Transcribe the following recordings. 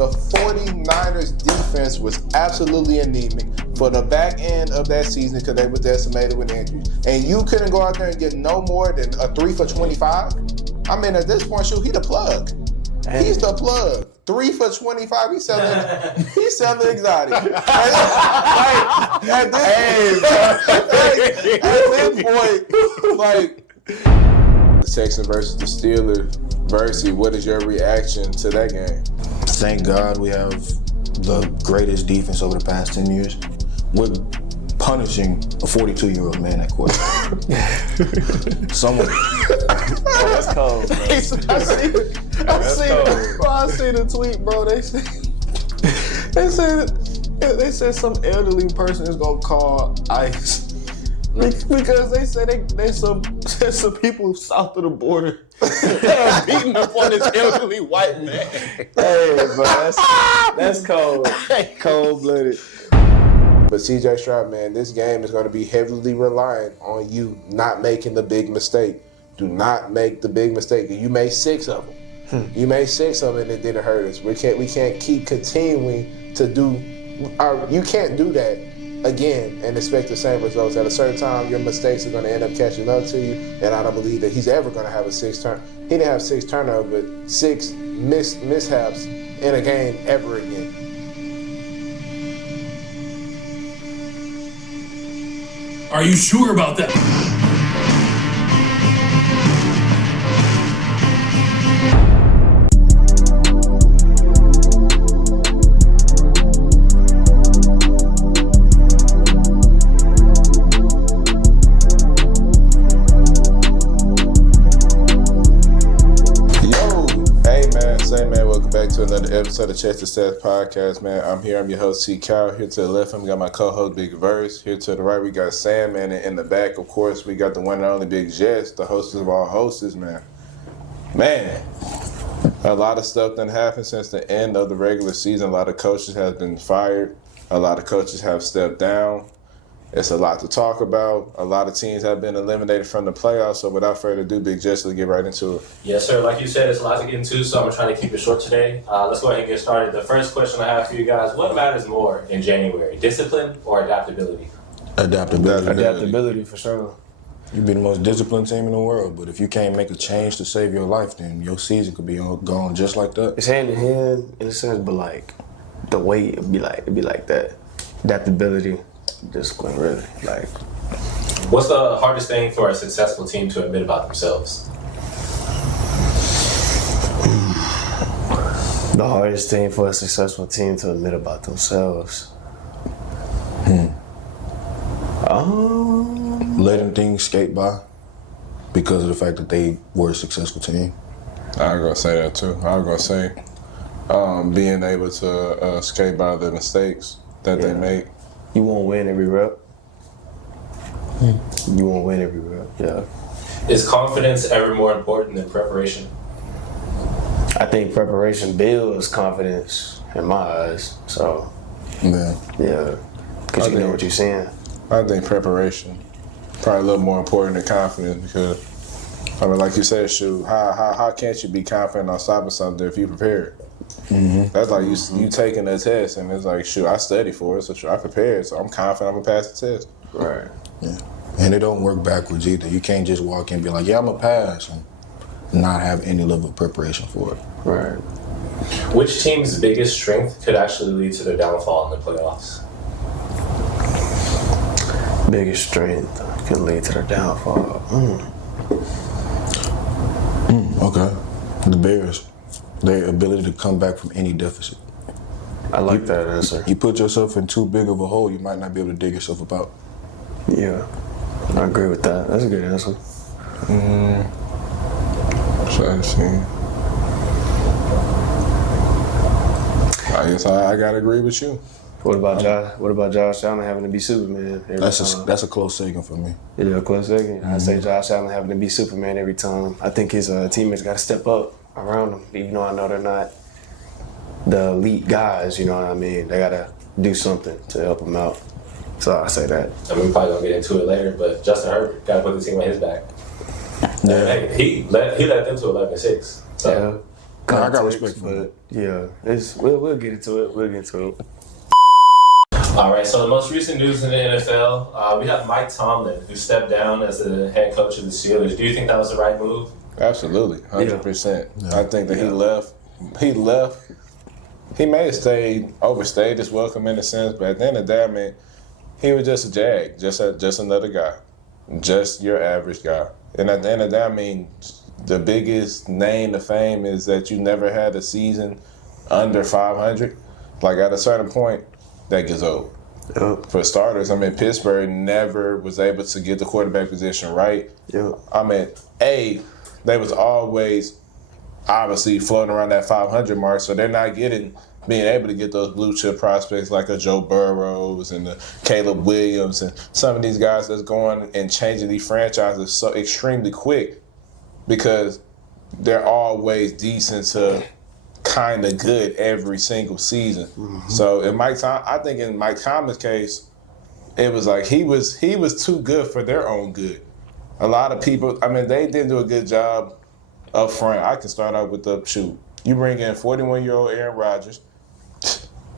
The 49ers defense was absolutely anemic for the back end of that season because they was decimated with injuries. And you couldn't go out there and get no more than a 3 for 25. I mean, at this point, shoot, he the plug. Dang. He's the plug. 3 for 25. He's selling exotic. At this point, like the Texans versus the Steelers. Versi, what is your reaction to that game? Thank God we have the greatest defense over the past 10 years. We're punishing a 42-year-old man at quarterback. Someone. That's cold. I seen a tweet, bro. They said some elderly person is gonna call ICE because they said there's some people south of the border beating up on this elderly white man. Hey, bro, that's cold. Cold-blooded. But CJ Stroud, man, this game is going to be heavily reliant on you not making the big mistake. Do not make the big mistake. You made 6 of them. You made 6 of them and it didn't hurt us. We can't keep continuing to do. You can't do that again and expect the same results. At a certain time, your mistakes are going to end up catching up to you. And I don't believe that he's ever going to have a 6 turn. He didn't have 6 turnovers, but 6 mishaps in a game ever again. Are you sure about that? Another episode of Chester Stats Podcast, man. I'm here. I'm your host, T. Cal. Here to the left, we got my co-host, Big Verse. Here to the right, we got Sam, man. And in the back, of course, we got the one and only Big Jess, the hostess of all hostess, man. Man, a lot of stuff done happened since the end of the regular season. A lot of coaches have been fired. A lot of coaches have stepped down. It's a lot to talk about. A lot of teams have been eliminated from the playoffs. So without further ado, Big Jess, let's get right into it. Yes, sir. Like you said, it's a lot to get into, so I'm going to try to keep it short today. Let's go ahead and get started. The first question I have for you guys, what matters more in January, discipline or adaptability? Adaptability, for sure. You be the most disciplined team in the world, but if you can't make a change to save your life, then your season could be gone just like that. It's hand in hand in a sense, but like the way it'd be like that. Adaptability. Discipline, really. Like, what's the hardest thing for a successful team to admit about themselves? The hardest thing for a successful team to admit about themselves. Letting things skate by because of the fact that they were a successful team. I was gonna say that too. I was gonna say being able to skate by the mistakes that they make. You won't win every rep. You won't win every rep, yeah. Is confidence ever more important than preparation? I think preparation builds confidence in my eyes, so. Yeah, because you know what you're saying. I think preparation probably a little more important than confidence because, I mean, like you said, shoot, how can't you be confident on stopping something if you prepared? Mm-hmm. That's like you taking a test and it's like, shoot, I studied for it, so shoot, I prepared, so I'm confident I'm gonna pass the test. Right. Yeah. And it don't work backwards either. You can't just walk in and be like, yeah, I'm gonna pass and not have any level of preparation for it. Right. Which team's biggest strength could actually lead to their downfall in the playoffs? Biggest strength could lead to their downfall. Okay. The Bears. Their ability to come back from any deficit. I like that answer. You put yourself in too big of a hole, you might not be able to dig yourself up out. Yeah, I agree with that. That's a good answer. I guess I gotta agree with you. What about Josh? What about Josh Allen having to be Superman every time? That's a close second for me. Yeah, a close second. I say Josh Allen having to be Superman every time. I think his teammates got to step up around him, even though I know they're not the elite guys. You know what I mean? They got to do something to help him out. So I say that. I mean, we're probably gonna get into it later, but Justin Herbert got to put the team on his back. Yeah, he led them to 11-6. So. Yeah. got context, respect for but yeah, we'll get into it. We'll get into it. All right, so the most recent news in the NFL, we have Mike Tomlin, who stepped down as the head coach of the Steelers. Do you think that was the right move? Absolutely, 100%. I think that he left. He may have overstayed his welcome in a sense, but at the end of the day, I mean, he was just a jag, just another guy, just your average guy. And at the end of the day, I mean, the biggest name to fame is that you never had a season under 500. Like at a certain point, that gets old. Yep. For starters, I mean, Pittsburgh never was able to get the quarterback position right. Yep. I mean, they was always obviously floating around that 500 mark, so they're not being able to get those blue chip prospects like a Joe Burrows and the Caleb Williams and some of these guys that's going and changing these franchises so extremely quick because they're always decent to kind of good every single season. Mm-hmm. So I think in Mike Tomlin's case, it was like he was too good for their own good. A lot of people, I mean, they didn't do a good job up front. I can start out with you bring in 41-year-old Aaron Rodgers,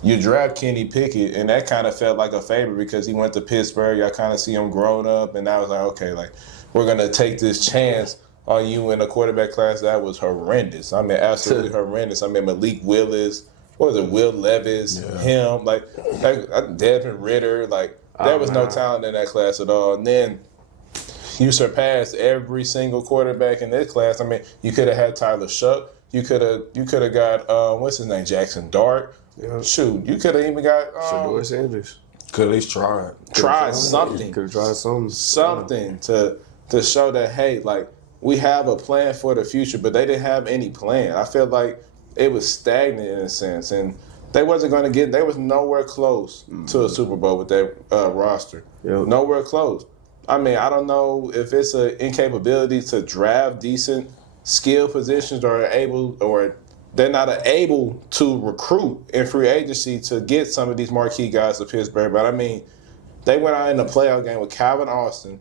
you draft Kenny Pickett, and that kind of felt like a favor because he went to Pittsburgh. I kind of see him grown up, and I was like, okay, like we're gonna take this chance on you in a quarterback class that was horrendous. I mean, absolutely horrendous. I mean, Malik Willis, what was it, Will Levis, him, like Desmond Ritter, like there was no talent in that class at all. And then you surpassed every single quarterback in this class. I mean, you could have had Tyler Shuck. You could have got what's his name, Jackson Dart. Yeah. Shoot, you could have even got Shedeur Sanders. Could at least try something. Could have tried something. Something to show that, hey, like we have a plan for the future, but they didn't have any plan. I feel like it was stagnant in a sense, and they wasn't going to get. They was nowhere close to a Super Bowl with that roster. Yep. Nowhere close. I mean, I don't know if it's an incapability to draft decent skill positions or they're not able to recruit in free agency to get some of these marquee guys to Pittsburgh. But I mean, they went out in the playoff game with Calvin Austin,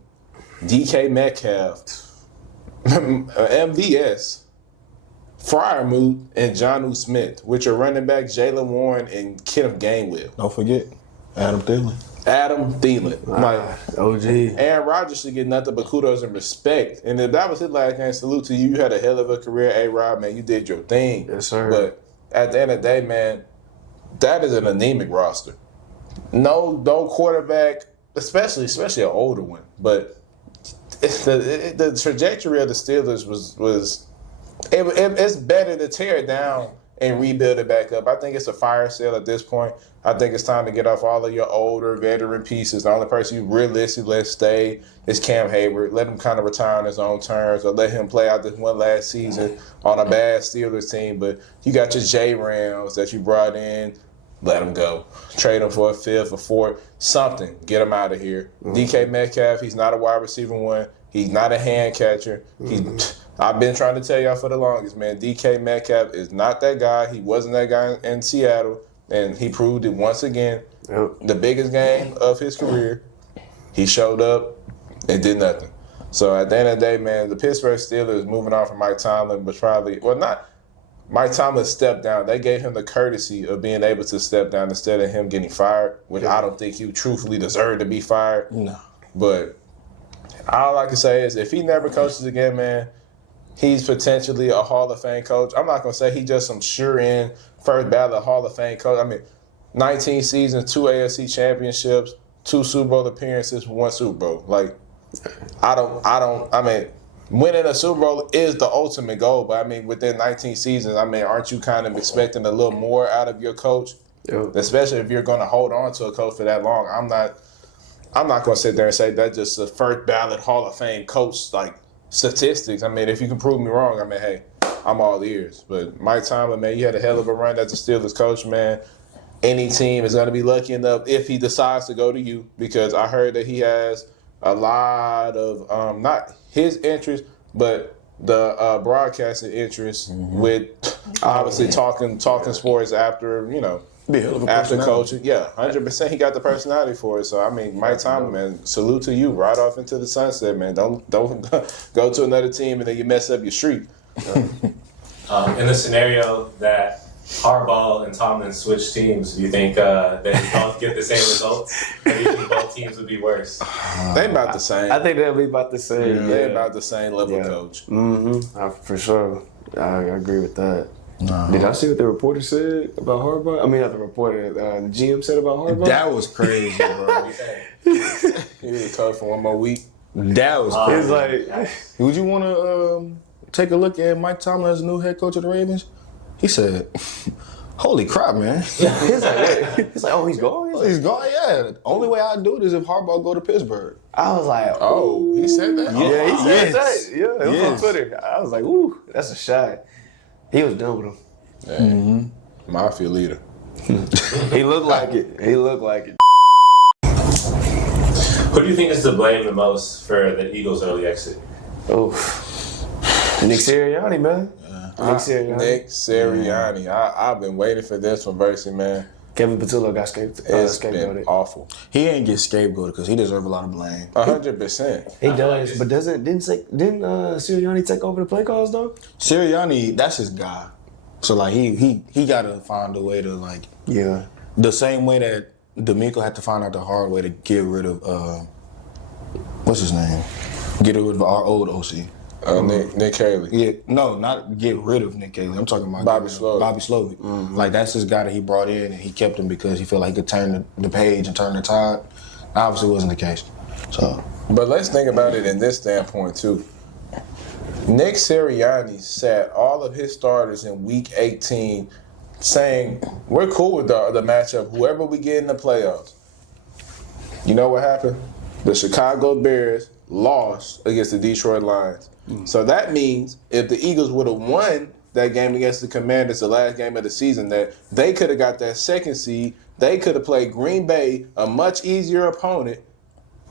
DK Metcalf, MVS, Freiermuth, and Jonnu Smith, which are running back Jalen Warren and Kenneth Gainwell. Don't forget Adam Thielen. Like, OG. Aaron Rodgers should get nothing but kudos and respect. And if that was his last game, salute to you. You had a hell of a career, A-Rod, man. You did your thing. Yes, sir. But at the end of the day, man, that is an anemic roster. No quarterback, especially an older one. But the trajectory of the Steelers was it's better to tear it down and rebuild it back up. I think it's a fire sale at this point. I think it's time to get off all of your older veteran pieces. The only person you realistically let stay is Cam Hayward. Let him kind of retire on his own terms or let him play out this one last season on a bad Steelers team. But you got your J-Rams that you brought in. Let him go. Trade him for a fifth, a fourth, something. Get him out of here. DK Metcalf, he's not a wide receiver one. He's not a hand catcher. I've been trying to tell y'all for the longest, man. DK Metcalf is not that guy. He wasn't that guy in Seattle, and he proved it once again. Yep. The biggest game of his career, he showed up and did nothing. So at the end of the day, man, the Pittsburgh Steelers moving on from Mike Tomlin, but Mike Tomlin stepped down. They gave him the courtesy of being able to step down instead of him getting fired, which I don't think he truthfully deserved to be fired. No. But all I can say is if he never coaches again, man, he's potentially a Hall of Fame coach. I'm not going to say he's just some sure-in first ballot Hall of Fame coach. I mean, 19 seasons, 2 AFC championships, 2 Super Bowl appearances, 1 Super Bowl. Like, I mean, winning a Super Bowl is the ultimate goal, but I mean, within 19 seasons, I mean, aren't you kind of expecting a little more out of your coach? Yep. Especially if you're going to hold on to a coach for that long. I'm not going to sit there and say that's just a first ballot Hall of Fame coach, like, statistics. I mean, if you can prove me wrong, I mean, hey, I'm all ears. But Mike Tomlin, man, you had a hell of a run as a Steelers coach, man. Any team is going to be lucky enough if he decides to go to you, because I heard that he has a lot of, not his interest, but the broadcasting interest with obviously talking sports after, after coaching. Yeah, 100% he got the personality for it. So, I mean, Mike Tomlin, man, salute to you. Right off into the sunset, man. Don't go to another team and then you mess up your streak. In the scenario that Harbaugh and Tomlin switch teams, do you think they both get the same results? Or do you think both teams would be worse? They about the same. I think they'll be about the same. They about the same level coach. For sure. I agree with that. Did I see what the reporter said about Harbaugh? I mean, not the reporter. The GM said about Harbaugh. That was crazy, bro. He was coach for one more week. That was crazy. It's like, Would you want to take a look at Mike Tomlin as the new head coach of the Ravens? He said, holy crap, man. he's like, oh, he's going? He's gone, yeah. The only way I do it is if Harbaugh go to Pittsburgh. I was like, Oh, he said that? yeah, he said Yes. that. Yeah, it was on Twitter. I was like, ooh, that's a shot. He was done with him. Mafia leader. He looked like it. Who do you think is to blame the most for the Eagles' early exit? Oof. Nick Sirianni, man. Nick Sirianni. Nick Sirianni. I've been waiting for this one, Versi, man. Kevin Patullo got It's been scapegoated. awful. He ain't get scapegoated because he deserves a lot of blame. 100%. He does, but didn't Sirianni take over the play calls though? Sirianni, that's his guy. So like he gotta find a way to like Yeah. the same way that D'Amico had to find out the hard way to get rid of what's his name? Get rid of our old OC. Nick Haley. Yeah, no, not get rid of Nick Haley. I'm talking about Bobby get rid of Slovic. Bobby Slovic. Like that's his guy that he brought in, and he kept him because he felt like he could turn the page and turn the tide. Obviously, wasn't the case. So But let's think about it in this standpoint, too. Nick Sirianni sat all of his starters in Week 18 saying, we're cool with the matchup, whoever we get in the playoffs. You know what happened? The Chicago Bears lost against the Detroit Lions. So that means if the Eagles would have won that game against the Commanders, the last game of the season, that they could have got that second seed. They could have played Green Bay, a much easier opponent.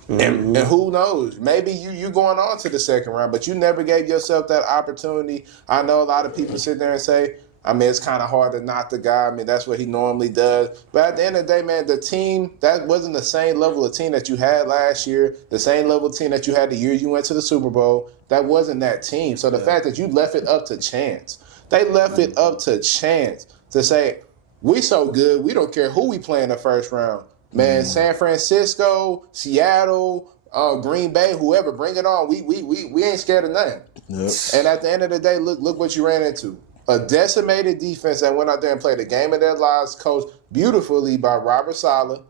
And who knows? Maybe you going on to the second round, but you never gave yourself that opportunity. I know a lot of people sit there and say, I mean, it's kind of hard to knock the guy. I mean, that's what he normally does. But at the end of the day, man, the team, that wasn't the same level of team that you had last year, the same level of team that you had the year you went to the Super Bowl. That wasn't that team. So the fact that you left it up to chance, they left it up to chance to say, we so good, we don't care who we play in the first round. Man, San Francisco, Seattle, Green Bay, whoever, bring it on. We ain't scared of nothing. yep. And at the end of the day, look what you ran into. A decimated defense that went out there and played a game of their lives, coached beautifully by Robert Saleh,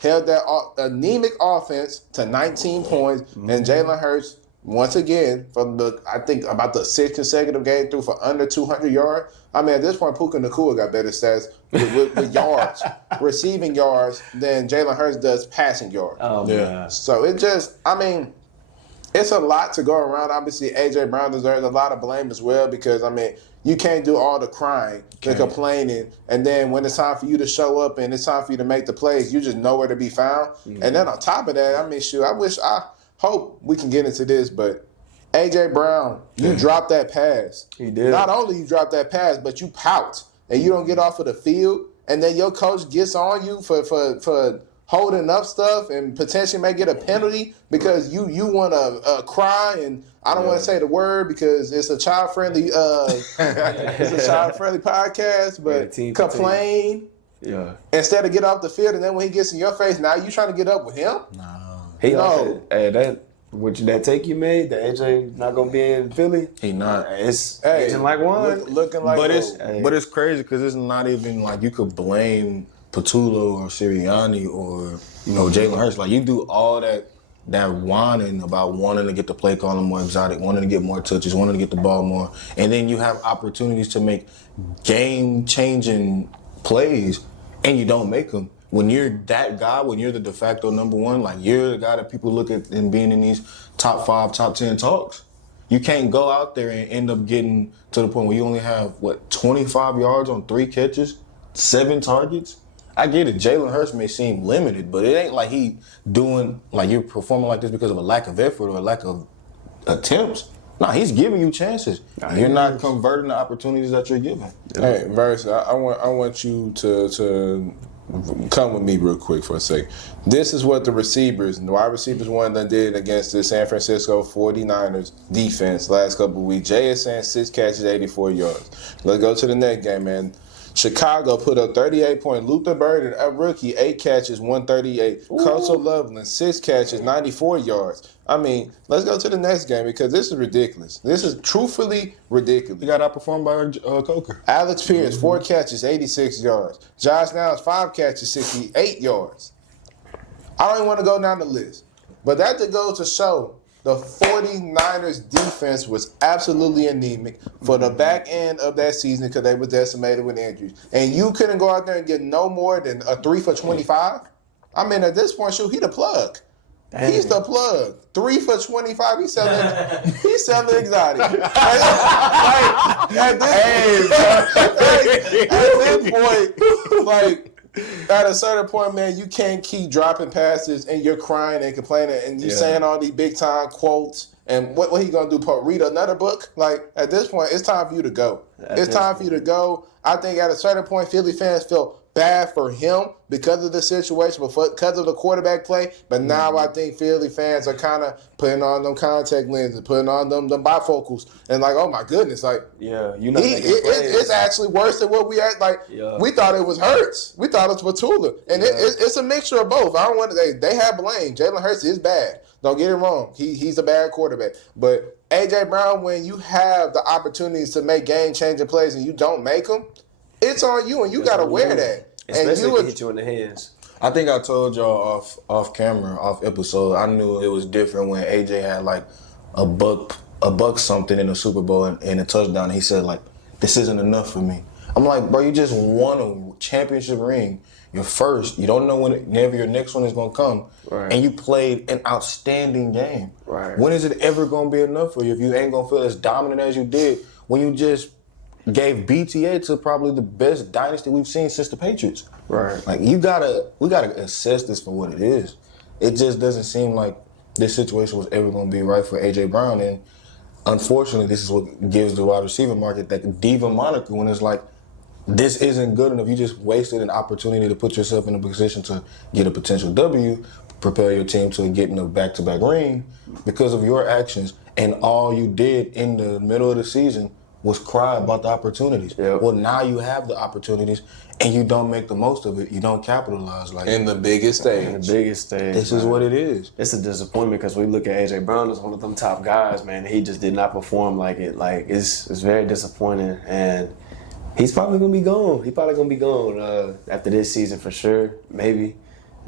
held that anemic offense to 19 points, and Jalen Hurts, once again, from I think about the 6th consecutive game through for under 200 yards. I mean, at this point, Puka Nacua got better stats with yards, receiving yards, than Jalen Hurts does passing yards. Oh, Yeah. So it just, I mean, it's a lot to go around. Obviously, A.J. Brown deserves a lot of blame as well because, I mean, you can't do all the crying, the complaining, and then when it's time for you to show up and it's time for you to make the plays, you just nowhere to be found. And then on top of that, I mean, shoot, I hope we can get into this, but A.J. Brown, you dropped that pass. He did. Not only you dropped that pass, but you pout and you don't get off of the field, and then your coach gets on you for holding up stuff and potentially may get a penalty because you want to cry, and I don't want to say the word because it's a child-friendly podcast, but complain instead of get off the field, and then when he gets in your face, now you trying to get up with him? He No. also, hey, that take you made, that AJ not gonna be in Philly. He not. It's Hey, aging like one. looking like But gold. it's crazy because it's not even like you could blame Patullo or Sirianni or Jalen Hurts. Like you do all that whining about wanting to get the play calling more exotic, wanting to get more touches, wanting to get the ball more, and then you have opportunities to make game-changing plays, and you don't make them. When you're that guy, when you're the de facto number one, like you're the guy that people look at and being in these top 5, top 10 talks. You can't go out there and end up getting to the point where you only have, 25 yards on 3 catches, 7 targets? I get it. Jalen Hurts may seem limited, but it ain't like you're performing like this because of a lack of effort or a lack of attempts. No, he's giving you chances. You're not converting the opportunities that you're given. Hey, Verse, I want you to come with me real quick for a second. This is what the wide receivers one done did against the San Francisco 49ers defense last couple of weeks. Jay is saying 6 catches, 84 yards. Let's go to the next game, man. Chicago put up 38 points. Luther Burden, a rookie, 8 catches, 138. Russell Loveland, 6 catches, 94 yards. I mean, let's go to the next game because this is ridiculous. This is truthfully ridiculous. He got outperformed by Coker. Alex Pierce, 4 catches, 86 yards. Josh Downs, 5 catches, 68 yards. I don't even want to go down the list. But that just goes to show the 49ers defense was absolutely anemic for the back end of that season because they were decimated with injuries. And you couldn't go out there and get no more than a 3 for 25? I mean, at this point, shoot, he the plug. Dang. He's the plug. 3 for 25. He's selling exotic. At this point, like, at a certain point, man, you can't keep dropping passes and you're crying and complaining and you saying all these big time quotes. And what he gonna do? Read another book? Like, at this point, it's time for you to go. It's time for you to go. I think at a certain point, Philly fans feel bad for him because of the situation, because of the quarterback play. But now I think Philly fans are kind of putting on them contact lenses, putting on them bifocals, and like, oh my goodness, like, it's actually worse than what we had. Like, we thought it was Hurts, we thought it was Tula, and it's a mixture of both. I don't want to. They have blame. Jalen Hurts is bad. Don't get it wrong. He's a bad quarterback, but AJ Brown, when you have the opportunities to make game-changing plays and you don't make them, it's on you, and you got to wear that. Especially if it hit you in the hands. I think I told y'all off camera, off episode, I knew it was different when AJ had like a buck something in the Super Bowl and a touchdown. And he said, like, this isn't enough for me. I'm like, bro, you just won a championship ring. You're first. You don't know whenever your next one is going to come. Right. And you played an outstanding game. Right. When is it ever going to be enough for you if you ain't going to feel as dominant as you did when you just gave BTA to probably the best dynasty we've seen since the Patriots. Right. Like, we gotta assess this for what it is. It just doesn't seem like this situation was ever going to be right for AJ Brown. And unfortunately, this is what gives the wide receiver market that diva moniker when it's like, this isn't good enough. You just wasted an opportunity to put yourself in a position to get a potential W, prepare your team to get in a back-to-back ring because of your actions. And all you did in the middle of the season was cry about the opportunities. Yep. Well, now you have the opportunities, and you don't make the most of it. You don't capitalize like in the biggest stage. In the biggest stage. This is what it is. It's a disappointment because we look at AJ Brown as one of them top guys, man. He just did not perform like it. Like, it's very disappointing, and he's probably gonna be gone. He's probably gonna be gone after this season for sure, maybe.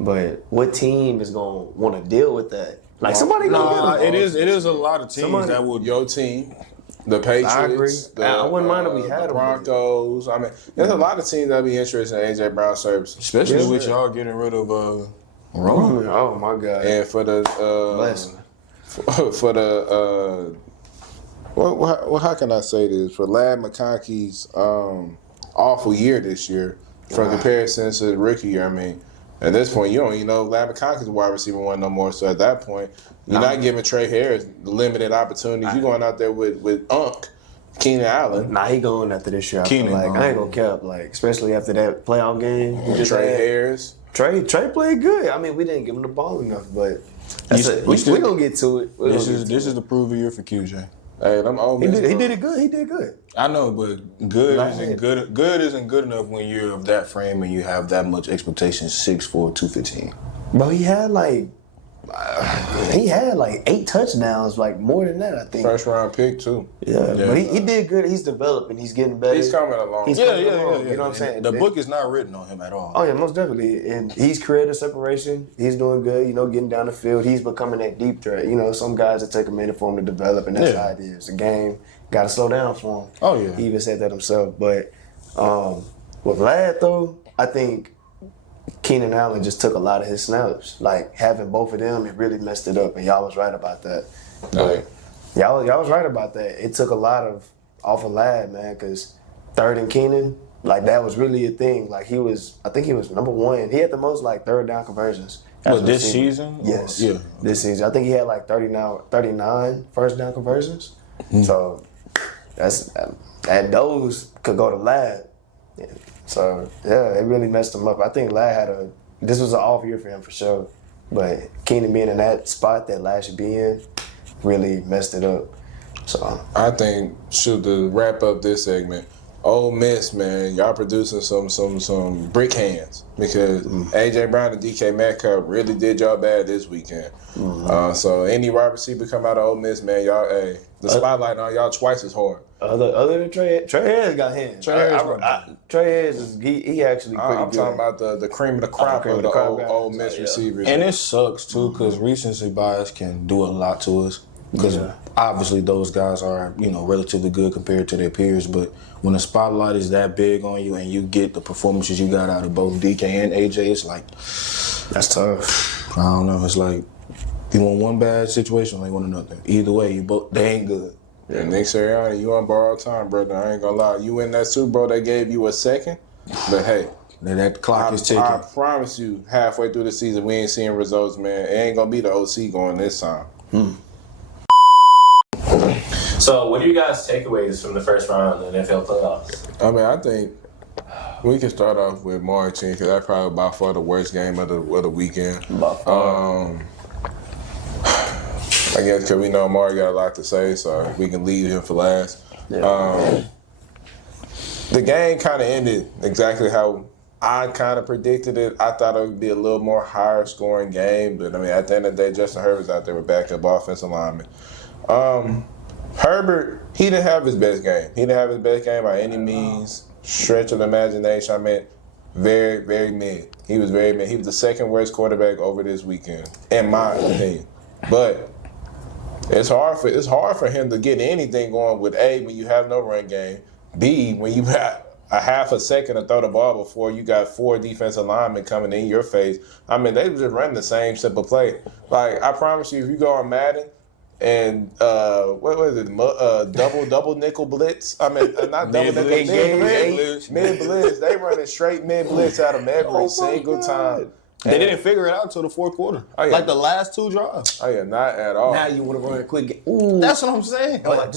But what team is gonna want to deal with that? Like, somebody gonna get him. It is a lot of teams that would. Your team. The Patriots, I agree. I wouldn't mind if we had the Broncos. I mean, there's a lot of teams that be interested in AJ Brown's service, especially with y'all getting rid of Roman. Oh my God! And for the well, how can I say this? For Ladd McConkey's awful year this year, from comparison to the rookie year, I mean. At this point, you don't even know Ladd McConkey's wide receiver one no more. So at that point, you're not giving Trey Harris limited opportunities. You're going out there with Keenan Allen. Nah, he going after this year. I ain't gonna cap, like, especially after that playoff game. Trey Harris. Trey played good. I mean, we didn't give him the ball enough, but we're gonna get to it. This is the prove year for QJ. Hey, them old he did it good. He did good. I know, but good isn't good. Good isn't good enough when you're of that frame and you have that much expectation. 6'4", 215. Bro, he had like 8 touchdowns, like more than that, I think. First round pick too. Yeah. But he did good. He's developing. He's getting better. He's coming along. Yeah. You know what I'm saying? The book is not written on him at all. Oh yeah, most definitely. And he's created separation. He's doing good. You know, getting down the field. He's becoming that deep threat. You know, some guys that take a minute for him to develop, and that's how it is. The game got to slow down for him. Oh yeah. He even said that himself. But with Ladd though, I think Keenan Allen just took a lot of his snaps. Like, having both of them, it really messed it up, and y'all was right about that. Right. Y'all was right about that. It took a lot off of Ladd, man, because third and Keenan, like, that was really a thing. Like, I think he was number one. He had the most, like, third down conversions. This season? Yes. Yeah. This season. I think he had, like, 39 first down conversions. Mm-hmm. So, and those could go to Ladd. Yeah. So yeah, it really messed him up. I think Lad this was an off year for him for sure. But Keenan being in that spot that Lad should be in really messed it up. So I think, to wrap up this segment, Ole Miss, man, y'all producing some brick hands because A.J. Brown and DK Metcalf really did y'all bad this weekend. So any wide receiver come out of Ole Miss, man, y'all, the spotlight on y'all twice as hard. Other than Trey Harris got hands. Trey Harris He actually pretty I'm good. talking about the cream of the crop of the Ole Miss receivers. And it sucks too because recency bias can do a lot to us. Because obviously those guys are, relatively good compared to their peers. But when the spotlight is that big on you and you get the performances you got out of both DK and AJ, it's like, That's tough. I don't know. It's like you want one bad situation or you want another. Either way, they ain't good. Yeah, Nick Sirianni, you on borrowed time, brother. I ain't gonna lie. You in that Super Bowl, they gave you a second. But hey, That clock is ticking. I promise you, halfway through the season, we ain't seeing results, man. It ain't gonna be the OC going this time. So, what are you guys' takeaways from the first round of the NFL playoffs? I mean, I think we can start off with Marching because that's probably by far the worst game of the weekend. By far. I guess because we know Amari got a lot to say, so we can leave him for last. Yeah. The game kind of ended exactly how I kind of predicted it. I thought it would be a little more higher scoring game, but I mean, at the end of the day, Justin Herbert's out there with backup offensive linemen. Herbert, he didn't have his best game. He didn't have his best game by any means, stretch of the imagination. I mean, very, very mid. He was very mid. He was the second worst quarterback over this weekend, in my opinion. But it's hard for him to get anything going with A, when you have no run game, B, when you have a half a second to throw the ball before you got 4 defensive linemen coming in your face. I mean, they just running the same simple play. Like, I promise you, if you go on Madden and what was it, double nickel blitz? I mean, not double nickel, mid blitz. They running straight mid blitz out of them every single time. They didn't figure it out until the fourth quarter. Oh, yeah. Like the last 2 drives. Oh yeah, not at all. Now you want to run a quick game. Ooh. That's what I'm saying. But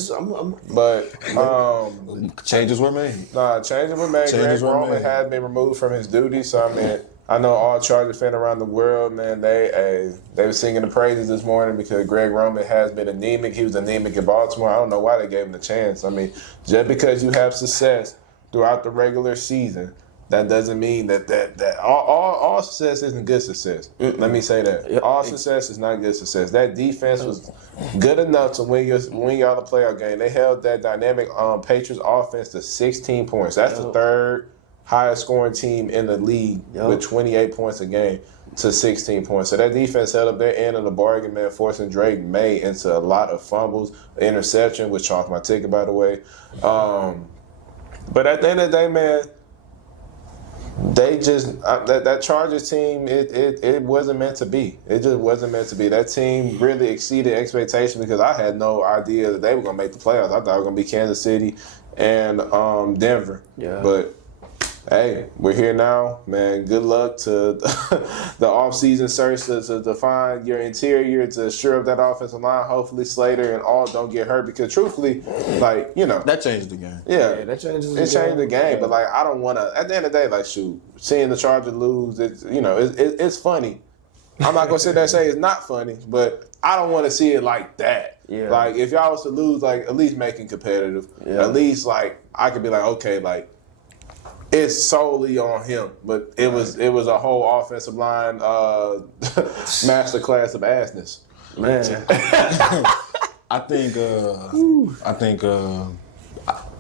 Changes were made. nah, changes were made. Changes Greg were Roman made. had been removed from his duties. So I mean, I know all Chargers fans around the world, man, they were singing the praises this morning because Greg Roman has been anemic. He was anemic in Baltimore. I don't know why they gave him the chance. I mean, just because you have success throughout the regular season, that doesn't mean that all success isn't good success. Let me say that. Yep. All success is not good success. That defense was good enough to win y'all the playoff game. They held that dynamic Patriots offense to 16 points. That's the third highest scoring team in the league with 28 points a game to 16 points. So that defense held up their end of the bargain, man, forcing Drake May into a lot of fumbles, interception, which chalked my ticket, by the way. But at the end of the day, man, they just that Chargers team, it wasn't meant to be. It just wasn't meant to be. That team really exceeded expectation because I had no idea that they were gonna make the playoffs. I thought it was gonna be Kansas City and Denver. Yeah. But hey, we're here now, man. Good luck to the offseason search to find your interior to shore up that offensive line. Hopefully Slater and all don't get hurt because truthfully, like, That changed the game. yeah, that changes it changed the game. But like, I don't want to. At the end of the day, like, shoot, seeing the Chargers lose, it's funny. I'm not gonna sit there and say it's not funny, but I don't want to see it like that. Yeah. Like, if y'all was to lose, like, at least make it competitive. Yeah. At least, like, I could be like, okay, like, it's solely on him, but it was a whole offensive line masterclass of assness. Man. I think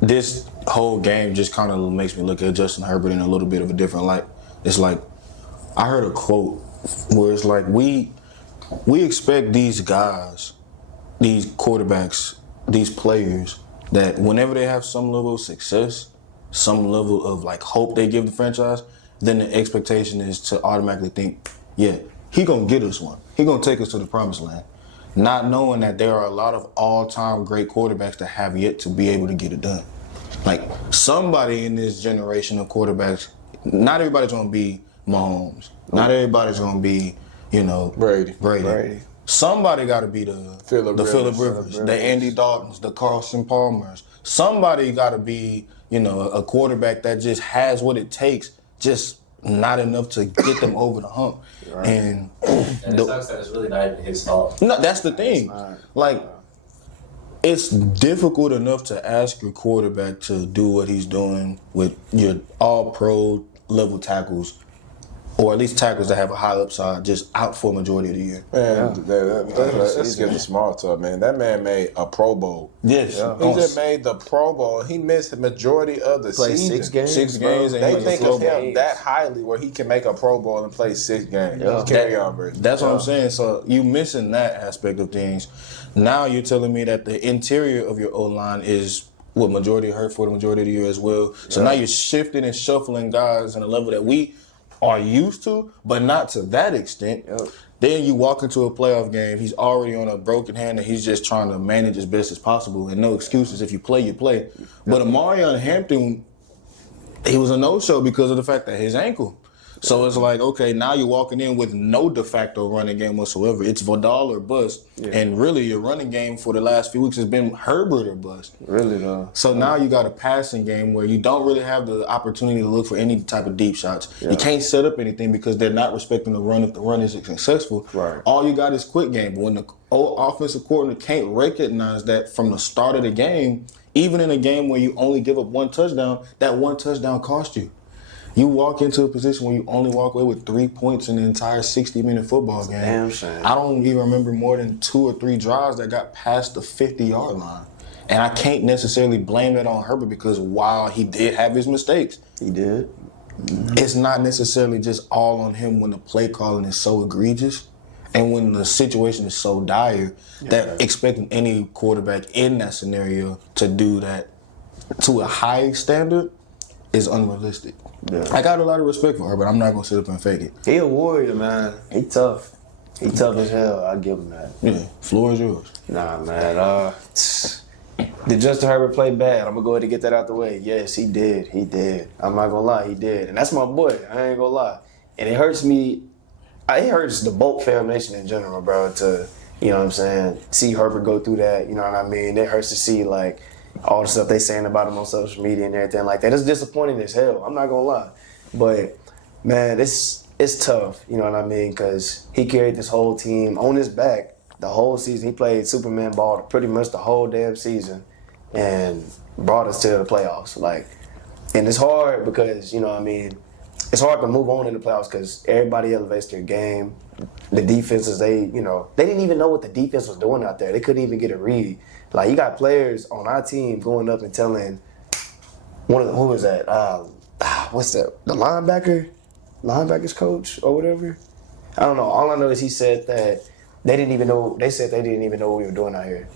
this whole game just kind of makes me look at Justin Herbert in a little bit of a different light. It's like I heard a quote where it's like we expect these guys, these quarterbacks, these players that whenever they have some level of success, some level of like hope they give the franchise, then the expectation is to automatically think, yeah, he gonna get us one. He gonna take us to the promised land. Not knowing that there are a lot of all-time great quarterbacks that have yet to be able to get it done. Like, somebody in this generation of quarterbacks, not everybody's gonna be Mahomes. Not everybody's gonna be, Brady. Somebody gotta be the Phillip Rivers, the Andy Daltons, the Carson Palmers, somebody got to be, a quarterback that just has what it takes, just not enough to get them over the hump. Right. And it sucks that it's really not even his fault. No, that's the thing. It's difficult enough to ask your quarterback to do what he's doing with your all-pro level tackles, or at least tackles that have a high upside, just out for a majority of the year. Man, let's get the small talk, man. That man made a Pro Bowl. Yes. Yeah. He just made the Pro Bowl. He missed the majority of the season. 6 games. 6 games. They think of him that highly where he can make a Pro Bowl and play 6 games. Yeah. Carry on, version. That's what I'm saying. So you missing that aspect of things. Now you're telling me that the interior of your O-line is what majority hurt for the majority of the year as well. So now you're shifting and shuffling guys on a level that we are used to, but not to that extent. Yep. Then you walk into a playoff game, he's already on a broken hand and he's just trying to manage as best as possible, and no excuses. If you play, you play. But Amarion Hampton, he was a no-show because of the fact that his ankle. So it's like, okay, now you're walking in with no de facto running game whatsoever. It's Vidal or bust. Yeah. And really your running game for the last few weeks has been Herbert or bust. Really, though. So now you got a passing game where you don't really have the opportunity to look for any type of deep shots. Yeah. You can't set up anything because they're not respecting the run if the run isn't successful. Right. All you got is quick game. But when the offensive coordinator can't recognize that from the start of the game, even in a game where you only give up 1 touchdown, that 1 touchdown cost you. You walk into a position where you only walk away with 3 points in the entire 60-minute football game. Damn shame. I don't even remember more than 2 or 3 drives that got past the 50-yard line. And I can't necessarily blame that on Herbert because while he did have his mistakes, he did. It's not necessarily just all on him when the play calling is so egregious and when the situation is so dire that expecting any quarterback in that scenario to do that to a high standard is unrealistic. Yeah. I got a lot of respect for her, but I'm not gonna sit up and fake it. He a warrior, man. He tough. He tough as hell. I give him that. Yeah, floor is yours. Nah, man. Did Justin Herbert play bad? I'm gonna go ahead and get that out the way. Yes, he did. He did. I'm not gonna lie, he did. And that's my boy. I ain't gonna lie. And it hurts me. It hurts the Bolt Fam Nation in general, bro. To see Herbert go through that. You know what I mean? It hurts to see all the stuff they saying about him on social media and everything like that. It's disappointing as hell. I'm not gonna lie, but man, it's tough. You know what I mean? Because he carried this whole team on his back the whole season. He played Superman ball pretty much the whole damn season and brought us to the playoffs. And it's hard because it's hard to move on in the playoffs because everybody elevates their game. The defenses, they didn't even know what the defense was doing out there. They couldn't even get a read. You got players on our team going up and telling who was that? What's that? The linebackers coach or whatever. I don't know. All I know is he said that they didn't even know. They said they didn't even know what we were doing out here.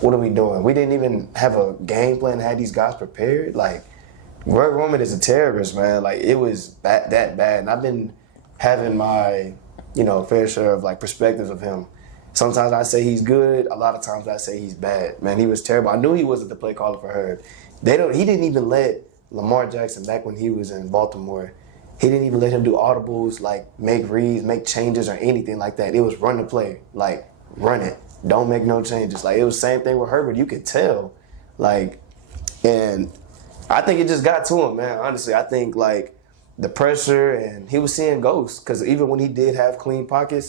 What are we doing? We didn't even have a game plan. Had these guys prepared. Greg Roman is a terrorist, man. It was that bad. And I've been having my fair share of perspectives of him. Sometimes I say he's good. A lot of times I say he's bad. Man, he was terrible. I knew he wasn't the play caller for Herb. He didn't even let Lamar Jackson back when he was in Baltimore. He didn't even let him do audibles, make reads, make changes or anything like that. It was run the play, run it. Don't make no changes. It was the same thing with Herbert. You could tell, and I think it just got to him, man. Honestly, I think the pressure and he was seeing ghosts because even when he did have clean pockets,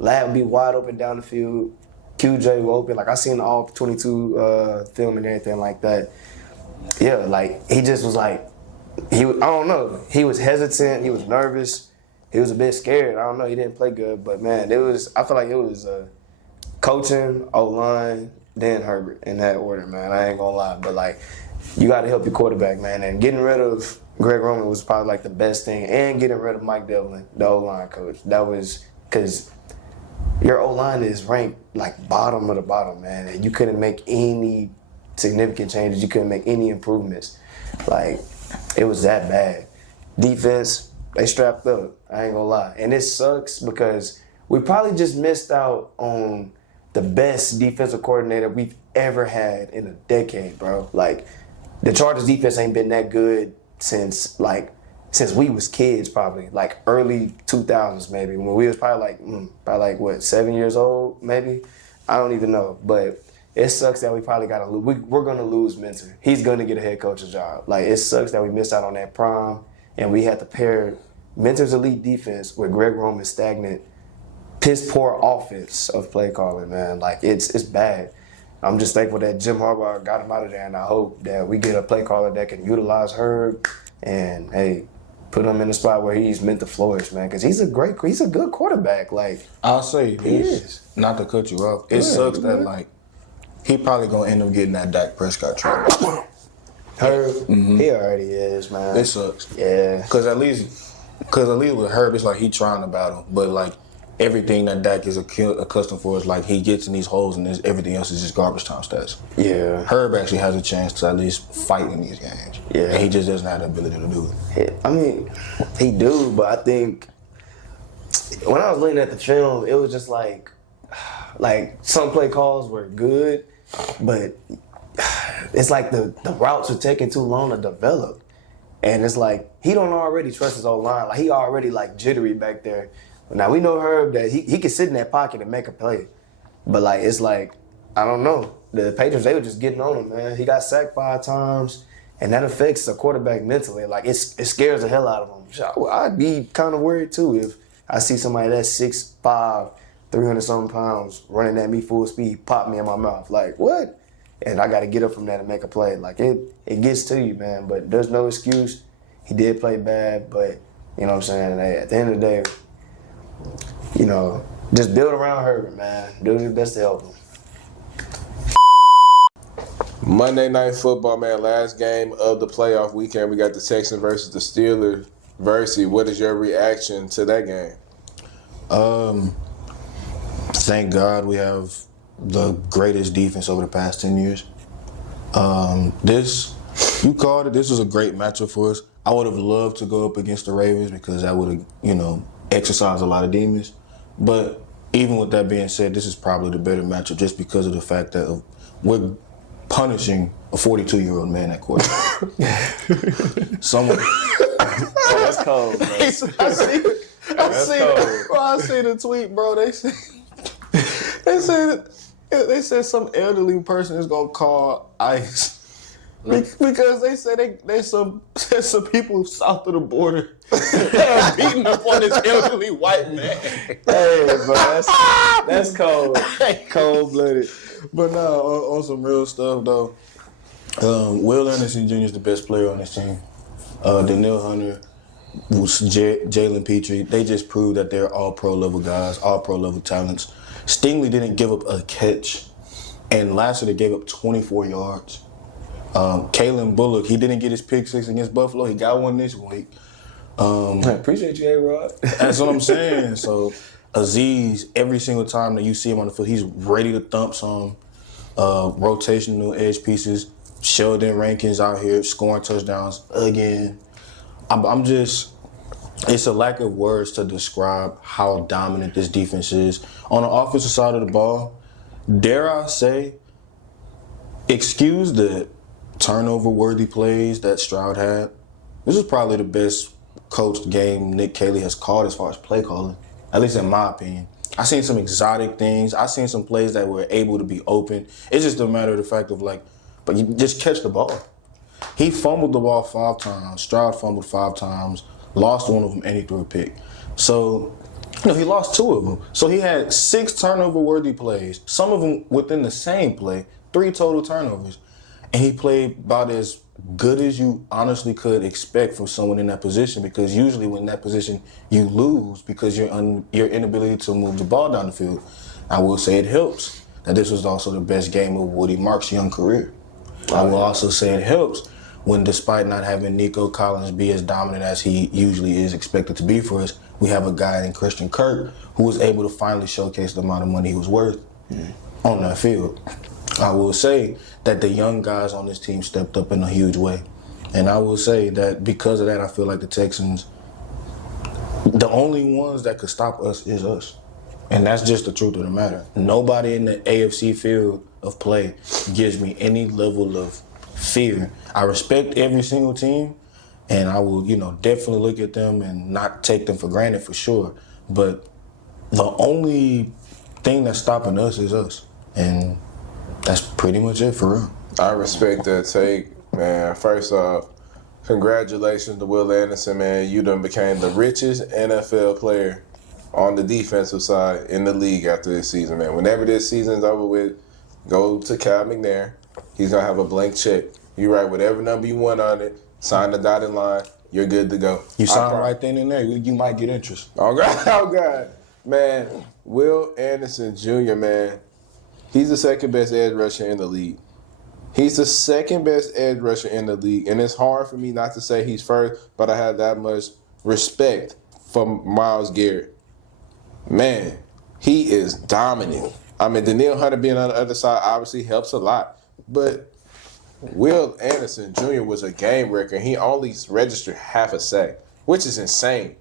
Lab would be wide open down the field. QJ would open. I seen all 22 film and everything like that. Yeah, he just was I don't know. He was hesitant. He was nervous. He was a bit scared. I don't know. He didn't play good. But, man, I feel like it was coaching, O-line, then Herbert in that order, man. I ain't going to lie. But, you got to help your quarterback, man. And getting rid of Greg Roman was probably, the best thing. And getting rid of Mike Devlin, the O-line coach. That was because your O-line is ranked bottom of the bottom, man. And you couldn't make any significant changes. You couldn't make any improvements. It was that bad. Defense, they strapped up. I ain't gonna lie. And it sucks because we probably just missed out on the best defensive coordinator we've ever had in a decade, bro. The Chargers defense ain't been that good since we was kids, probably early 2000s, maybe when we was probably 7 years old, maybe. I don't even know, but it sucks that we probably got to lose. We're going to lose Mentor. He's going to get a head coach's job. Like, it sucks that we missed out on that prime, and we had to pair Mentor's elite defense with Greg Roman's stagnant, piss-poor offense of play calling, man. Like, it's bad. I'm just thankful that Jim Harbaugh got him out of there, and I hope that we get a play caller that can utilize Herb and, hey, put him in a spot where he's meant to flourish, man, because he's a good quarterback. Like, I'll say he this, is. not to cut you off. It sucks that, like, he probably going to end up getting that Dak Prescott trade. Herb, he already is, man. It sucks. Yeah. Because at least with Herb, it's like he trying to battle. But, like, everything that Dak is accustomed for is, like, he gets in these holes and everything else is just garbage time stats. Yeah. Herb actually has a chance to at least fight in these games. Yeah. And he just doesn't have the ability to do it. I mean, he do, but I think when I was looking at the film, it was just like some play calls were good, but it's like the routes are taking too long to develop. And it's like he don't already trust his O-line. Like, he already like jittery back there. Now we know Herb that he can sit in that pocket and make a play. But like it's like, I don't know. The Patriots, they were just getting on him, man. He got sacked 5 times. And that affects a quarterback mentally. Like, it scares the hell out of him. So I'd be kind of worried, too, if I see somebody that's 6'5", 300-something pounds running at me full speed, pop me in my mouth. Like, what? And I got to get up from that and make a play. Like, it gets to you, man. But there's no excuse. He did play bad, but, you know what I'm saying? At the end of the day, you know, just build around Herbert, man. Do your best to help him. Monday Night Football, man, last game of the playoff weekend. We got the Texans versus the Steelers. Versi, what is your reaction to that game? Thank God we have the greatest defense over the past 10 years. You called it, this was a great matchup for us. I would have loved to go up against the Ravens because that would have, you know, exercised a lot of demons. But even with that being said, this is probably the better matchup just because of the fact that we're punishing a 42-year-old man at quarterback. Someone. That's cold, bro. I see the tweet, bro. They said some elderly person is gonna call ICE because they said there's some people south of the border that are beating up on this elderly white man. Hey, bro, that's cold. Cold-blooded. But no, on some real stuff though. Will Anderson Jr. is the best player on this team. Daniil Hunter, Jalen Petrie, they just proved that they're all pro level guys, all pro level talents. Stingley didn't give up a catch, and last year they gave up 24 yards. Kalen Bullock, he didn't get his pick 6 against Buffalo. He got one this week. I appreciate you, A-Rod. That's what I'm saying. So Aziz, every single time that you see him on the field, he's ready to thump some rotational edge pieces. Sheldon Rankins out here scoring touchdowns again. I'm just, it's a lack of words to describe how dominant this defense is. On the offensive side of the ball, dare I say, excuse the turnover-worthy plays that Stroud had. This is probably the best coached game Nick Caley has called as far as play calling, at least in my opinion. I seen some exotic things. I seen some plays that were able to be open. It's just a matter of the fact of like, but you just catch the ball. He fumbled the ball 5 times. Stroud fumbled 5 times, lost one of them, and he threw a pick. So, he lost 2 of them. So he had 6 turnover-worthy plays, some of them within the same play, 3 total turnovers. And he played about as good as you honestly could expect from someone in that position, because usually when in that position you lose because your inability to move the ball down the field. I will say it helps that this was also the best game of Woody Mark's young career. I will also say it helps when, despite not having Nico Collins be as dominant as he usually is expected to be for us, we have a guy in Christian Kirk who was able to finally showcase the amount of money he was worth on that field. I will say that the young guys on this team stepped up in a huge way. And I will say that because of that, I feel like the Texans, the only ones that could stop us is us. And that's just the truth of the matter. Nobody in the AFC field of play gives me any level of fear. I respect every single team, and I will, definitely look at them and not take them for granted for sure. But the only thing that's stopping us is us. And That's pretty much it for real. I respect that take, man. First off, congratulations to Will Anderson, man. You done became the richest NFL player on the defensive side in the league after this season, man. Whenever this season's over with, go to Cal McNair. He's going to have a blank check. You write whatever number you want on it, sign the dotted line, you're good to go. You sign right then and there, you might get interest. Oh, God. Oh, God. Man, Will Anderson Jr., man, he's the second best edge rusher in the league. He's the second best edge rusher in the league. And it's hard for me not to say he's first, but I have that much respect for Myles Garrett. Man, he is dominant. I mean, Danielle Hunter being on the other side obviously helps a lot. But Will Anderson Jr. was a game wrecker. He only registered half a sack, which is insane.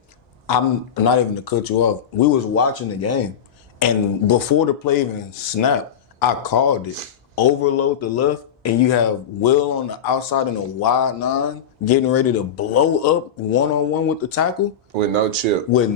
I'm not even to cut you off. We was watching the game, and before the play even snapped, I called it. Overload the left, and you have Will on the outside in a wide 9 getting ready to blow up one-on-one with the tackle. With no chip. With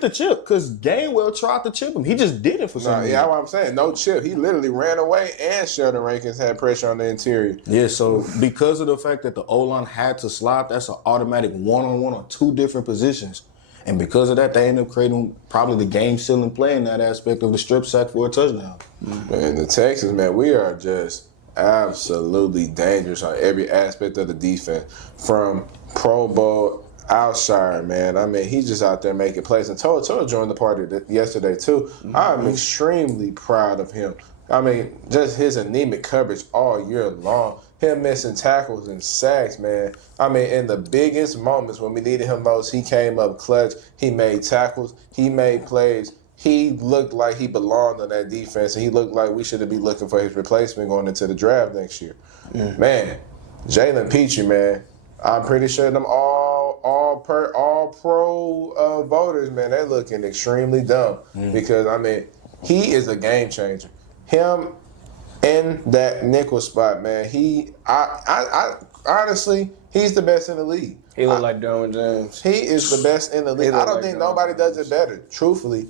the chip, because Gainwell tried to chip him. He just did it for some reason. Yeah, what I'm saying. No chip. He literally ran away, and Sheldon Rankins had pressure on the interior. Yeah, so because of the fact that the O-line had to slide, that's an automatic one-on-one on 2 different positions. And because of that, they ended up creating probably the game-sealing play in that aspect of the strip sack for a touchdown. Man, the Texans, man, we are just absolutely dangerous on every aspect of the defense. From Pro Bowl Alshire, man. I mean, he's just out there making plays. And Toto joined the party yesterday, too. I'm extremely proud of him. I mean, just his anemic coverage all year long. Him missing tackles and sacks, man. I mean, in the biggest moments when we needed him most, he came up clutch. He made tackles. He made plays. He looked like he belonged on that defense, and he looked like we should be looking for his replacement going into the draft next year. Man, Jalen Petrie, man, I'm pretty sure them all pro voters, man, they're looking extremely dumb because, I mean, he is a game changer. Him in that nickel spot, man, I honestly, he's the best in the league. He look like Derwin James. He is the best in the league. I don't think nobody does it better, truthfully.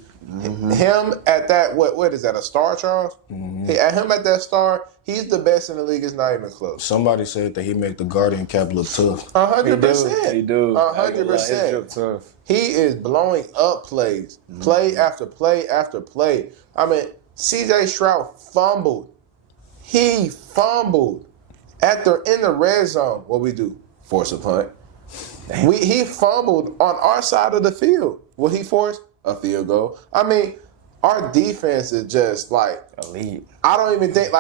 Him at that, what is that, a star, Charles? At him at that star, he's the best in the league. It's not even close. Somebody said that he make the Guardian cap look tough. 100%. He do. 100%. He is blowing up plays, play after play after play. I mean, C.J. Stroud fumbled. He fumbled in the red zone. What we do? Force a punt. He fumbled on our side of the field. What he forced? A field goal. I mean, our defense is just like elite. I don't even think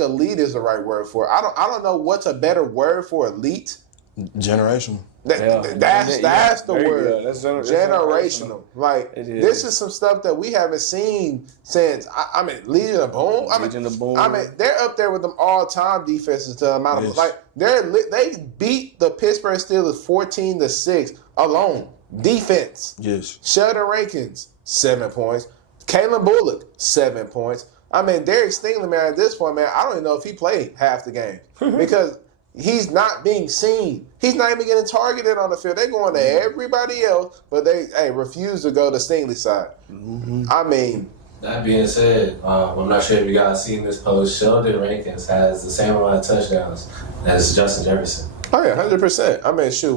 elite is the right word for it. I don't know what's a better word for elite. Generational. That's the word. Yeah, that's generational. Like, this is some stuff that we haven't seen since. I mean, Legion of Boom. I mean, they're up there with them all-time defenses. To the amount of like they beat the Pittsburgh Steelers 14-6 alone. Defense. Yes. Sheldon Rankins 7 points. Kalen Bullock 7 points. I mean, Derek Stingley, man, at this point, man, I don't even know if he played half the game because he's not being seen. He's not even getting targeted on the field. They're going to everybody else, but they refuse to go to Stingley's side. I mean, that being said, I'm not sure if you guys seen this post. Sheldon Rankins has the same amount of touchdowns as Justin Jefferson. Oh yeah, 100%. I mean, shoot,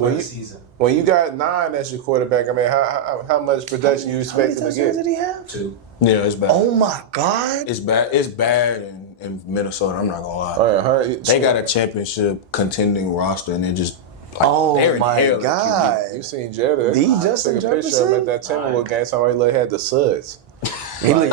when you got 9 as your quarterback, I mean, how much production you expect him to get? Did he have? 2. Yeah, it's bad. Oh my God. It's bad. It's bad in Minnesota. I'm not gonna lie. Oh, yeah, they got a championship contending roster, and they're just oh my God. You seen Jetta? The Justin Took a picture of him at that Timberwolves game. Somebody had the suds. He was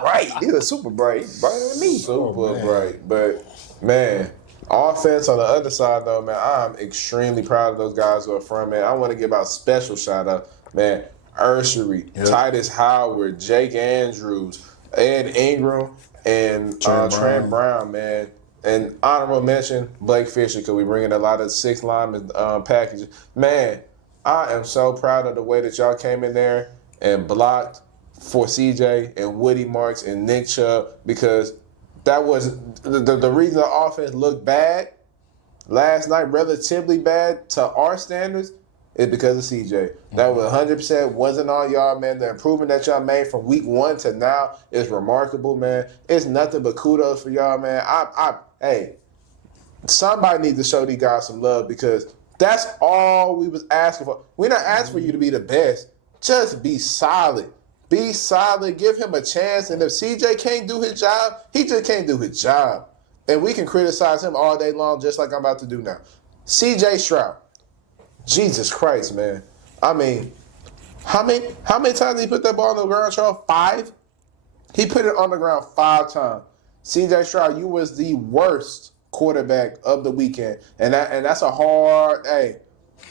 bright. He was super bright. He's brighter than me. Super bright. But, man, offense on the other side, though, man, I'm extremely proud of those guys who are front, man. I want to give out special shout-out, man, Urshery, Titus Howard, Jake Andrews, Ed Ingram, and Trent Brown, man. And honorable mention, Blake Fisher, because we bring in a lot of 6 lineman packages. Man, I am so proud of the way that y'all came in there and blocked for CJ and Woody Marks and Nick Chubb, because that was the reason the offense looked bad last night, relatively bad to our standards, is because of CJ. That was 100% wasn't on y'all, man. The improvement that y'all made from week 1 to now is remarkable, man. It's nothing but kudos for y'all, man. Hey, somebody needs to show these guys some love because that's all we was asking for. We're not asking for you to be the best. Just be solid. Be solid. Give him a chance. And if CJ can't do his job, he just can't do his job. And we can criticize him all day long just like I'm about to do now. CJ Stroud. Jesus Christ, man. I mean, how many times did he put that ball on the ground, Charles? 5? He put it on the ground 5 times. CJ Stroud, you was the worst quarterback of the weekend. And that's a hard, hey,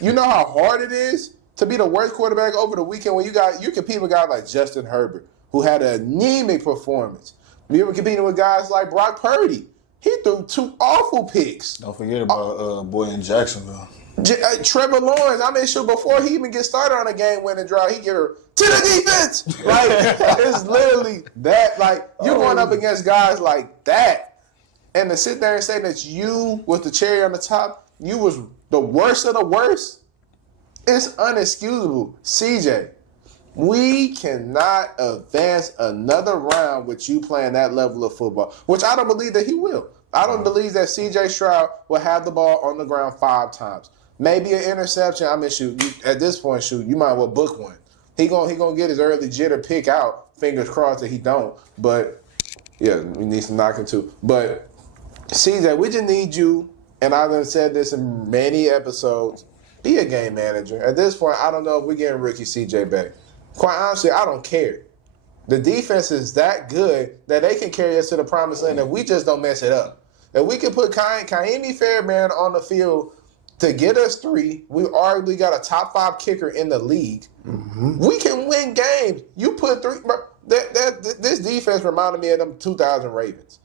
you know how hard it is to be the worst quarterback over the weekend when you compete with guys like Justin Herbert, who had an anemic performance. You were competing with guys like Brock Purdy. He threw 2 awful picks. Don't forget about boy in Jacksonville. Trevor Lawrence, I mean, shoot, before he even gets started on a game-winning drive, he give her to the defense. Like, it's literally that. Like, you're going up against guys like that. And to sit there and say that you was the cherry on the top, you was the worst of the worst, it's unexcusable. CJ, we cannot advance another round with you playing that level of football, which I don't believe that he will. I don't believe that CJ Stroud will have the ball on the ground 5 times. Maybe an interception. I mean, at this point, you might as well book one. He gonna get his early jitter pick out. Fingers crossed that he don't. But, yeah, we need some knocking too. But, CJ, we just need you, and I've said this in many episodes, be a game manager. At this point, I don't know if we're getting rookie CJ back. Quite honestly, I don't care. The defense is that good that they can carry us to the promised land if we just don't mess it up. If we can put Kaimi Fairbairn on the field to get us 3, we arguably got a top 5 kicker in the league. Mm-hmm. We can win games. You put 3. This defense reminded me of them 2000 Ravens.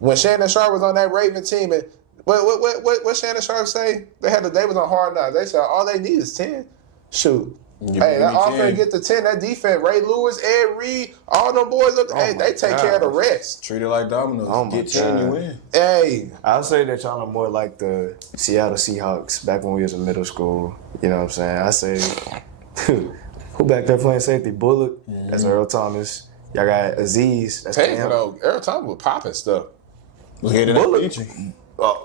When Shannon Sharp was on that Raven team, and what Shannon Sharp say? They was on Hard Knocks. They said all they need is 10. Shoot. Hey, that offense get to 10. That defense, Ray Lewis, Ed Reed, all them boys up there, they take care of the rest. Treat it like dominoes. Get 10, you win. Hey. I'll say that y'all are more like the Seattle Seahawks back when we was in middle school. You know what I'm saying? I say, who back there playing safety? Bullock. Mm-hmm. That's Earl Thomas. Y'all got Aziz. That's Cam. Earl Thomas was popping stuff. Was hitting that feature.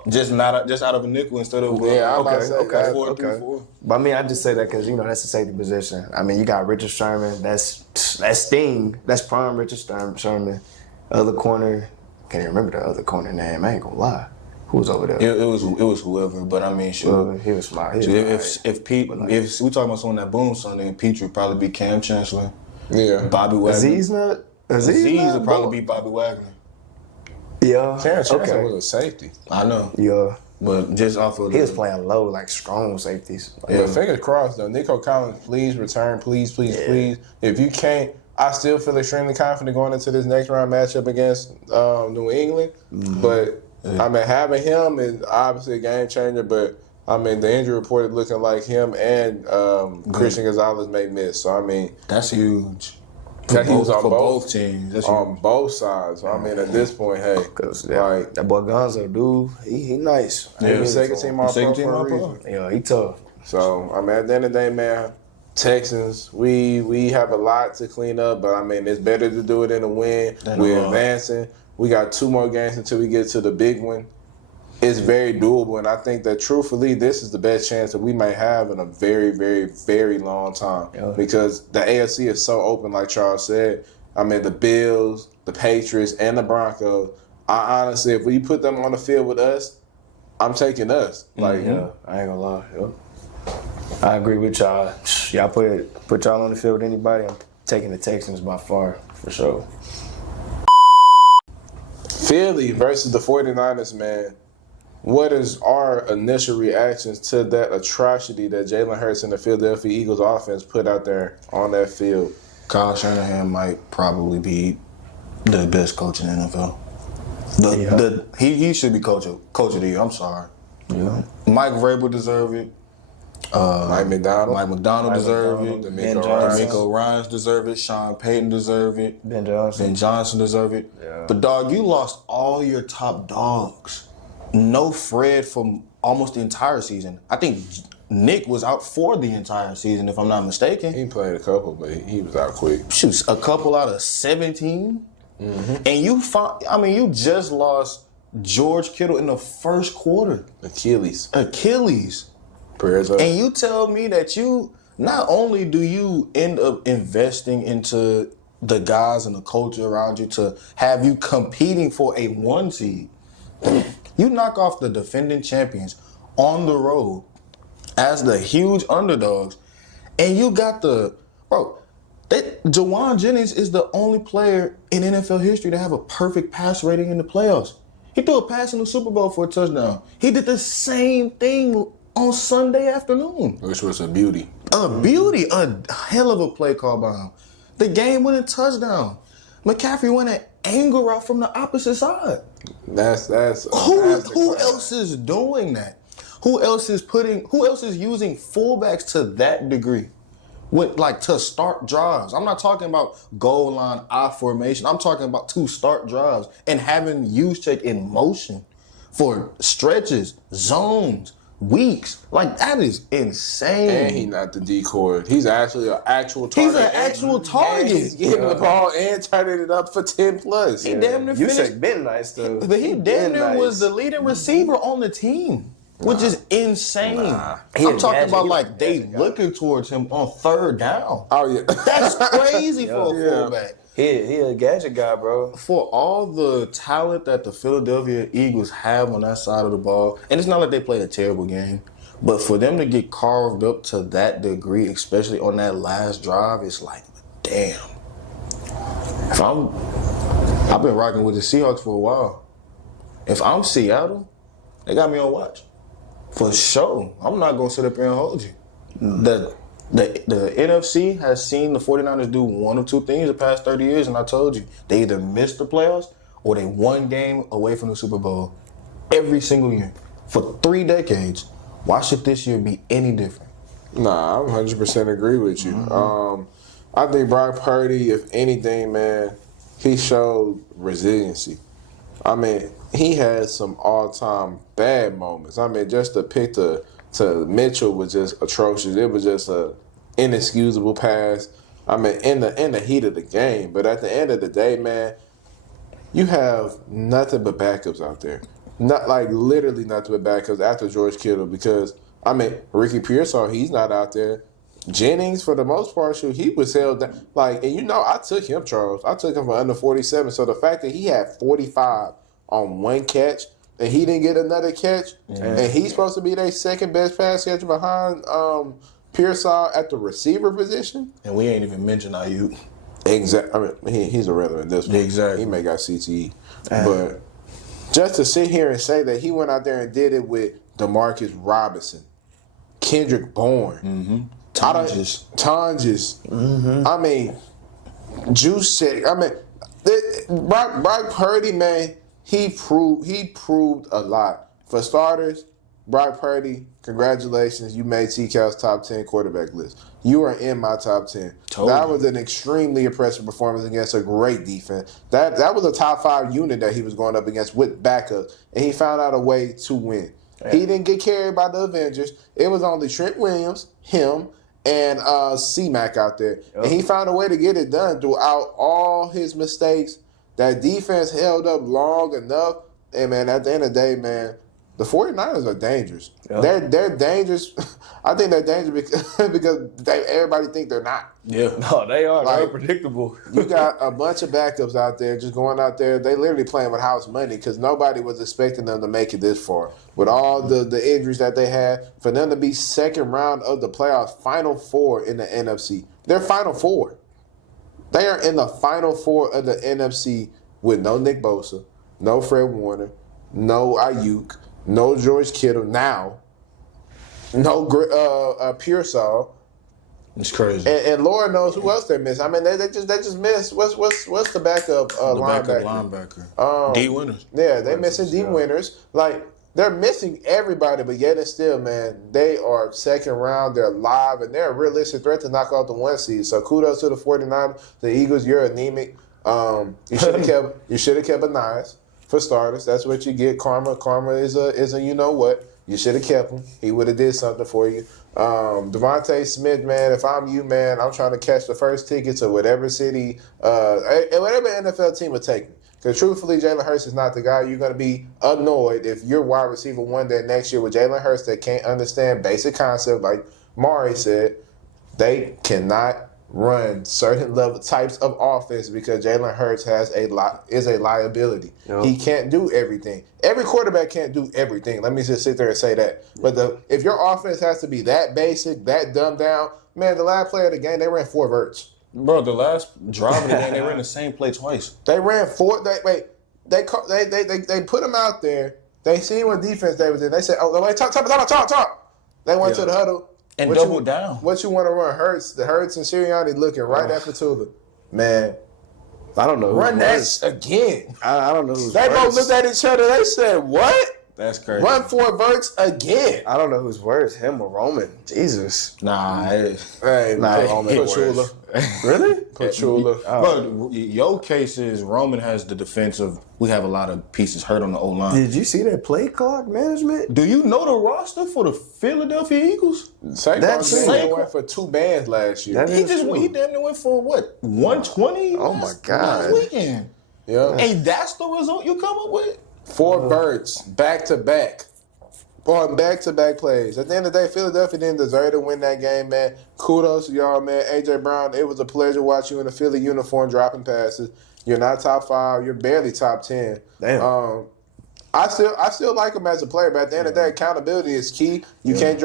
Just out of a nickel instead of okay. 4-3-4. But I mean, I just say that because that's a safety position. I mean, you got Richard Sherman. That's Sting. That's prime Richard Sherman. Other corner, can't even remember the other corner name. I ain't gonna lie. Who was over there? It was whoever. But I mean, sure. He was smart. If we talking about someone that booms Sunday, Pete would probably be Cam Chancellor. Yeah. Bobby Wagner. Aziz would probably be Bobby Wagner. Yeah. Cam Chancellor was a safety. I know. Yeah. But just off of he was playing low, like strong safeties. Yeah, fingers crossed though. Nico Collins, please return, please. If you can't, I still feel extremely confident going into this next round matchup against New England. Mm-hmm. But I mean, having him is obviously a game changer. But I mean, the injury report is looking like him and Christian Gonzalez may miss. So I mean, that's huge. He was on both teams. That's on both sides. So, I mean, at this point, hey, like that boy Gonzo, dude, he nice. Yeah, second team all pro for a reason. Yeah, he tough. So I mean, at the end of the day, man, Texans, we have a lot to clean up, but I mean, it's better to do it in a win. We're advancing. We got 2 more games until we get to the big one. It's very doable, and I think that truthfully, this is the best chance that we might have in a very, very, very long time because the AFC is so open, like Charles said. I mean, the Bills, the Patriots, and the Broncos. I honestly, if we put them on the field with us, I'm taking us. Like, yeah, I ain't gonna lie. Yeah. I agree with y'all. Y'all put y'all on the field with anybody, I'm taking the Texans by far, for sure. Philly versus the 49ers, man. What is our initial reactions to that atrocity that Jalen Hurts and the Philadelphia Eagles offense put out there on that field? Kyle Shanahan might probably be the best coach in the NFL. He should be coach of the year. I'm sorry. Yeah. Mike Vrabel deserve it. Mike McDonald deserve it. D'Amico Ryans deserve it. Sean Payton deserve it. Ben Johnson deserve it. Yeah. But dog, you lost all your top dogs. No Fred for almost the entire season. I think Nick was out for the entire season, if I'm not mistaken. He played a couple, but he was out quick. Shoots a couple out of 17. And you just lost George Kittle in the first quarter. Achilles. Prayers up. And you tell me that you, not only do you end up investing into the guys and the culture around you to have you competing for a 1 seed, you knock off the defending champions on the road as the huge underdogs, and you got Jawan Jennings is the only player in NFL history to have a perfect pass rating in the playoffs. He threw a pass in the Super Bowl for a touchdown. He did the same thing on Sunday afternoon. Which was a beauty. A hell of a play call by him. The game-winning touchdown. McCaffrey went an angle route from the opposite side. Who else is doing that? Who else is using fullbacks to that degree? To start drives. I'm not talking about goal line I formation. I'm talking about to start drives and having Juszczyk in motion for stretches, zones, weeks. That is insane. And he's not the decoy. He's actually an actual target. He's an actual target. He's getting the ball and turning it up for 10 plus. He damn near finished. Juszczyk been nice though. But he damn near was the leading receiver on the team. Which is insane. I'm talking about they looking towards him on third down. Oh yeah, that's crazy for a fullback. He a gadget guy, bro. For all the talent that the Philadelphia Eagles have on that side of the ball, and it's not like they play a terrible game, but for them to get carved up to that degree, especially on that last drive, it's like, damn. I've been rocking with the Seahawks for a while. If I'm Seattle, they got me on watch. For sure. I'm not going to sit up here and hold you. The NFC has seen the 49ers do one of two things the past 30 years, and I told you. They either missed the playoffs or they one game away from the Super Bowl every single year. For 3 decades. Why should this year be any different? Nah, I 100% agree with you. I think Brock Purdy, if anything, man, he showed resiliency. He had some all-time bad moments. Just the pick to Mitchell was just atrocious. It was just a inexcusable pass. In the heat of the game. But at the end of the day, man, you have nothing but backups out there. Literally nothing but backups after George Kittle because, Ricky Pearsall, he's not out there. Jennings, for the most part, he was held down. I took him, Charles. I took him for under 47. So the fact that he had 45 on one catch and he didn't get another catch, and he's supposed to be their second best pass catcher behind Pearsall at the receiver position. And we ain't even mentioned Ayuk. Exactly. He's irrelevant this one. Exactly. He may got CTE. But just to sit here and say that he went out there and did it with DeMarcus Robinson, Kendrick Bourne, Tonjes. Juszczyk. Brock Purdy, man, he proved a lot. For starters, Brock Purdy, congratulations. You made T-Cal's top 10 quarterback list. You are in my top 10. That was an extremely impressive performance against a great defense. That was a top 5 unit that he was going up against with backups, and he found out a way to win. Yeah. He didn't get carried by the Avengers. It was only Trent Williams, him, and C-Mac out there. Yep. And he found a way to get it done throughout all his mistakes. That defense held up long enough. And, man, at the end of the day, man, the 49ers are dangerous. Yep. They're dangerous. I think they're dangerous because everybody think they're not. Yeah. No, they are. They're unpredictable. You got a bunch of backups out there just going out there. They literally playing with house money because nobody was expecting them to make it this far. With all the injuries that they had, for them to be second round of the playoffs, Final Four in the NFC. They're Final Four. They are in the Final Four of the NFC with no Nick Bosa, no Fred Warner, no Ayuk, no George Kittle now, no Pearsall. It's crazy. And Lord knows who else they missed. They just missed. What's the backup linebacker? D Winters. Yeah, they missing D Winters. They're missing everybody, but yet and still, man, they are second round. They're live, and they're a realistic threat to knock out the 1 seed. So kudos to the 49ers. The Eagles, you're anemic. You should have kept Anias for starters. That's what you get. Karma is a you know what. You should have kept him. He would have did something for you. Devontae Smith, man, if I'm you, man, I'm trying to catch the first ticket to whatever city, whatever NFL team would take me. Because truthfully, Jalen Hurts is not the guy. You're going to be annoyed if your wide receiver won that next year with Jalen Hurts that can't understand basic concept. Like Mari said, they cannot run certain level types of offense because Jalen Hurts is a liability. Yep. He can't do everything. Every quarterback can't do everything. Let me just sit there and say that. But if your offense has to be that basic, that dumbed down, man, the last play of the game, they ran 4 verts. Bro, the last drive of the game, they ran the same play twice. They ran 4. They put him out there. They seen what defense they was in. They said, "Oh, wait, talk." They went to the huddle and doubled down. What you want to run? Hurts and Sirianni looking right at Fatula. Man, I don't know. Run that again. I don't know. They both looked at each other. They said, "What?" That's crazy. Run 4 verts again. I don't know who's worse, him or Roman. Jesus. Nah, Roman. Petula. Really? Petula. But your case is Roman has the defense of we have a lot of pieces hurt on the O-line. Did you see that play clock management? Do you know the roster for the Philadelphia Eagles? Saquon went for 2 bands last year. He damn near went for what? 120? Oh my God. Last weekend. Yeah. And that's the result you come up with? 4 verts back to back. On back-to-back plays. At the end of the day, Philadelphia didn't deserve to win that game, man. Kudos to y'all, man. A.J. Brown, it was a pleasure watching you in a Philly uniform dropping passes. You're not top 5. You're barely top 10. Damn. I still like him as a player, but at the end of the day, accountability is key. You can't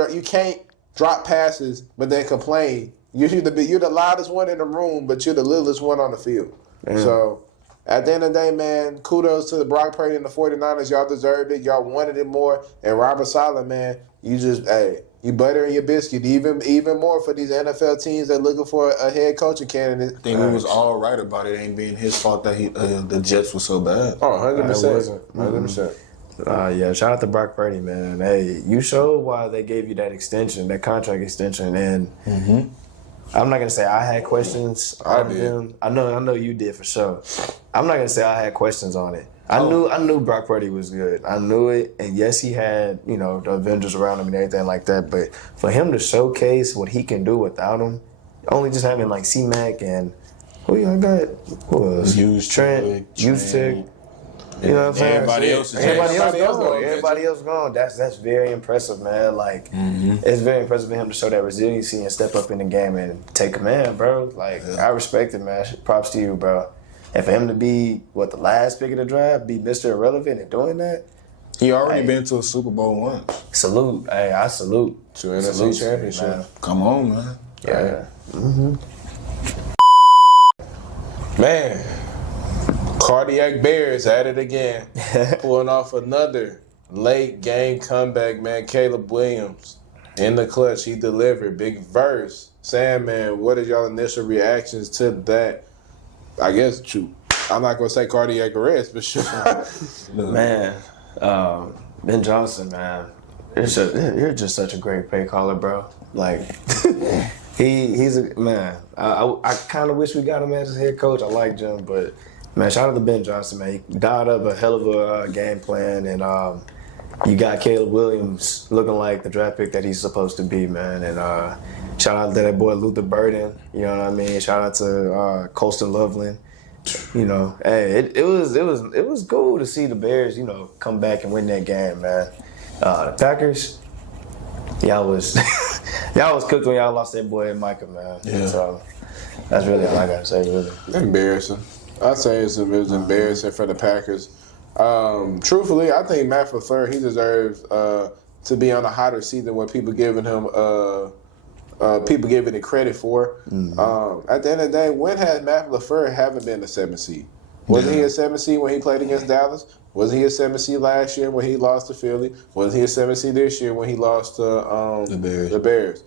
drop passes, but then complain. You're the loudest one in the room, but you're the littlest one on the field. Damn. So at the end of the day, man, kudos to the Brock Purdy and the 49ers. Y'all deserved it. Y'all wanted it more. And Robert Saleh, man, you buttering your biscuit even more for these NFL teams that looking for a head coaching candidate. I think we was all right about it. Ain't being his fault that the Jets were so bad. Oh, 100%. 100%. Yeah, shout out to Brock Purdy, man. Hey, you showed why they gave you that extension, that contract extension, and I'm not gonna say I had questions on him. I know you did for sure. I'm not gonna say I had questions on it. I knew Brock Purdy was good. I knew it, and yes, he had the Avengers around him and everything like that. But for him to showcase what he can do without him, only just having like C-Mac and who else? Trent, Juszczyk. You know what I'm saying? Everybody else gone. That's very impressive, man. Like, it's very impressive for him to show that resiliency and step up in the game and take command, bro. Like, I respect it, man. Props to you, bro. And for him to be, the last pick of the draft, be Mr. Irrelevant and doing that. He already been to a Super Bowl once. Salute. Hey, I salute. To NFC Championship. Man. Come on, man. Yeah. Man. Cardiac Bears at it again. Pulling off another late game comeback, man. Caleb Williams in the clutch. He delivered. Big verse. Sandman, what are y'all initial reactions to that? I guess, I'm not going to say cardiac arrest, but sure. Man, Ben Johnson, man. You're just such a great play caller, bro. Like, he's a man. I kind of wish we got him as his head coach. I like Jim, but man, shout out to Ben Johnson, man. He dialed up a hell of a game plan, and you got Caleb Williams looking like the draft pick that he's supposed to be, man. And shout out to that boy Luther Burden. You know what I mean? Shout out to Colston Loveland. Hey, it was cool to see the Bears, come back and win that game, man. The Packers, y'all was cooked when y'all lost that boy Micah, man. Yeah. So that's really all I gotta say, really. Embarrassing. I'd say it was embarrassing for the Packers. Truthfully, I think Matt LaFleur, he deserves to be on a hotter seat than what people giving him it credit for. At the end of the day, when has Matt LaFleur haven't been a 7 seed? Wasn't he a 7 seed when he played against Dallas? Wasn't he a 7 seed last year when he lost to Philly? Wasn't he a 7 seed this year when he lost to the Bears?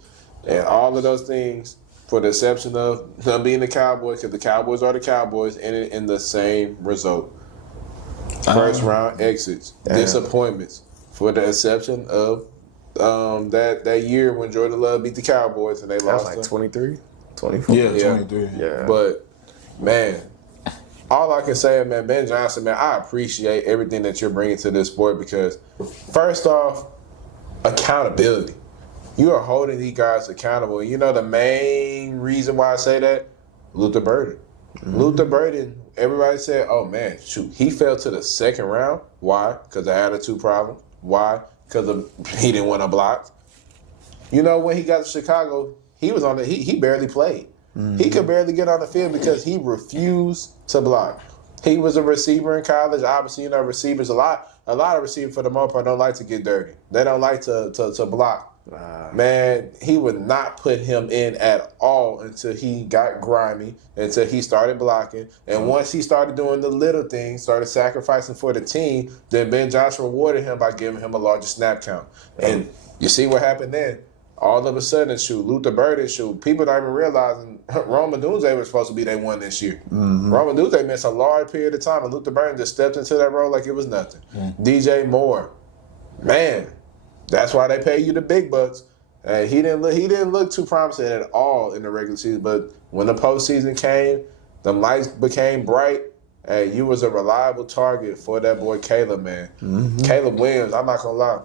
And all of those things, for the exception of them being the Cowboys, because the Cowboys are the Cowboys, ended in the same result. First round exits, disappointments, for the exception of that year when Jordan Love beat the Cowboys and they lost. That was like 23, 24. Yeah, 23. Yeah. But, man, all I can say, man, Ben Johnson, man, I appreciate everything that you're bringing to this sport because, first off, accountability. You are holding these guys accountable. You know the main reason why I say that? Luther Burden. Luther Burden, everybody said, oh man, shoot, he fell to the second round. Why? Because of attitude problem. Why? Because he didn't want to block. You know, when he got to Chicago, he was on he barely played. He could barely get on the field because he refused to block. He was a receiver in college. Obviously, you know, receivers a lot of receivers for the most part don't like to get dirty. They don't like to block. Man, he would not put him in at all until he got grimy, until he started blocking. And once he started doing the little things, started sacrificing for the team, then Ben Johnson rewarded him by giving him a larger snap count. And you see what happened then? All of a sudden, Luther Burden, people don't even realize Rome Odunze was supposed to be their one this year. Rome Odunze missed a large period of time, and Luther Burden just stepped into that role like it was nothing. DJ Moore, man, that's why they pay you the big bucks. He didn't look too promising at all in the regular season, but when the postseason came, the lights became bright. Hey, you was a reliable target for that boy Caleb, man. Caleb Williams, I'm not gonna lie.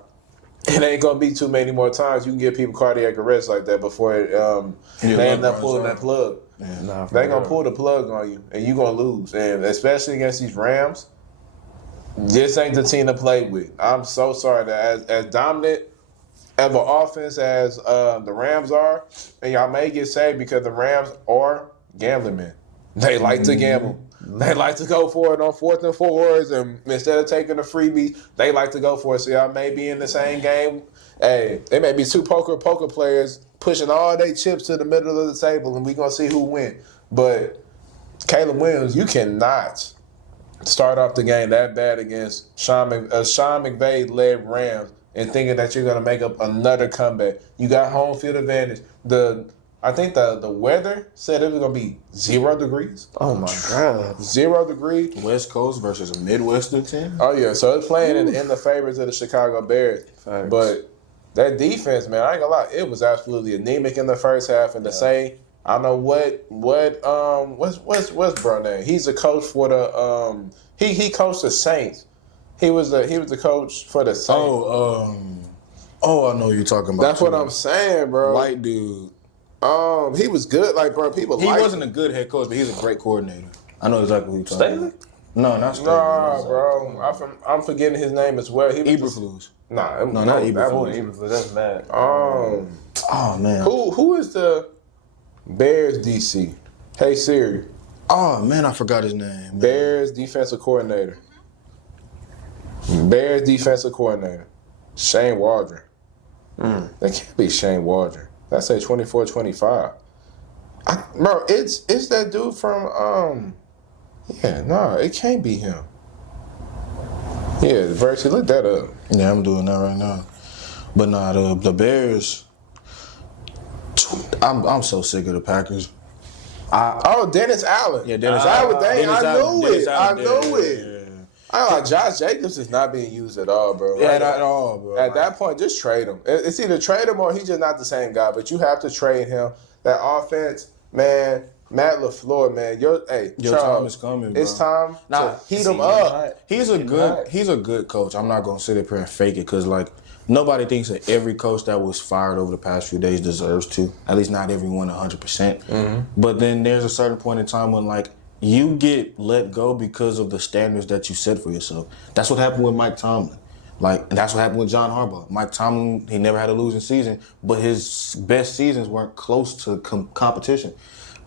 It ain't gonna be too many more times you can give people cardiac arrest like that before they end up pulling that plug. They gonna pull the plug on you, and you gonna lose. And especially against these Rams, this ain't the team to play with. I'm so sorry that as dominant of an offense as the Rams are, and y'all may get saved because the Rams are gambling men. They like to gamble. They like to go for it on 4th and 4s, and instead of taking the freebie, they like to go for it. So y'all may be in the same game. Hey, they may be two poker players pushing all their chips to the middle of the table, and we gonna see who win. But Caleb Williams, you cannot start off the game that bad against Sean McVay-led Rams and thinking that you're gonna make up another comeback. You got home field advantage. I think the weather said it was going to be 0 degrees. Oh, my God. 0 degrees. West Coast versus a Midwestern team? Oh, yeah. So it's playing in the favors of the Chicago Bears. Thanks. But that defense, man, I ain't going to lie, it was absolutely anemic in the first half. And to say, I don't know what's bro name? He's a coach for the he coached the Saints. He was the coach for the Saints. I know who you're talking about. That's what I'm saying, bro. White dude. He was good. Like, bro, people He wasn't a good head coach, but he's a great coordinator. I know exactly who you're talking about. No, not Staley. Nah, bro. I'm forgetting his name as well. Eberflus. Not Eberflus. Eberflus, that's mad. Oh, man. Who is the Bears DC? Hey, Siri. Oh, man, I forgot his name. Man. Bears defensive coordinator. Shane Waldron. That can't be Shane Waldron. That's a 24-25. Bro, it's that dude from it can't be him. Yeah, Versi, look that up. Yeah, I'm doing that right now. But nah, the Bears. I'm so sick of the Packers. Dennis Allen. Yeah, Dennis Allen. I knew it. Josh Jacobs is not being used at all, bro. Yeah, not at all, bro. At that point, just trade him. It's either trade him or he's just not the same guy. But you have to trade him. That offense, man. Matt LaFleur, man. Your Charles, time is coming, bro. It's time to heat him up. He's a good coach. I'm not gonna sit up here and fake it because nobody thinks that every coach that was fired over the past few days deserves to. At least not everyone 100%. But then there's a certain point in time when you get let go because of the standards that you set for yourself. That's what happened with Mike Tomlin. And that's what happened with John Harbaugh. Mike Tomlin, he never had a losing season, but his best seasons weren't close to competition.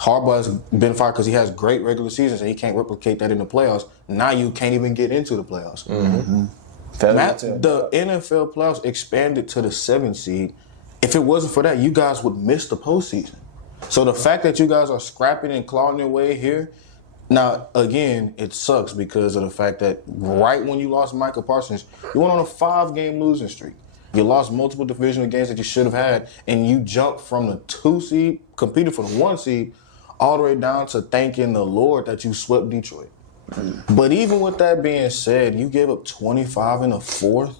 Harbaugh's been fired because he has great regular seasons and he can't replicate that in the playoffs. Now you can't even get into the playoffs. The NFL playoffs expanded to the 7th seed. If it wasn't for that, you guys would miss the postseason. So the fact that you guys are scrapping and clawing your way here, now, again, it sucks because of the fact that right when you lost Micah Parsons, you went on a 5-game losing streak. You lost multiple divisional games that you should have had, and you jumped from the 2 seed, competed for the 1 seed, all the way down to thanking the Lord that you swept Detroit. But even with that being said, you gave up 25 in the 4th.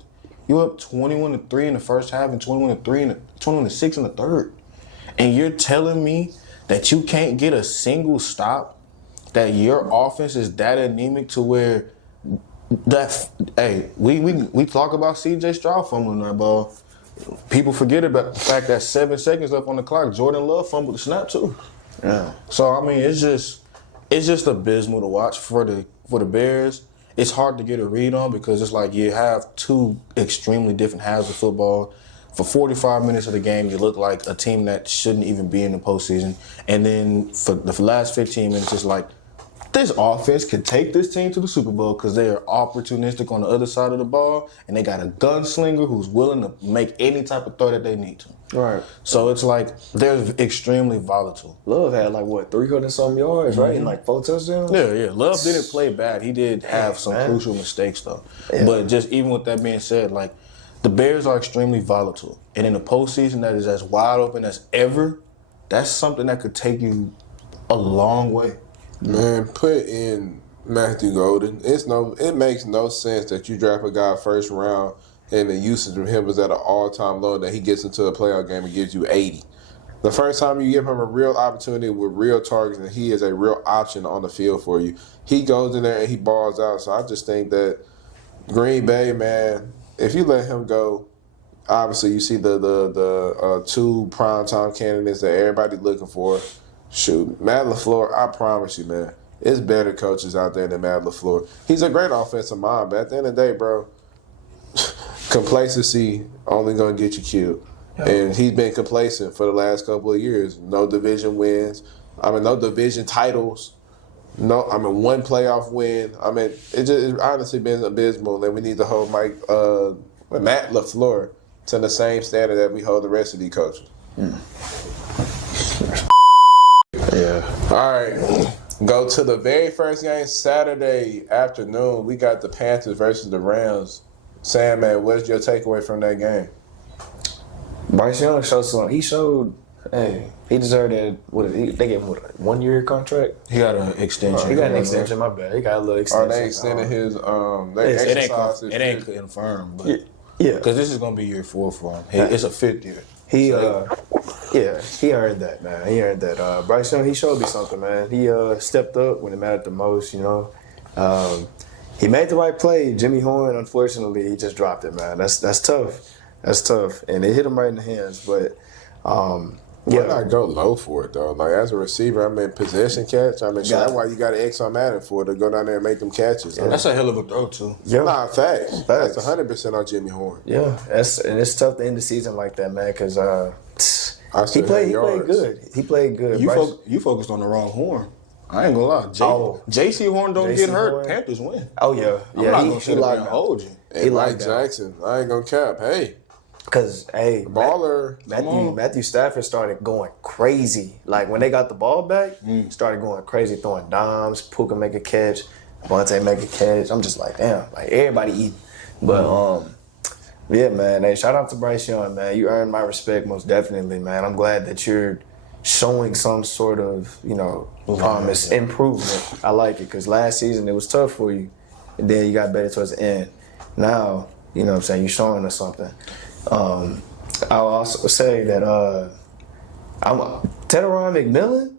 You were up 21-3 in the first half and 21-6 in the 3rd. And you're telling me that you can't get a single stop? That your offense is that anemic to where we talk about C.J. Stroud fumbling that ball. people forget about the fact that 7 seconds left on the clock, Jordan Love fumbled the snap too. Yeah. So I mean, it's just abysmal to watch for the Bears. It's hard to get a read on because it's like you have two extremely different halves of football. For 45 minutes of the game, you look like a team that shouldn't even be in the postseason. And then for the last 15 minutes, it's like this offense can take this team to the Super Bowl because they are opportunistic on the other side of the ball, and they got a gunslinger who's willing to make any type of throw that they need to. Right. So it's like they're extremely volatile. Love had like what 300-some yards, right? And like 4 touchdowns. Yeah. Love didn't play bad. He did have some crucial mistakes though. Yeah. But just even with that being said, like the Bears are extremely volatile, and in a postseason that is as wide open as ever, that's something that could take you a long way. Man, put in Matthew Golden. It makes no sense that you draft a guy first round and the usage of him is at an all-time low, and that he gets into a playoff game and gives you 80. The first time you give him a real opportunity with real targets and he is a real option on the field for you, he goes in there and he balls out. So I just think that Green Bay, man, if you let him go, obviously you see the two primetime candidates that everybody's looking for. Shoot, Matt LaFleur, I promise you, man, it's better coaches out there than Matt LaFleur. He's a great offensive mind, but at the end of the day, bro, complacency only going to get you killed. And he's been complacent for the last couple of years. No division wins. No division titles. One playoff win. It's honestly been abysmal. And we need to hold Matt LaFleur to the same standard that we hold the rest of these coaches. Yeah. All right. Go to the very first game Saturday afternoon. We got the Panthers versus the Rams. Sam, man, what's your takeaway from that game? Bryce Young showed some. He showed. Hey, he deserved that. They gave him a 1-year contract. He got an extension. He got an extension. My bad. He got a little extension. Are they extending his? It ain't confirmed, but Yeah, because this is gonna be year 4 for him. It's a 5th year. he he earned that, man. He earned that. Bryce Young, he showed me something, man. He stepped up when it mattered the most. You know, he made the right play. Jimmy Horn, unfortunately, he just dropped it, man. That's tough. That's tough, and it hit him right in the hands. But Why not go low for it, though? Like, as a receiver, possession catch. That's why you got an X on Madden for, to go down there and make them catches. Yeah, that's a hell of a throw, too. Yeah. Nah, facts. That's 100% on Jimmy Horn. Yeah, and it's tough to end the season like that, man, because he still played had yards. good. He played good. You focused on the wrong Horn. I ain't gonna lie. JC Horn don't get hurt. Horn. Panthers win. Oh yeah, I'm not gonna sit there and hold you. Hey, Mike Jackson, I ain't gonna cap. Hey, because baller. Matthew Stafford started going crazy. Like when they got the ball back, started going crazy, throwing dimes. Puka make a catch, Vontae make a catch. I'm just like, damn, like everybody eating. But yeah, man. Hey, shout out to Bryce Young, man. You earned my respect most definitely, man. I'm glad that you're showing some sort of, improvement. I like it because last season it was tough for you, and then you got better towards the end. Now, you know what I'm saying, you're showing us something. I'll also say that Teteron McMillan,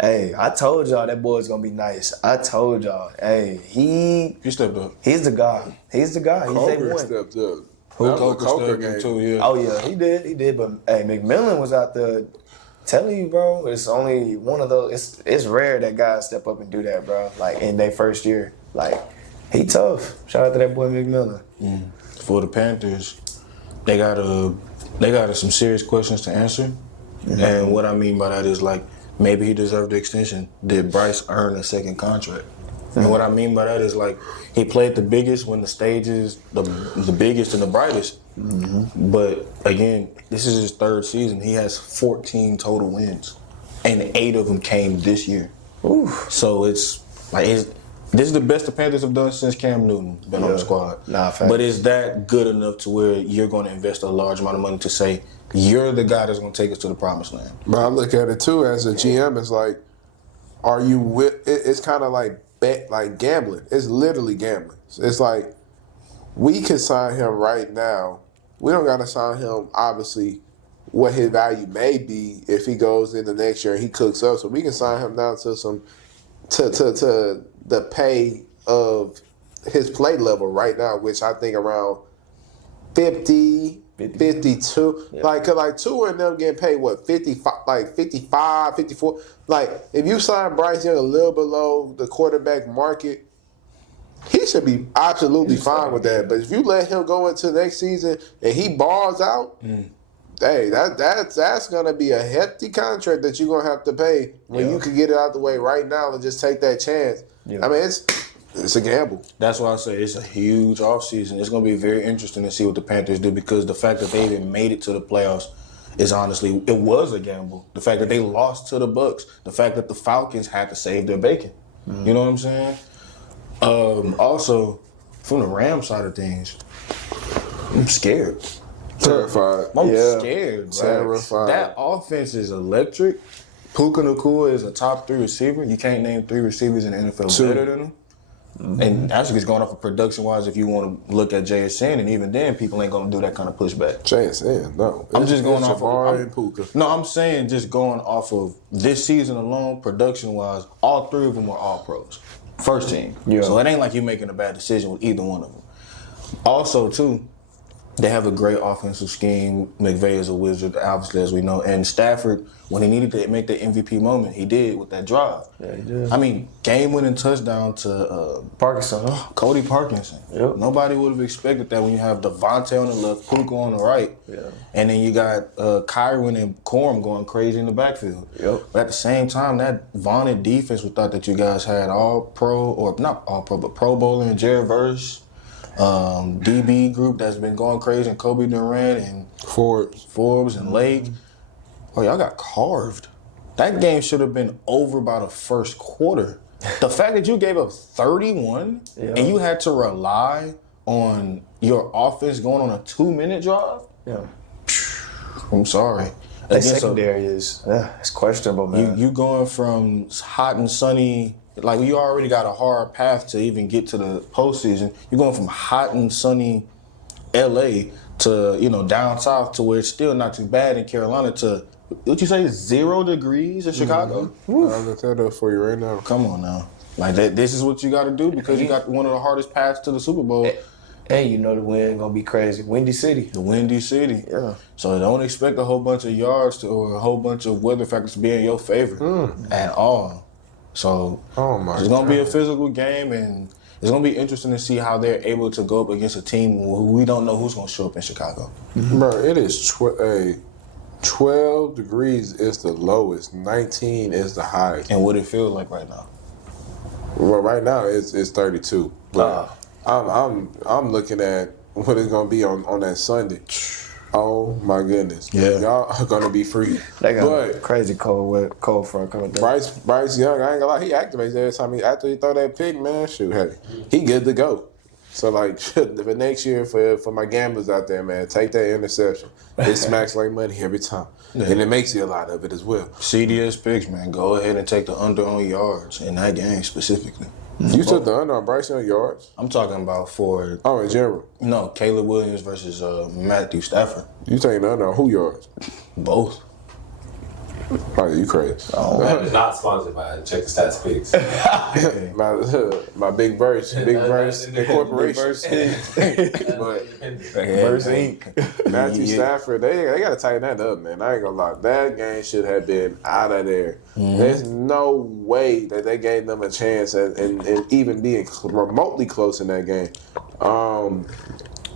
hey, I told y'all that boy's gonna be nice. I told y'all, hey, he stepped up. He's the guy. He's Coker stepped up. Coker stepped up too, yeah. Oh yeah, he did. But hey, McMillan was out there. Telling you, bro, it's only one of those. It's rare that guys step up and do that, bro. Like in their first year, like he tough. Shout out to that boy McMillan. For the Panthers, they got some serious questions to answer, and what I mean by that is like maybe he deserved the extension. Did Bryce earn a second contract? And what I mean by that is like he played the biggest when the stage is the biggest and the brightest. But again, this is his 3rd season. He has 14 total wins, and 8 of them came this year. So it's like this is the best the Panthers have done since Cam Newton been on the squad. Nah, facts. But is that good enough to where you're going to invest a large amount of money to say you're the guy that's going to take us to the promised land? But I look at it too as a GM. It's like, are you with? It's kind of like gambling. It's literally gambling. It's like we can sign him right now. We don't got to sign him, obviously, what his value may be if he goes in the next year and he cooks up. So we can sign him down to to the pay of his play level right now, which I think around 50, 52. Yeah. Like two of them getting paid what 55, like 55, 54. Like if you sign Bryce Young a little below the quarterback market, he should be absolutely fine with that. But if you let him go into next season and he balls out, hey, that's gonna be a hefty contract that you're gonna have to pay when you can get it out the way right now and just take that chance. Yeah. I mean, it's a gamble. That's why I say it's a huge offseason. It's going to be very interesting to see what the Panthers do because the fact that they even made it to the playoffs is honestly, it was a gamble. The fact that they lost to the Bucks, the fact that the Falcons had to save their bacon. You know what I'm saying? Also, from the Rams side of things, I'm scared. Terrified. I'm scared, bro. Terrified. That offense is electric. Puka Nacua is a top 3 receiver. You can't name 3 receivers in the NFL better than him. And actually, it's going off of production-wise if you want to look at JSN, and even then, people ain't going to do that kind of pushback. JSN, no. I'm just going off Jabari of and Puka. No, I'm saying just going off of this season alone, production-wise, all 3 of them were all pros. First team. Yeah. So it ain't like you're making a bad decision with either one of them. Also, too, they have a great offensive scheme. McVay is a wizard, obviously, as we know. And Stafford, when he needed to make the MVP moment, he did with that drive. Yeah, he did. I mean, game-winning touchdown to Parkinson. Cody Parkinson. Yep. Nobody would have expected that when you have Devontae on the left, Puka on the right. Yeah. And then you got Kyron and Corum going crazy in the backfield. Yep. But at the same time, that vaunted defense we thought that you guys had all-pro, or not all-pro, but Pro Bowler and Jared Verse. DB group that's been going crazy, and Kobe Durant and Forbes and Lake. Oh, y'all got carved. That game should have been over by the first quarter. The fact that you gave up 31 and you had to rely on your offense going on a 2-minute drive. Yeah. I'm sorry. That secondary is it's questionable, man. You going from hot and sunny. Like, you already got a hard path to even get to the postseason. You're going from hot and sunny L.A. to, down south to where it's still not too bad in Carolina to, what you say, 0 degrees in Chicago? I'll look that up for you right now. Come on now. Like, this is what you got to do because you got one of the hardest paths to the Super Bowl. And you know the wind going to be crazy. Windy City. The Windy City. Yeah. So don't expect a whole bunch of yards or a whole bunch of weather factors to be in your favor at all. So it's going to be a physical game, and it's going to be interesting to see how they're able to go up against a team who we don't know who's going to show up in Chicago. Bro, it is 12 degrees is the lowest, 19 is the highest. And what it feels like right now. Well, right now it's 32. But I'm looking at what it's going to be on that Sunday. Oh my goodness! Yeah, y'all are gonna be free. They got a crazy cold front coming down. Bryce Young, I ain't gonna lie, he activates every time after he throw that pick, man. Shoot, hey, he good to go. So like for next year for my gamblers out there, man, take that interception. It smacks like money every time, and it makes you a lot of it as well. CDS picks, man, go ahead and take the under on yards in that game specifically. You took the under on Bryce Young yards? I'm talking about for... Oh, in general? No, Caleb Williams versus Matthew Stafford. You taking the under on who yards? Both. Oh, you crazy. That is not sponsored by Check the Stats Picks. my Big Verse Incorporation. Verse Inc. Matthew Stafford, they got to tighten that up, man. I ain't gonna lie. That game should have been out of there. There's no way that they gave them a chance and even being remotely close in that game.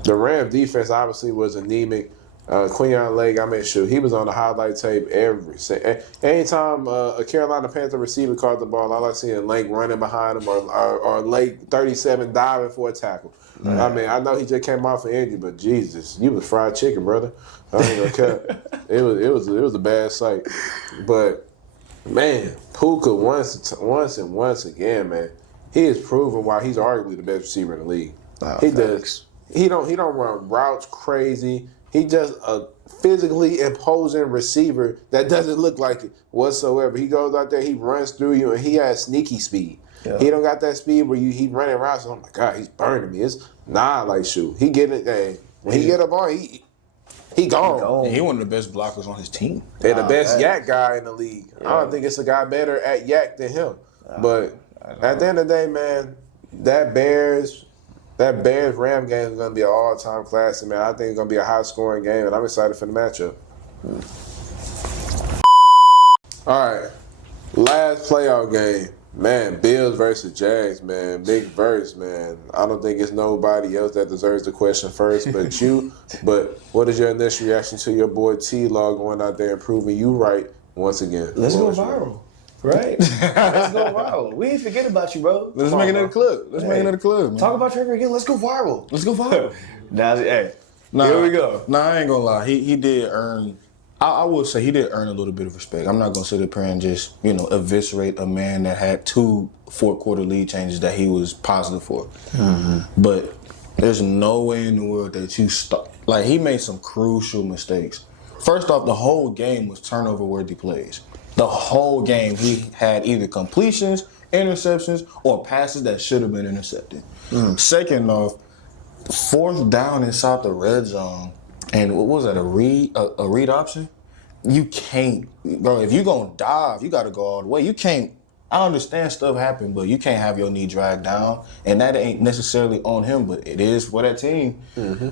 The Rams defense obviously was anemic. Quinyon Lake, he was on the highlight tape anytime a Carolina Panther receiver caught the ball, all I see is Lake running behind him or Lake 37 diving for a tackle. I mean, I know he just came off an injury, but Jesus, you was fried chicken, brother. I ain't gonna cut. It was a bad sight. But man, Puka once again, man, he is proven why he's arguably the best receiver in the league. He does. He don't run routes crazy. He just a physically imposing receiver that doesn't look like it whatsoever. He goes out there, he runs through you, and he has sneaky speed. Yeah. He don't got that speed where he running around. So, oh my God, he's burning me. It's like shoot. He get it. Hey, when he get a ball, he gone. And he one of the best blockers on his team. And the best yak guy in the league. Yeah. I don't think it's a guy better at yak than him. But at the end of the day, man, that Bears That Bears-Ram game is going to be an all-time classic, man. I think it's going to be a high-scoring game, and I'm excited for the matchup. All right. Last playoff game. Man, Bills versus Jags, man. Big verse, man. I don't think it's nobody else that deserves the question first but you. But what is your initial reaction to your boy T-Law going out there and proving you right once again? Let's go viral. Right? Let's go viral. We ain't forget about you, bro. Let's make another clip. Let's make another clip, man. Talk about Trevor again. Let's go viral. Let's go viral. Now, hey, Nah, here we go. Nah, I ain't gonna lie. He did earn. I would say he did earn a little bit of respect. I'm not gonna sit up here and just eviscerate a man that had 2 fourth-quarter lead changes that he was positive for. Mm-hmm. But there's no way in the world that you stop. Like, he made some crucial mistakes. First off, the whole game was turnover-worthy plays. The whole game he had either completions, interceptions, or passes that should have been intercepted. Second off, 4th down inside the red zone. And what was that, a read option? You can't, bro, if you're going to dive, you got to go all the way. You can't, I understand stuff happened, but you can't have your knee dragged down. And that ain't necessarily on him, but it is for that team. Mm-hmm.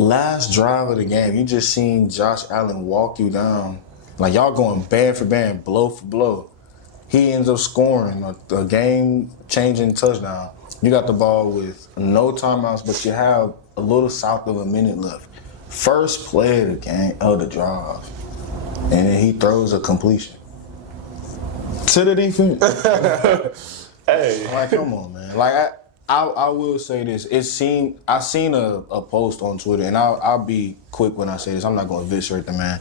Last drive of the game, you just seen Josh Allen walk you down. Like, y'all going band for band, blow for blow. He ends up scoring a game-changing touchdown. You got the ball with no timeouts, but you have a little south of a minute left. First play of the game, of the drive, and then he throws a completion to the defense. Hey, like, come on, man. Like, I will say this. I seen a post on Twitter, and I'll be quick when I say this. I'm not going to eviscerate the man.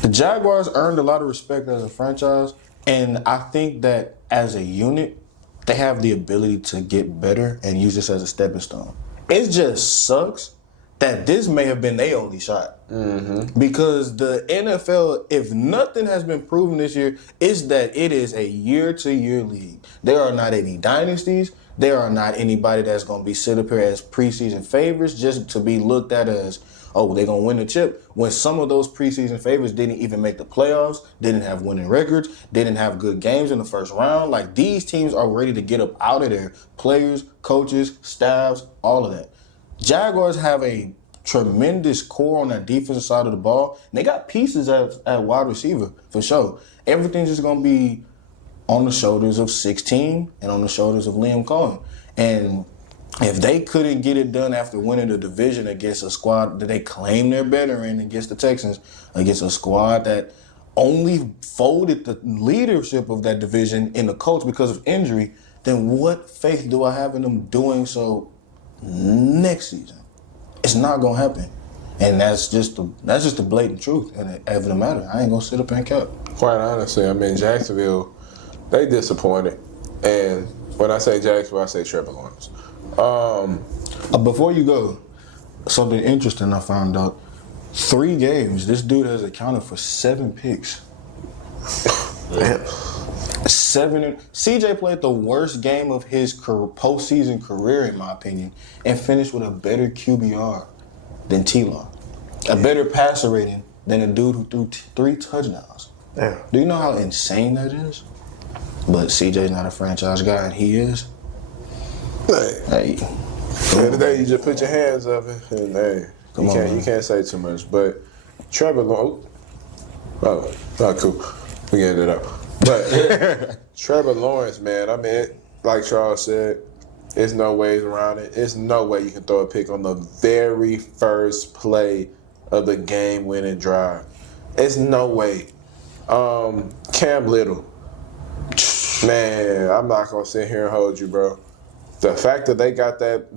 The Jaguars earned a lot of respect as a franchise, and I think that as a unit, they have the ability to get better and use this as a stepping stone. It just sucks that this may have been their only shot. Mm-hmm. Because the NFL, if nothing has been proven this year, is that it is a year-to-year league. There are not any dynasties. There are not anybody that's going to be sit up here as preseason favorites just to be looked at as, oh, they're going to win the chip. When some of those preseason favorites didn't even make the playoffs, didn't have winning records, didn't have good games in the first round. Like, these teams are ready to get up out of there. Players, coaches, staffs, all of that. Jaguars have a tremendous core on that defensive side of the ball. And they got pieces at wide receiver, for sure. Everything's just going to be on the shoulders of 16 and on the shoulders of Liam Cohen. And if they couldn't get it done after winning the division against a squad that they claim they're better in against the Texans, against a squad that only folded the leadership of that division in the coach because of injury, then what faith do I have in them doing so next season? It's not gonna happen, and that's just the blatant truth of the matter. I ain't gonna sit up and cap. Quite honestly, I mean, Jacksonville, they disappointed, and when I say Jacksonville, I say Trevor Lawrence. Before you go, something interesting I found out. 3 games, this dude has accounted for 7 picks. 7. CJ played the worst game of his postseason career, in my opinion, and finished with a better QBR than T-Law. A better passer rating than a dude who threw 3 touchdowns. Damn. Do you know how insane that is? But CJ's not a franchise guy, and he is. Hey. The other day, you just put your hands up, and hey, you can't say too much. But Trevor Lawrence, cool. We ended up. But Trevor Lawrence, man, I mean, like Charles said, there's no ways around it. There's no way you can throw a pick on the very first play of the game-winning drive. There's no way. Cam Little, man, I'm not gonna sit here and hold you, bro. The fact that they got that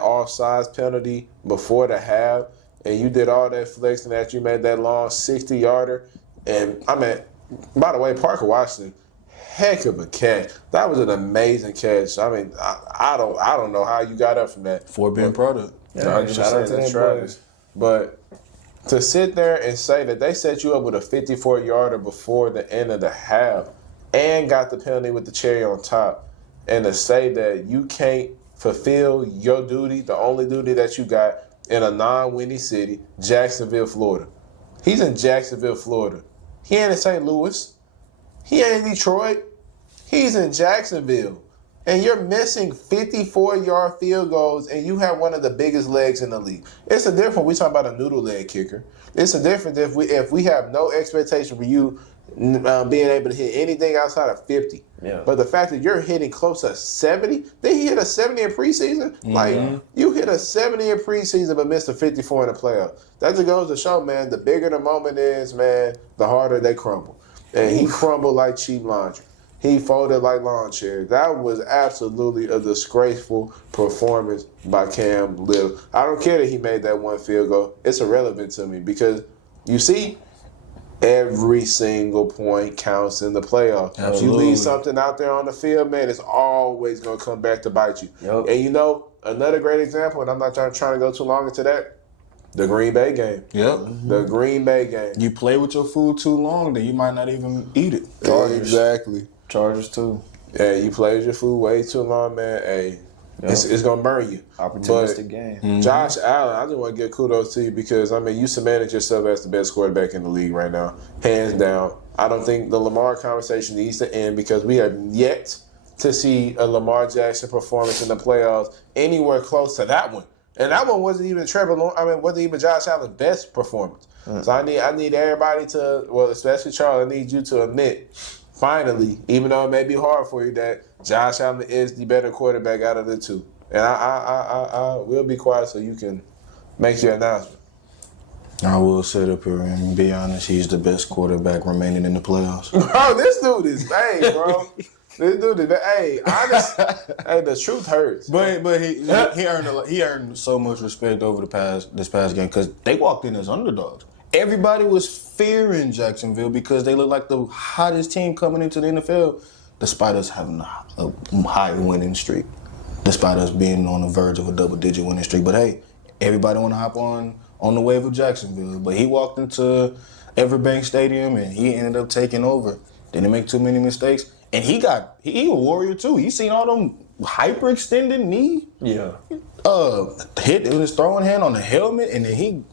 offsides penalty before the half, and you did all that flexing that you made that long 60-yarder, and I mean, by the way, Parker Washington, heck of a catch. That was an amazing catch. I mean, I don't know how you got up from that. Four-bin product. Yeah, shout out to Travis. But to sit there and say that they set you up with a 54-yarder before the end of the half and got the penalty with the cherry on top, and to say that you can't fulfill your duty, the only duty that you got in a non-windy city, Jacksonville, Florida. He's in Jacksonville, Florida. He ain't in St. Louis. He ain't in Detroit. He's in Jacksonville. and you're missing 54-yard field goals, and you have one of the biggest legs in the league. It's a difference. We talk about a noodle leg kicker. It's a difference if we have no expectation for you being able to hit anything outside of 50. Yeah. But the fact that you're hitting close to 70, they hit a 70 in preseason. Like, you hit a 70 in preseason but missed a 54 in the playoffs. That just goes to show, man, the bigger the moment is, man, the harder they crumble. And he crumbled like cheap laundry. He folded like lawn chairs. That was absolutely a disgraceful performance by Cam Little. I don't care that he made that one field goal. It's irrelevant to me because, you see, every single point counts in the playoffs. If you leave something out there on the field, man, it's always going to come back to bite you. Yep. And you know, another great example, and I'm not trying to go too long into that, the Green Bay game. Yep. The Green Bay game. You play with your food too long, then you might not even eat it. Exactly. Chargers too. Yeah, you play with your food way too long, man. Hey, it's going to burn you. Opportunistic game. Josh Allen, I just want to give kudos to you because, I mean, you cemented yourself as the best quarterback in the league right now, hands down. I don't think the Lamar conversation needs to end because we have yet to see a Lamar Jackson performance in the playoffs anywhere close to that one. And that one wasn't even wasn't even Josh Allen's best performance. So I need everybody to, well, especially Charles, I need you to admit, finally, even though it may be hard for you, that Josh Allen is the better quarterback out of the two. And I will be quiet so you can make your announcement. I will sit up here and be honest, he's the best quarterback remaining in the playoffs. Bro, this dude is bang, bro. This dude is hey, honest. Hey, the truth hurts. But he earned so much respect over this past game because they walked in as underdogs. Everybody was fearing Jacksonville because they look like the hottest team coming into the NFL, despite us having a high winning streak, despite us being on the verge of a double-digit winning streak. But hey, everybody want to hop on the wave of Jacksonville. But he walked into Everbank Stadium and he ended up taking over. Didn't make too many mistakes. And he a warrior too. He seen all them hyperextended knee. Yeah. Hit with his throwing hand on the helmet, and then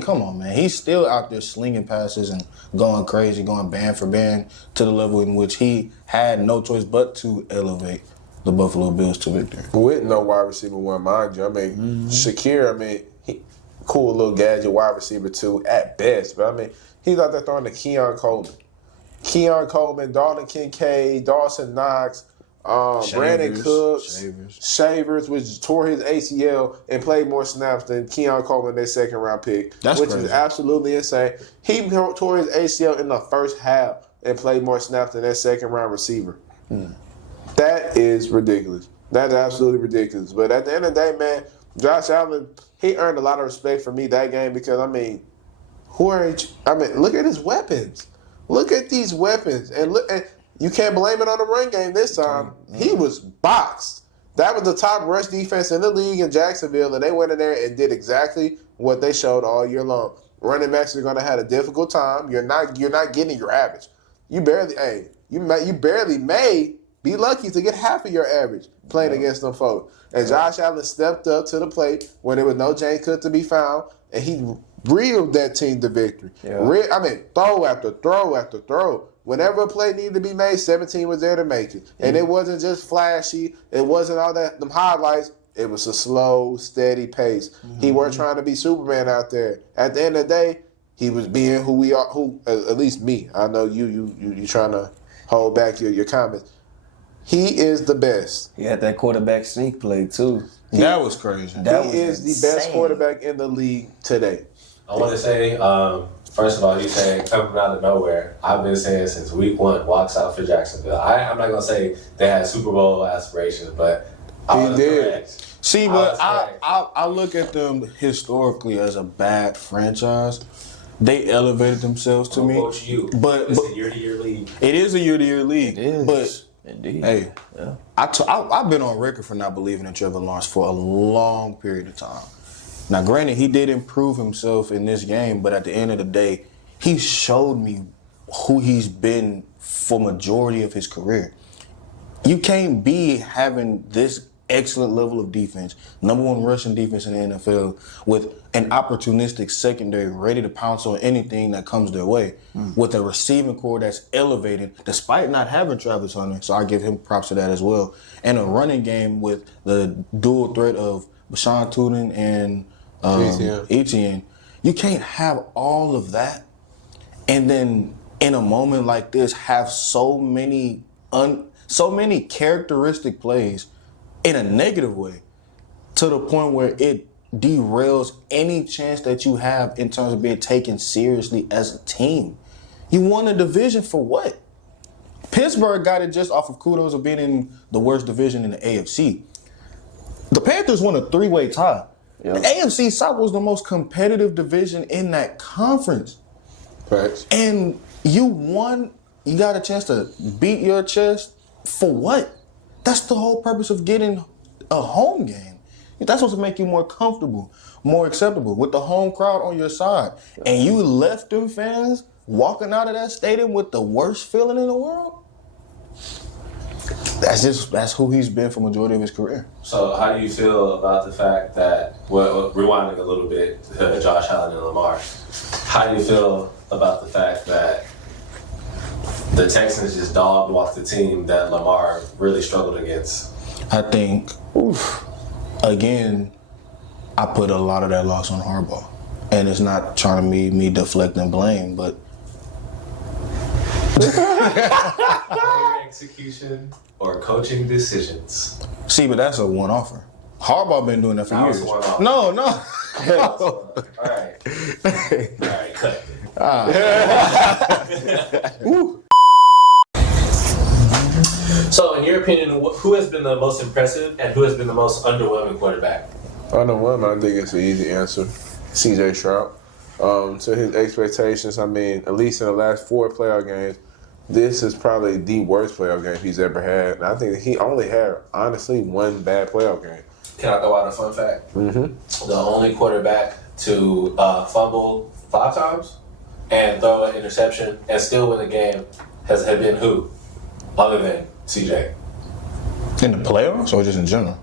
come on, man. He's still out there slinging passes and going crazy, going band for band to the level in which he had no choice but to elevate the Buffalo Bills to victory. With no wide receiver one, mind you. I mean, Shakir, he cool little gadget wide receiver two at best. But I mean, he's out there throwing to Keon Coleman, Dalton Kincaid, Dawson Knox, Brandon Cooks, Shavers, which tore his ACL and played more snaps than Keon Coleman, their second-round pick, which is absolutely insane. He tore his ACL in the first half and played more snaps than their second-round receiver. That is ridiculous. That is absolutely ridiculous. But at the end of the day, man, Josh Allen, he earned a lot of respect for me that game because, look at his weapons. Look at these weapons. And you can't blame it on the run game this time. He was boxed. That was the top rush defense in the league in Jacksonville, and they went in there and did exactly what they showed all year long. Running backs are going to have a difficult time. You're not getting your average. You barely may be lucky to get half of your average playing against them folks. And Josh Allen stepped up to the plate when there was no James Cook to be found, and he reeled that team to victory. Yeah. Throw after throw after throw. Whenever a play needed to be made, 17 was there to make it. And it wasn't just flashy. It wasn't all them highlights. It was a slow, steady pace. He weren't trying to be Superman out there. At the end of the day, he was being who we are. At least me. I know you trying to hold back your comments. He is the best. He had that quarterback sneak play too. That was crazy. He is the best quarterback in the league today. I want to say, first of all, you saying coming out of nowhere. I've been saying since week one, walks out for Jacksonville. I'm not gonna say they had Super Bowl aspirations, but he did. Correct. See, but I look at them historically as a bad franchise. They elevated themselves to me. Coach you, but it's a year-to-year league. It is a year-to-year league. It is. But indeed. Hey, yeah. I've been on record for not believing in Trevor Lawrence for a long period of time. Now, granted, he did improve himself in this game, but at the end of the day, he showed me who he's been for majority of his career. You can't be having this excellent level of defense, number one rushing defense in the NFL, with an opportunistic secondary ready to pounce on anything that comes their way, with a receiving core that's elevated despite not having Travis Hunter, so I give him props to that as well, and a running game with the dual threat of Bashan Tootin and Etienne. You can't have all of that and then in a moment like this have so many characteristic plays in a negative way to the point where it derails any chance that you have in terms of being taken seriously as a team. You won a division for what? Pittsburgh got it just off of kudos of being in the worst division in the AFC. The Panthers won a 3-way tie. Yep. The AFC South was the most competitive division in that conference. Facts. And you won, you got a chance to beat your chest for what? That's the whole purpose of getting a home game. That's supposed to make you more comfortable, more acceptable with the home crowd on your side. And you left them fans walking out of that stadium with the worst feeling in the world? That's who he's been for majority of his career. So how do you feel about the fact that, well, rewinding a little bit, Josh Allen and Lamar, how do you feel about the fact that the Texans just dog walked the team that Lamar really struggled against? I think, again, I put a lot of that loss on Harbaugh. And it's not trying to be me deflecting blame, but player execution or coaching decisions? See, but that's a one-offer. Harbaugh been doing that for years. One-off. No. All right, cut. So, in your opinion, who has been the most impressive and who has been the most underwhelming quarterback? Underwhelming, I think it's an easy answer. C.J. Stroud. To his expectations, I mean, at least in the last 4 playoff games, this is probably the worst playoff game he's ever had. And I think he only had, honestly, 1 bad playoff game. Can I throw out a fun fact? Mm-hmm. The only quarterback to fumble 5 times and throw an interception and still win a game has been who? Other than CJ. In the playoffs or just in general?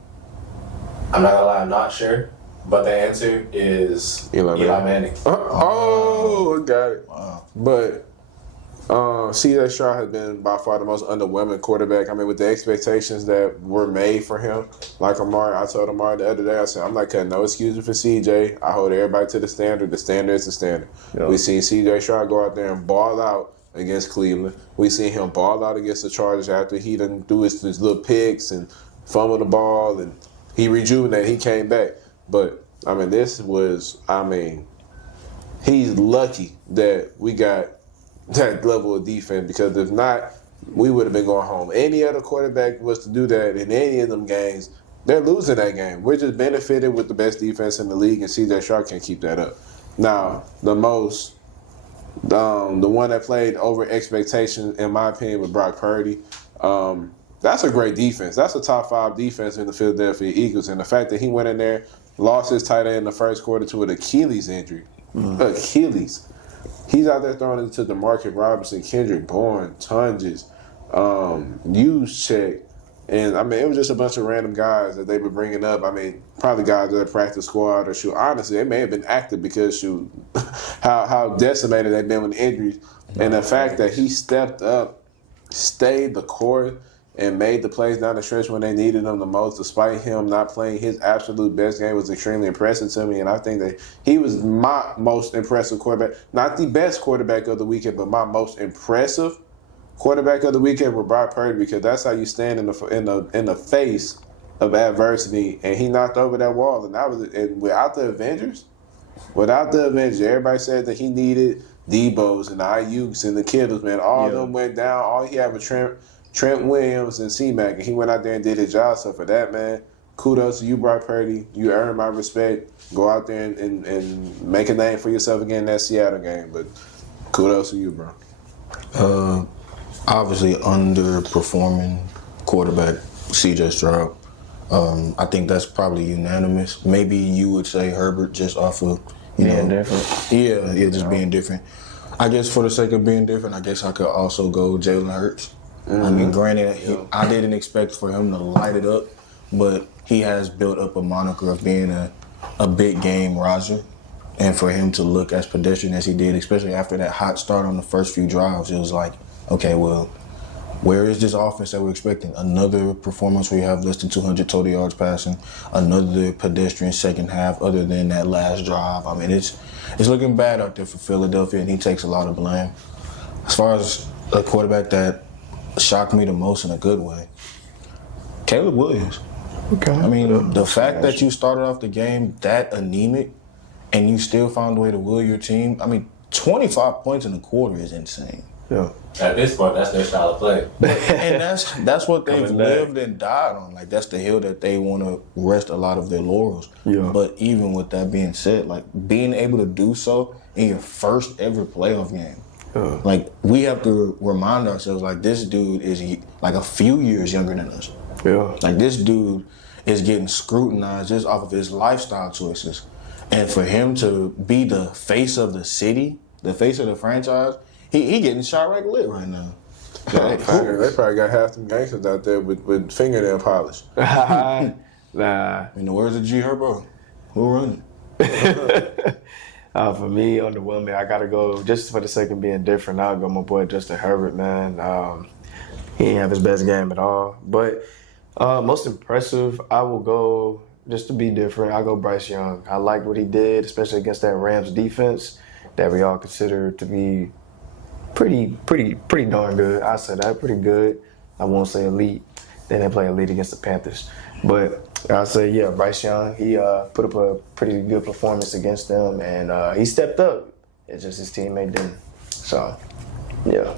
I'm not gonna lie, I'm not sure. But the answer is Eli Manning. Oh, got it. Wow. But C.J. Stroud has been by far the most underwhelming quarterback. I mean, with the expectations that were made for him, like Amari, I told Amari the other day, I said, I'm not cutting no excuses for C.J. I hold everybody to the standard. The standard is the standard. Yep. We seen C.J. Stroud go out there and ball out against Cleveland. We seen him ball out against the Chargers after he done do his little picks and fumble the ball, and he rejuvenated. He came back. But, I mean, he's lucky that we got that level of defense, because if not, we would have been going home. Any other quarterback was to do that in any of them games, they're losing that game. We're just benefited with the best defense in the league, and C.J. Stroud can't keep that up. Now, the one that played over expectation, in my opinion, was Brock Purdy. That's a great defense. That's a top 5 defense in the Philadelphia Eagles. And the fact that he went in there, lost his tight end in the first quarter to an Achilles injury. Achilles. He's out there throwing it to DeMarcus Robinson, Kendrick Bourne, Tunges, Juszczyk. And, I mean, it was just a bunch of random guys that they were bringing up. I mean, probably guys that practice squad or shoot. Honestly, they may have been active because, shoot, how decimated they've been with injuries. And the fact that he stepped up, stayed the course, and made the plays down the stretch when they needed him the most, despite him not playing his absolute best game, was extremely impressive to me. And I think that he was my most impressive quarterback. Not the best quarterback of the weekend, but my most impressive quarterback of the weekend with Brock Purdy, because that's how you stand in the face of adversity. And he knocked over that wall. And without the Avengers, everybody said that he needed Debo's and the Ayuks and the Kittles, man. All of them went down. All he had was Trent Williams and C-Mac, and he went out there and did his job. So for that, man, kudos to you, Brock Purdy. You earned my respect. Go out there and make a name for yourself again in that Seattle game. But kudos to you, bro. Obviously, underperforming quarterback, C.J. Stroud. I think that's probably unanimous. Maybe you would say Herbert just off of, being different. Yeah, just being different. I guess for the sake of being different, I guess I could also go Jalen Hurts. I mean, granted, I didn't expect for him to light it up but he has built up a moniker of being a big game riser. And for him to look as pedestrian as he did, especially after that hot start on the first few drives, it was like, okay, well, where is this offense that we're expecting? Another performance where you have less than 200 total yards passing, another pedestrian second half other than that last drive. I mean, it's looking bad out there for Philadelphia, and he takes a lot of blame. As far as a quarterback that shocked me the most in a good way, Caleb Williams. Okay. I mean, the fact that you started off the game that anemic and you still found a way to will your team, I mean, 25 points in a quarter is insane. Yeah. At this point, that's their style of play. And that's what they've Coming back. lived and died on. Like, that's the hill that they want to rest a lot of their laurels. Yeah. But even with that being said, like, being able to do so in your first ever playoff game, like, we have to remind ourselves, like, this dude is like a few years younger than us. Yeah. Like, this dude is getting scrutinized just off of his lifestyle choices. And for him to be the face of the city, the face of the franchise, he getting shot right lit right now. They probably got half them gangsters out there with fingernail polish. Nah. In the words of G Herbo, who running? For me, underwhelming, I got to go, just for the sake of being different, I'll go my boy Justin Herbert, man. He didn't have his best game at all. But most impressive, I will go, just to be different, I'll go Bryce Young. I liked what he did, especially against that Rams defense that we all consider to be pretty darn good. I said that, pretty good. I won't say elite. They didn't play elite against the Panthers. But I'll say, yeah, Bryce Young, he put up a pretty good performance against them, and he stepped up. It's just his teammate didn't. So, yeah.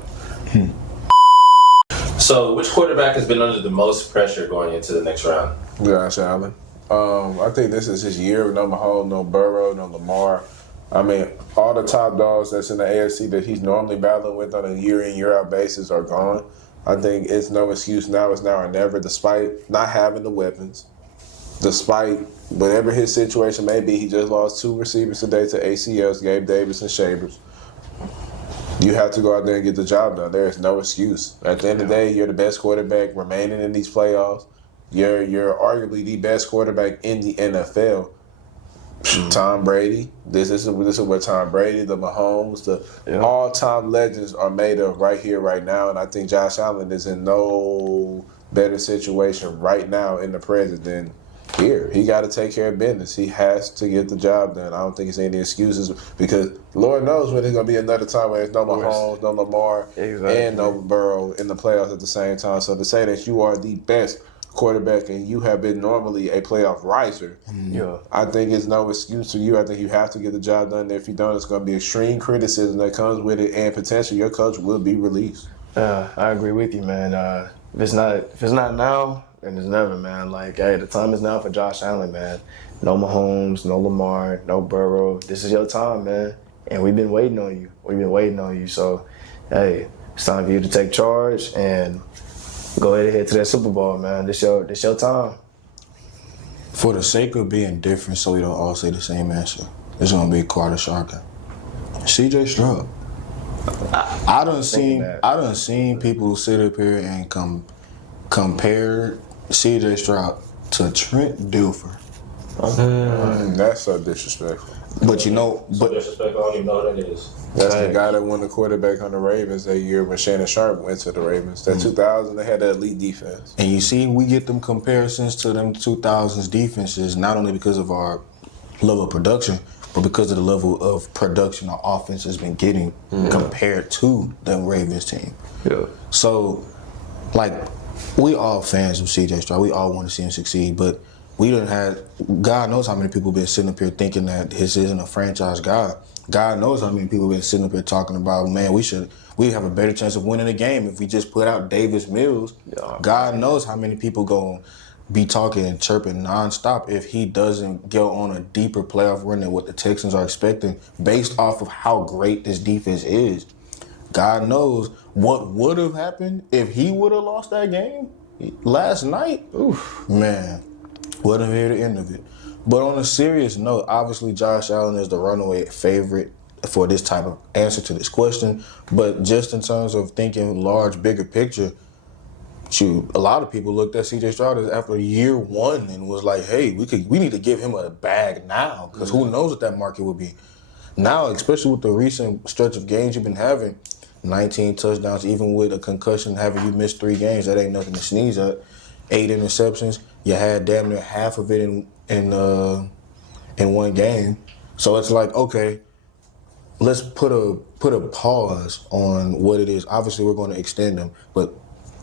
So, which quarterback has been under the most pressure going into the next round? Josh Allen. I think this is his year. No Mahomes, no Burrow, no Lamar. I mean, all the top dogs that's in the AFC that he's normally battling with on a year-in, year-out basis are gone. I think it's no excuse now. It's now or never, despite not having the weapons, despite whatever his situation may be. He just lost 2 receivers today to ACLs, Gabe Davis and Shavers. You have to go out there and get the job done. There is no excuse. At the end of the day, you're the best quarterback remaining in these playoffs. You're arguably the best quarterback in the NFL. Tom Brady. This is where Tom Brady, the Mahomes, the all-time legends are made of right here, right now. And I think Josh Allen is in no better situation right now in the present than here. He got to take care of business. He has to get the job done. I don't think it's any excuses because Lord knows when there's going to be another time where there's no Mahomes, no Lamar, and no Burrow in the playoffs at the same time. So to say that you are the best quarterback and you have been normally a playoff riser, I think it's no excuse for you. I think you have to get the job done. If you don't, it's going to be extreme criticism that comes with it, and potentially your coach will be released. I agree with you, man. If it's not now, then it's never, man. Like, hey, the time is now for Josh Allen, man. No Mahomes, no Lamar, no Burrow. This is your time, man. And we've been waiting on you. So, hey, it's time for you to take charge and go ahead and head to that Super Bowl, man. This your time. For the sake of being different, so we don't all say the same answer, it's gonna be Carter Sharkin. CJ Stroud. I done seen people sit up here and compare CJ Stroud to Trent Dilfer. That's so disrespectful. But you know, Disrespectful, I don't even know what that is. That's the guy that won the quarterback on the Ravens that year when Shannon Sharp went to the Ravens. That 2000, they had that elite defense. and you see, we get them comparisons to them 2000s defenses not only because of our level of production, but because of the level of production our offense has been getting compared to the Ravens team. Yeah. So, like, we all fans of CJ Stroud. We all want to see him succeed, but we done had, God knows how many people been sitting up here thinking that this isn't a franchise guy. God knows how many people been sitting up here talking about, man, we have a better chance of winning the game if we just put out Davis Mills. Yeah. God knows how many people gonna be talking and chirping nonstop if he doesn't go on a deeper playoff run than what the Texans are expecting based off of how great this defense is. God knows what would have happened if he would have lost that game last night. Oof, man, wouldn't hear the end of it. But on a serious note, obviously Josh Allen is the runaway favorite for this type of answer to this question. But just in terms of thinking large, bigger picture, shoot, a lot of people looked at C.J. Stroud as after year one and was like, hey, we need to give him a bag now because who knows what that market would be. Now, especially with the recent stretch of games you've been having, 19 touchdowns, even with a concussion, having you missed 3 games, that ain't nothing to sneeze at. 8 interceptions, you had damn near half of it in one game. So it's like, okay, let's put a pause on what it is. Obviously, we're going to extend him, but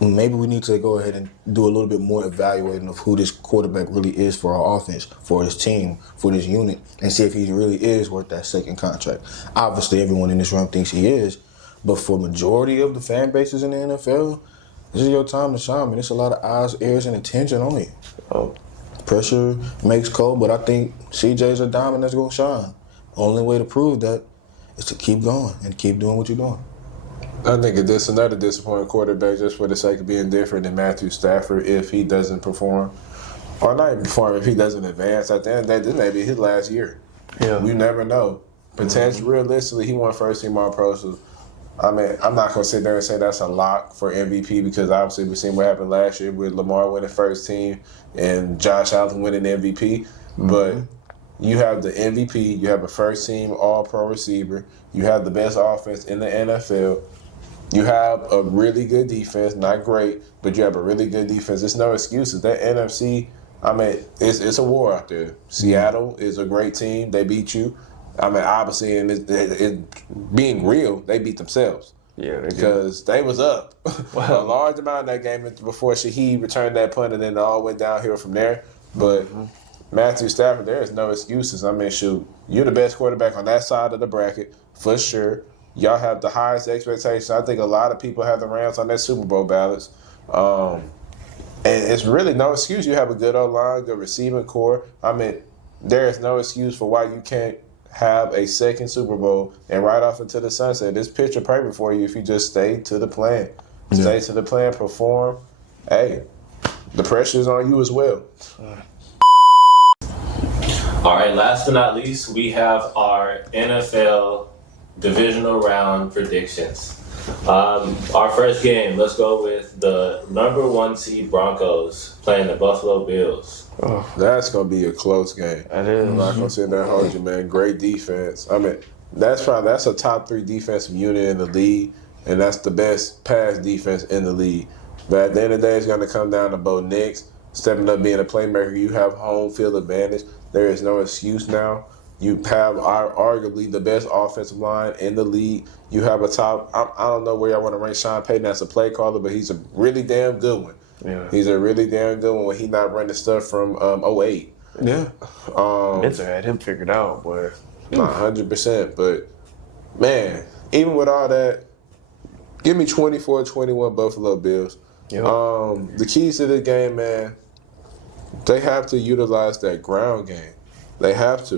maybe we need to go ahead and do a little bit more evaluating of who this quarterback really is for our offense, for his team, for this unit, and see if he really is worth that second contract. Obviously, everyone in this room thinks he is, but for majority of the fan bases in the NFL, this is your time to shine, man. There's a lot of eyes, ears, and attention on you. Oh, pressure makes cold, but I think CJ's a diamond that's going to shine. Only way to prove that is to keep going and keep doing what you're doing. I think it's another disappointing quarterback just for the sake of being different than Matthew Stafford if he doesn't perform. Or not even perform, if he doesn't advance. At the end of the day, this may be his last year. Yeah. We never know. Potentially, realistically, he won first team All-Pro. So, I mean, I'm not going to sit there and say that's a lock for MVP because obviously we've seen what happened last year with Lamar winning first team and Josh Allen winning MVP. But you have the MVP, you have a first team All-Pro receiver, you have the best offense in the NFL. You have a really good defense, not great, but you have a really good defense. There's no excuses. That NFC, I mean, it's a war out there. Seattle is a great team. They beat you. I mean, obviously, and it being real, they beat themselves. Yeah, because they was up a large amount of that game before Shaheed returned that punt, and then it all went downhill from there. But Matthew Stafford, there is no excuses. I mean, shoot, you're the best quarterback on that side of the bracket for sure. Y'all have the highest expectations. I think a lot of people have the Rams on their Super Bowl ballots. And it's really no excuse. You have a good O-line, good receiving core. I mean, there is no excuse for why you can't have a second Super Bowl and ride off into the sunset. This picture perfect for you if you just stay to the plan. Stay to the plan, perform. Hey, the pressure is on you as well. All right, last but not least, we have our NFL Divisional Round predictions. Our first game, let's go with the number 1 seed Broncos playing the Buffalo Bills. Oh, that's going to be a close game. That is. I'm not going to sit there and hold you, man. Great defense. I mean, that's a top 3 defensive unit in the league, and that's the best pass defense in the league. But at the end of the day, it's going to come down to Bo Nix stepping up, being a playmaker. You have home field advantage. There is no excuse now. You have arguably the best offensive line in the league. You have a top, I don't know where y'all want to rank Sean Payton as a play caller, but he's a really damn good one. Yeah. He's a really damn good one when he's not running stuff from 08. Yeah. Spencer had him figured out, boy. Not 100%. But, man, even with all that, give me 24-21 Buffalo Bills. Yep. The keys to this game, man, they have to utilize that ground game. They have to.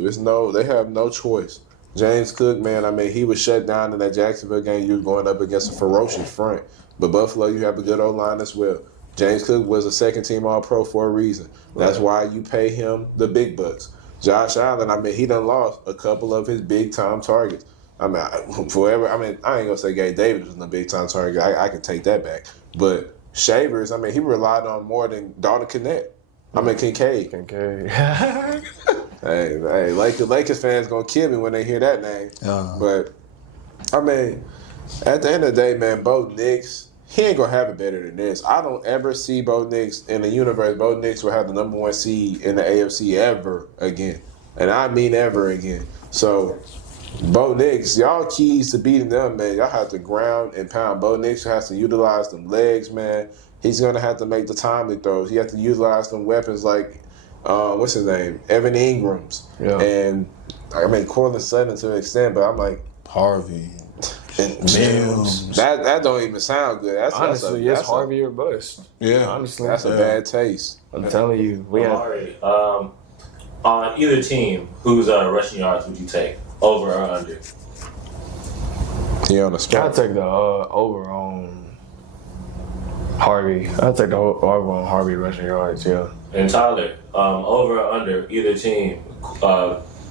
They have no choice. James Cook, man, I mean, he was shut down in that Jacksonville game. You were going up against a ferocious front. But Buffalo, you have a good O-line as well. James Cook was a second-team All-Pro for a reason. That's why you pay him the big bucks. Josh Allen, I mean, he done lost a couple of his big-time targets. I mean, I ain't going to say Gabe Davis was a big-time target. I can take that back. But Shavers, I mean, he relied on more than Dalton Kincaid. Hey, Lakers fans gonna kill me when they hear that name. But I mean, at the end of the day, man, Bo Nix, he ain't gonna have it better than this. I don't ever see Bo Nix in the universe. Bo Nix will have the number 1 seed in the AFC ever again, and I mean ever again. So, Bo Nix, y'all keys to beating them, man. Y'all have to ground and pound. Bo Nix has to utilize them legs, man. He's gonna have to make the timely throws. He has to utilize them weapons like. What's his name? Evan Ingram's. Yeah. And I mean Cortland Sutton to an extent, but I'm like Harvey. And Mills. That don't even sound good. That's Harvey or bust. Yeah. Honestly. That's a bad taste. I'm telling you. On either team, whose rushing yards would you take? Over or under? Yeah, on the spot. I'll take the over on Harvey. I'll take the over on Harvey rushing yards, yeah. And Tyler, over or under either team,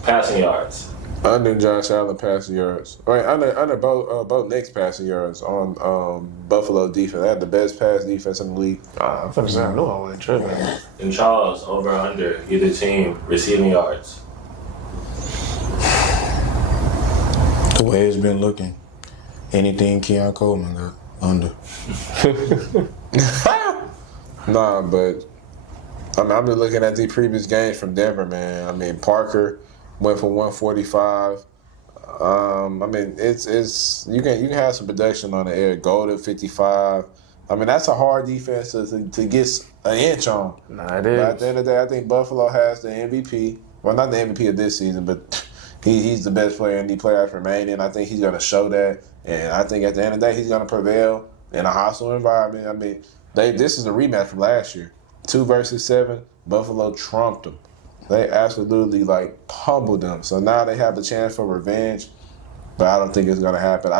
passing yards? Under Josh Allen passing yards. Right, under both Knicks passing yards on Buffalo defense. They had the best pass defense in the league. I'm finna say I know I wasn't tripping. And Charles, over under either team receiving yards. The way it's been looking, anything Keon Coleman got under. Nah, but I'm just looking at the previous games from Denver, man. I mean, Parker went for 145. I mean, it's you can have some production on the air. Golden 55. I mean, that's a hard defense to get an inch on. Nah, it But is. at the end of the day, I think Buffalo has the MVP. Well, not the MVP of this season, but he's the best player in the playoffs remaining. I think he's going to show that. And I think at the end of the day, he's going to prevail in a hostile environment. I mean, this is a rematch from last year. 2 versus 7, Buffalo trumped them. They absolutely, pummeled them. So now they have the chance for revenge, but I don't think it's going to happen.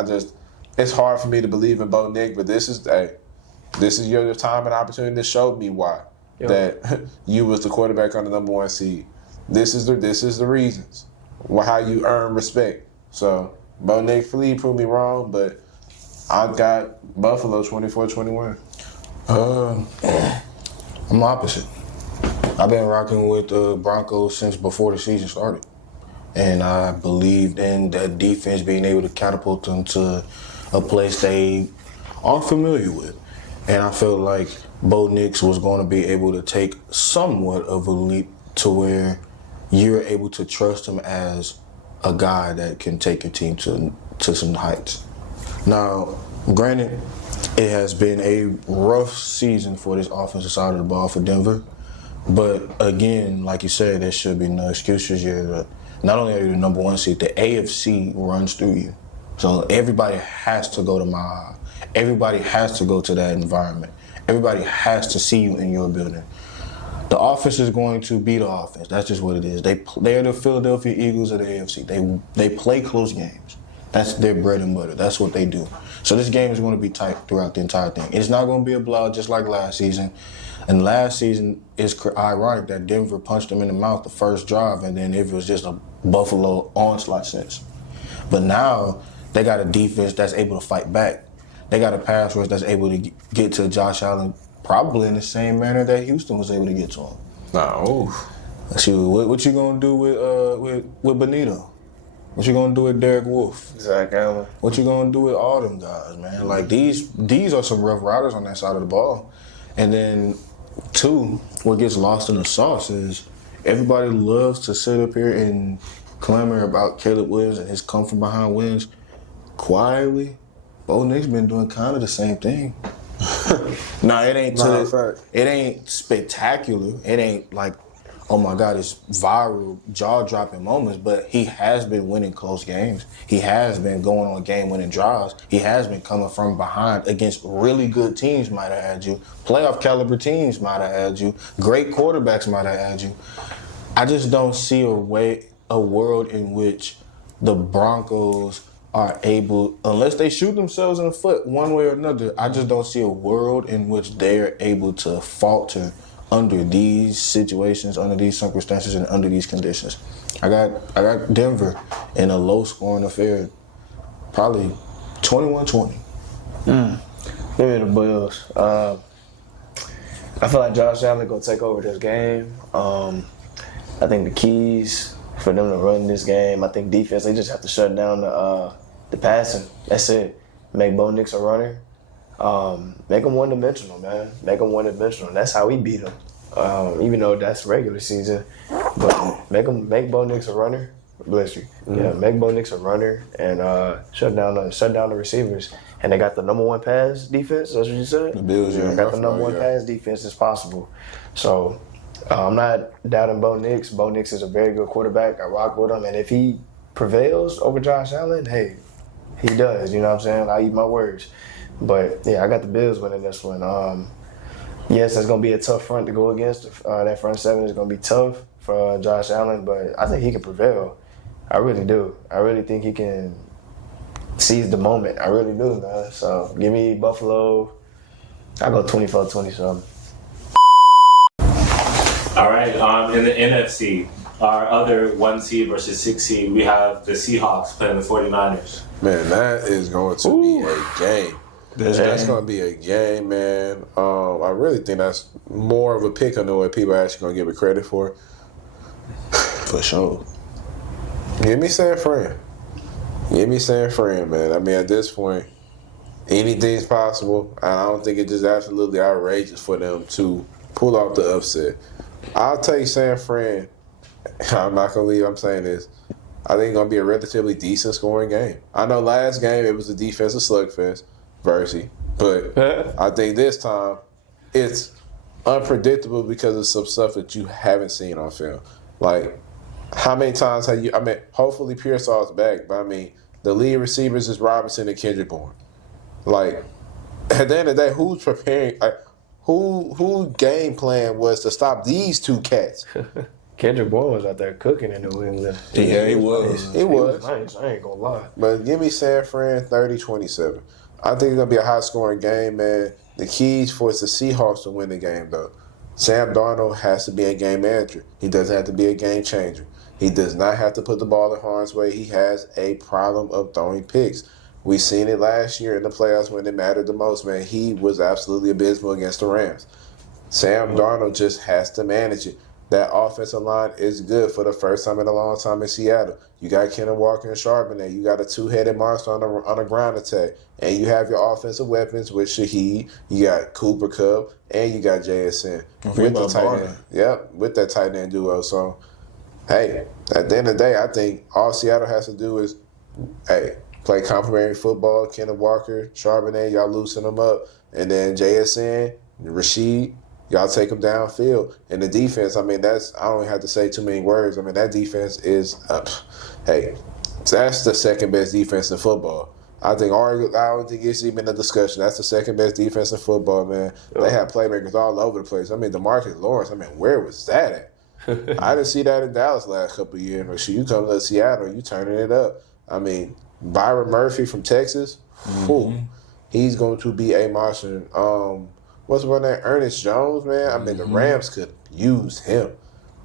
It's hard for me to believe in Bo Nick, but this is your time and opportunity to show me why. Yo. That you was the quarterback on the number 1 seed. This is the reasons how you earn respect. So, Bo Nick, please prove me wrong, but I got Buffalo 24-21. I'm opposite. I've been rocking with the Broncos since before the season started. And I believed in that defense being able to catapult them to a place they are familiar with. And I felt like Bo Nix was going to be able to take somewhat of a leap to where you're able to trust him as a guy that can take your team to some heights. Now, granted, it has been a rough season for this offensive side of the ball for Denver. But again, like you said, there should be no excuses. Not only are you the number 1 seed, the AFC runs through you. So everybody has to go to Mile High. Everybody has to go to that environment. Everybody has to see you in your building. The offense is going to be the offense. That's just what it is. They're the Philadelphia Eagles of the AFC. They play close games. That's their bread and butter. That's what they do. So this game is going to be tight throughout the entire thing. It's not going to be a blowout just like last season. And last season, it's ironic that Denver punched them in the mouth the first drive, and then it was just a Buffalo onslaught since. But now they got a defense that's able to fight back. They got a pass rush that's able to get to Josh Allen probably in the same manner that Houston was able to get to him. Shoot, what you gonna do with Benito? What you gonna do with Derek Wolfe? Zach Allen. What you gonna do with all them guys, man? Like these are some rough riders on that side of the ball. And then 2, what gets lost in the sauce is everybody loves to sit up here and clamor about Caleb Williams and his come from behind wins. Quietly, Bo Nick's been doing kind of the same thing. It ain't spectacular. It ain't like, oh my God, it's viral, jaw-dropping moments, but he has been winning close games. He has been going on game-winning drives. He has been coming from behind against really good teams, might have had you. Playoff caliber teams might have had you. Great quarterbacks might have had you. I just don't see a world in which the Broncos are able, unless they shoot themselves in the foot one way or another, I just don't see a world in which they're able to falter under these situations, under these circumstances, and under these conditions. I got Denver in a low-scoring affair, probably 21-20. Give me the Bills. I feel like Josh Allen gonna take over this game. I think the keys for them to run this game, I think defense, they just have to shut down the passing. That's it. Make Bo Nix a runner. Make him one-dimensional, man. Make him one-dimensional. That's how we beat him. Even though that's regular season. But make Bo Nix a runner. Bless you. Yeah, make Bo Nix a runner and shut down the receivers. And they got the number 1 pass defense. That's what you said? The Bills, yeah. Got the number 1 pass defense as possible. So I'm not doubting Bo Nix. Bo Nix is a very good quarterback. I rock with him. And if he prevails over Josh Allen, hey, he does. You know what I'm saying? I eat my words. But, yeah, I got the Bills winning this one. Yes, it's going to be a tough front to go against. That front 7 is going to be tough for Josh Allen, but I think he can prevail. I really do. I really think he can seize the moment. I really do, man. So, give me Buffalo. I'll go 24-20 something. All right, in the NFC, our other 1 seed versus 6 seed, we have the Seahawks playing the 49ers. Man, that is going to be a game. That's going to be a game, man. I really think that's more of a pick on what people are actually going to give it credit for. For sure. Give me San Fran. Give me San Fran, man. I mean, at this point, anything's possible. And I don't think it's just absolutely outrageous for them to pull off the upset. I'll take San Fran. I'm not going to leave. I'm saying this. I think it's going to be a relatively decent scoring game. I know last game it was a defensive slugfest, Versi. But I think this time it's unpredictable because of some stuff that you haven't seen on film. Like, how many times have you – I mean, hopefully Pearsall's back, but I mean, the lead receivers is Robinson and Kendrick Bourne. Like, at the end of the day, who's preparing who game plan was to stop these two cats? Kendrick Bourne was out there cooking in New England. Yeah, he was. He was. Nice. I ain't gonna lie. But give me San Fran 30-27. I think it's going to be a high-scoring game, man. The keys for it's the Seahawks to win the game, though. Sam Darnold has to be a game manager. He doesn't have to be a game changer. He does not have to put the ball in harm's way. He has a problem of throwing picks. We seen it last year in the playoffs when it mattered the most, man. He was absolutely abysmal against the Rams. Sam Darnold just has to manage it. That offensive line is good for the first time in a long time in Seattle. You got Kenneth Walker and Charbonnet. You got a two-headed monster on a ground attack. And you have your offensive weapons with Shaheed. You got Cooper Kupp. And you got JSN. With the tight end. Yep, with that tight end duo. So, hey, at the end of the day, I think all Seattle has to do is, play complimentary football. Kenneth Walker, Charbonnet, y'all loosen them up. And then JSN, Rashid, y'all take them downfield. And the defense, I mean, I don't even have to say too many words. I mean, that defense is, that's the second best defense in football. I don't think it's even a discussion. That's the second best defense in football, man. They have playmakers all over the place. I mean, DeMarcus Lawrence, where was that at? I didn't see that in Dallas last couple of years. But you come to Seattle, you turning it up. I mean, Byron Murphy from Texas, he's going to be a monster. What's one name? Ernest Jones, man. I mean, the Rams could use him.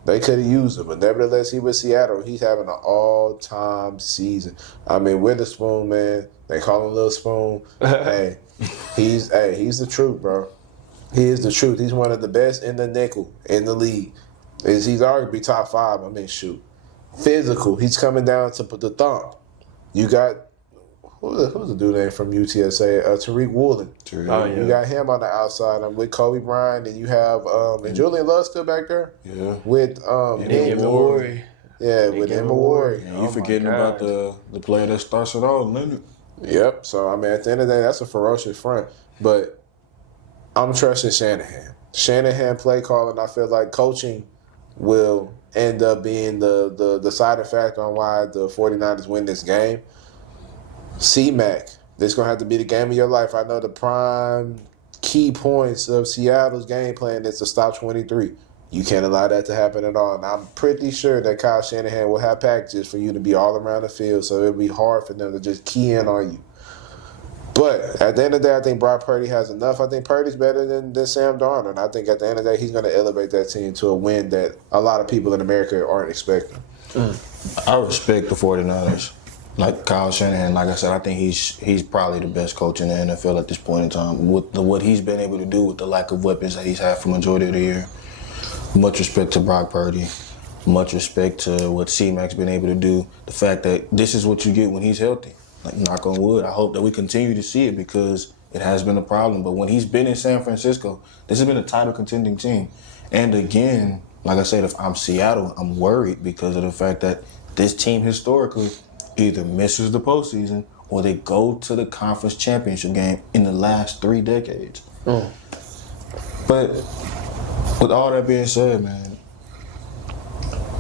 They could have used him, but nevertheless, he was Seattle. He's having an all-time season. I mean, Witherspoon, man. They call him Little Spoon. He's the truth, bro. He is the truth. He's one of the best in the nickel in the league. He's arguably top 5. I mean, shoot. Physical. He's coming down to put the thump. You got who's the dude name from UTSA? Tariq Woolen. You got him on the outside. I'm with Kobe Bryant, and you have and Julian Love still back there. Yeah. With Emma. Yeah, with Emma Ward. You forgetting about the player that starts it all, Leonard. Yep. So I mean, at the end of the day, that's a ferocious front. But I'm trusting Shanahan. Shanahan play calling. I feel like coaching will end up being the deciding factor on why the 49ers win this game. C-Mac, this is going to have to be the game of your life. I know the prime key points of Seattle's game plan is to stop 23. You can't allow that to happen at all. And I'm pretty sure that Kyle Shanahan will have packages for you to be all around the field, so it'll be hard for them to just key in on you. But at the end of the day, I think Brock Purdy has enough. I think Purdy's better than Sam Darnold. And I think at the end of the day, he's going to elevate that team to a win that a lot of people in America aren't expecting. I respect the 49ers. Like Kyle Shanahan, like I said, I think he's probably the best coach in the NFL at this point in time. With what he's been able to do with the lack of weapons that he's had for the majority of the year. Much respect to Brock Purdy. Much respect to what C-Mac's been able to do. The fact that this is what you get when he's healthy. Like, knock on wood. I hope that we continue to see it because it has been a problem. But when he's been in San Francisco, this has been a title contending team. And again, like I said, if I'm Seattle, I'm worried because of the fact that this team historically either misses the postseason or they go to the conference championship game in the last 3 decades. But with all that being said, man,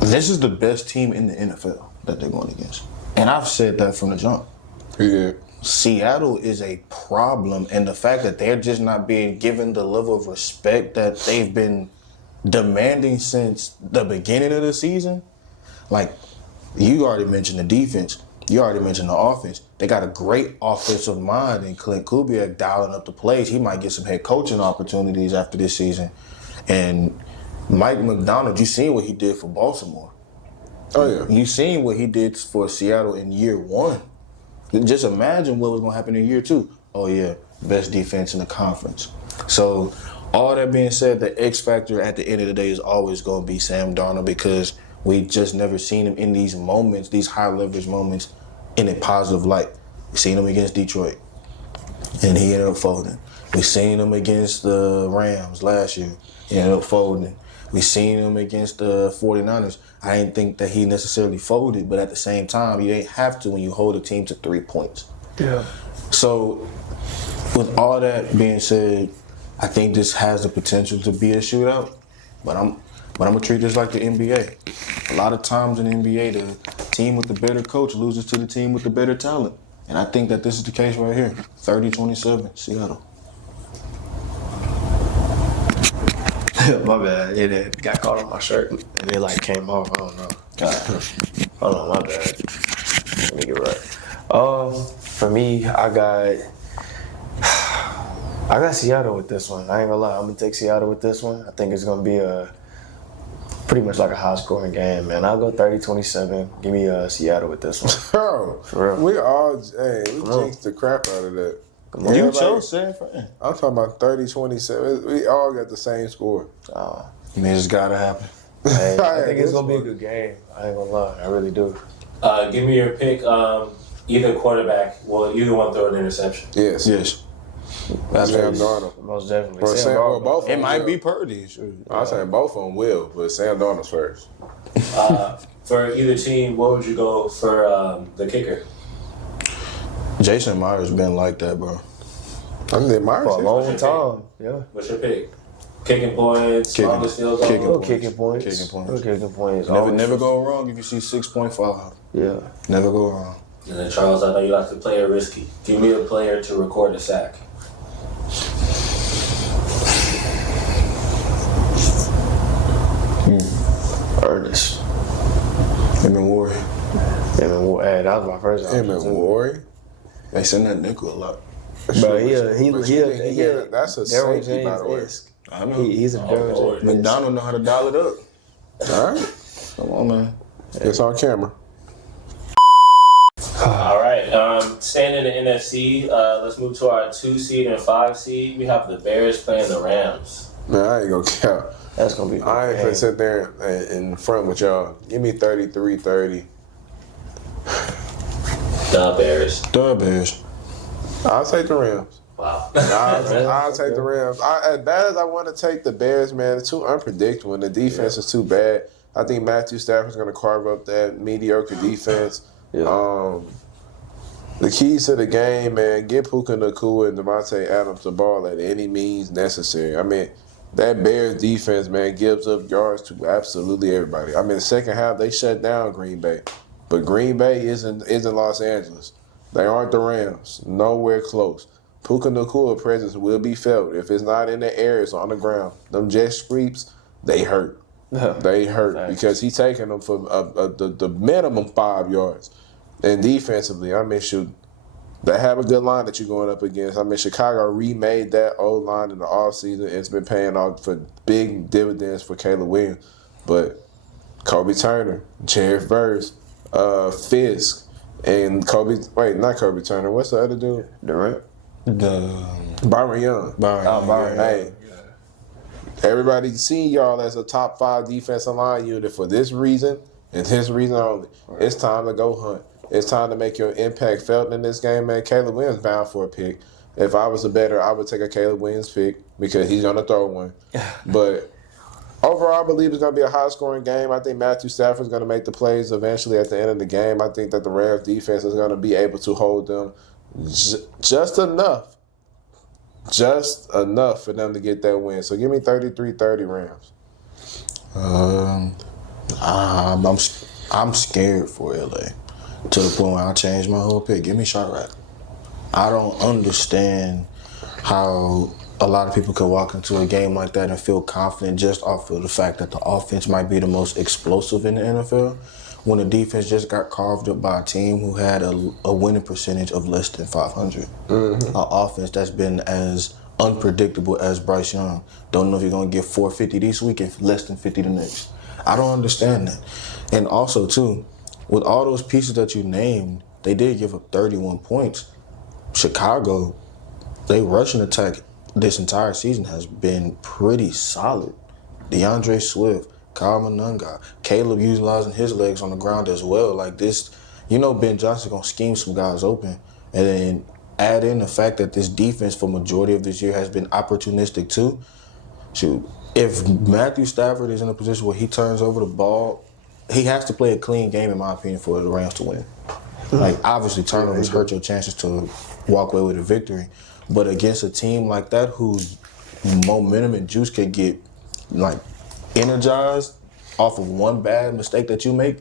this is the best team in the NFL that they're going against. And I've said that from the jump. Yeah. Seattle is a problem, and the fact that they're just not being given the level of respect that they've been demanding since the beginning of the season. Like, you already mentioned the defense. You already mentioned the offense. They got a great offensive mind, and Clint Kubiak dialing up the plays. He might get some head coaching opportunities after this season. And Mike McDonald, you seen what he did for Baltimore. Oh, yeah. You seen what he did for Seattle in year 1. Just imagine what was going to happen in year 2. Oh, yeah, best defense in the conference. So, all that being said, the X factor at the end of the day is always going to be Sam Darnold because we just never seen him in these moments, these high leverage moments, in a positive light. We seen him against Detroit, and he ended up folding. We seen him against the Rams last year. He ended up folding. We seen him against the 49ers. I didn't think that he necessarily folded, but at the same time, you ain't have to when you hold a team to 3 points. Yeah. So, with all that being said, I think this has the potential to be a shootout, but I'm gonna treat this like the NBA. A lot of times in the NBA, the team with the better coach loses to the team with the better talent. And I think that this is the case right here. 30-27, Seattle. My bad. It got caught on my shirt and it like came off. I don't know. Hold on, my bad. Let me get right. For me, I got Seattle with this one. I ain't gonna lie. I'm gonna take Seattle with this one. I think it's gonna be pretty much like a high scoring game, man. I'll go 30-27. Give me Seattle with this one. Bro, For real. we jinxed the crap out of that. You Everybody- chose San Fran. I'm talking about 30-27. We all got the same score. I mean, it's gotta happen. Hey, I Yeah, think it's this gonna be a one. good game. I ain't gonna lie. I really do. Give me your pick. Either quarterback. Well, either one throw an interception. Yes. Yes. That's Sam crazy. Darnold. Most definitely. Well, Sam Darnold. both of It them might will. be Purdy. Sure. I'm saying both of them will, but Sam Darnold's first. For either team, what would you go for the kicker? Jason Myers been like that, bro. I think Myers. For a long What's your time. Yeah. What's your pick? Kicking points, Kicking. longest field goal. Kicking. Little kicking points. Kicking points. Little kicking points. Never go wrong if you see 6.5. Yeah. Never go wrong. And then Charles, I know you like to play it risky. Give me a player to record a sack. Ernest. Him and Warrior. Hey, that was my first Him and Warrior. They send that nickel a lot. But But you think that's a Derwin safety, by the way. James-esque. I know. He's a Derwin Lord. James. McDonald know how to dial it up. All right. Come on, man. It's on camera. All right. Staying in the NFC, let's move to our 2 seed and 5 seed. We have the Bears playing the Rams. Man, I ain't gonna count. That's gonna be. a I ain't good gonna game. sit there in front with y'all. Give me 33-30. The Bears. The Bears. I'll take the Rams. Wow. I'll take the Rams. As bad as I want to take the Bears, man, it's too unpredictable and the defense is too bad. I think Matthew Stafford's going to carve up that mediocre defense. Yeah. The keys to the game, man, get Puka Nacua and Devontae Adams the ball at any means necessary. I mean, that Bears defense, man, gives up yards to absolutely everybody. I mean, the second half, they shut down Green Bay. But Green Bay isn't Los Angeles. They aren't the Rams. Nowhere close. Puka Nacua's presence will be felt. If it's not in the air, it's on the ground. Them jet sweeps, they hurt. They hurt Thanks. because he's taking them for the minimum 5 yards. And defensively, I mean, shoot, they have a good line that you're going up against. I mean, Chicago remade that old line in the offseason. It's been paying off for big dividends for Caleb Williams. But Kobe Turner, Jared Verse, Fisk, and not Kobe Turner. What's the other dude? Durant. Byron Young. Byron. Hey, everybody see y'all as a top 5 defensive line unit for this reason and this reason only. It's time to go hunt. It's time to make your impact felt in this game, man. Caleb Williams bound for a pick. If I was a better, I would take a Caleb Williams pick because he's going to throw one. But overall, I believe it's going to be a high-scoring game. I think Matthew Stafford's going to make the plays eventually at the end of the game. I think that the Rams defense is going to be able to hold them just enough for them to get that win. So give me 33-30 Rams. I'm scared for LA to the point where I'll change my whole pick. Give me Chirac. I don't understand how a lot of people could walk into a game like that and feel confident just off of the fact that the offense might be the most explosive in the NFL when the defense just got carved up by a team who had a winning percentage of less than 500. An offense that's been as unpredictable as Bryce Young. Don't know if you're going to get 450 this week and less than 50 the next. I don't understand that. And also, too, with all those pieces that you named, they did give up 31 points. Chicago, they rushing attack this entire season has been pretty solid. DeAndre Swift, Kyle Monunga, Caleb utilizing his legs on the ground as well. Like this, Ben Johnson going to scheme some guys open. And then add in the fact that this defense for majority of this year has been opportunistic too. Shoot, if Matthew Stafford is in a position where he turns over the ball, he has to play a clean game, in my opinion, for the Rams to win. Like, obviously, turnovers hurt your chances to walk away with a victory. But against a team like that whose momentum and juice can get, energized off of one bad mistake that you make,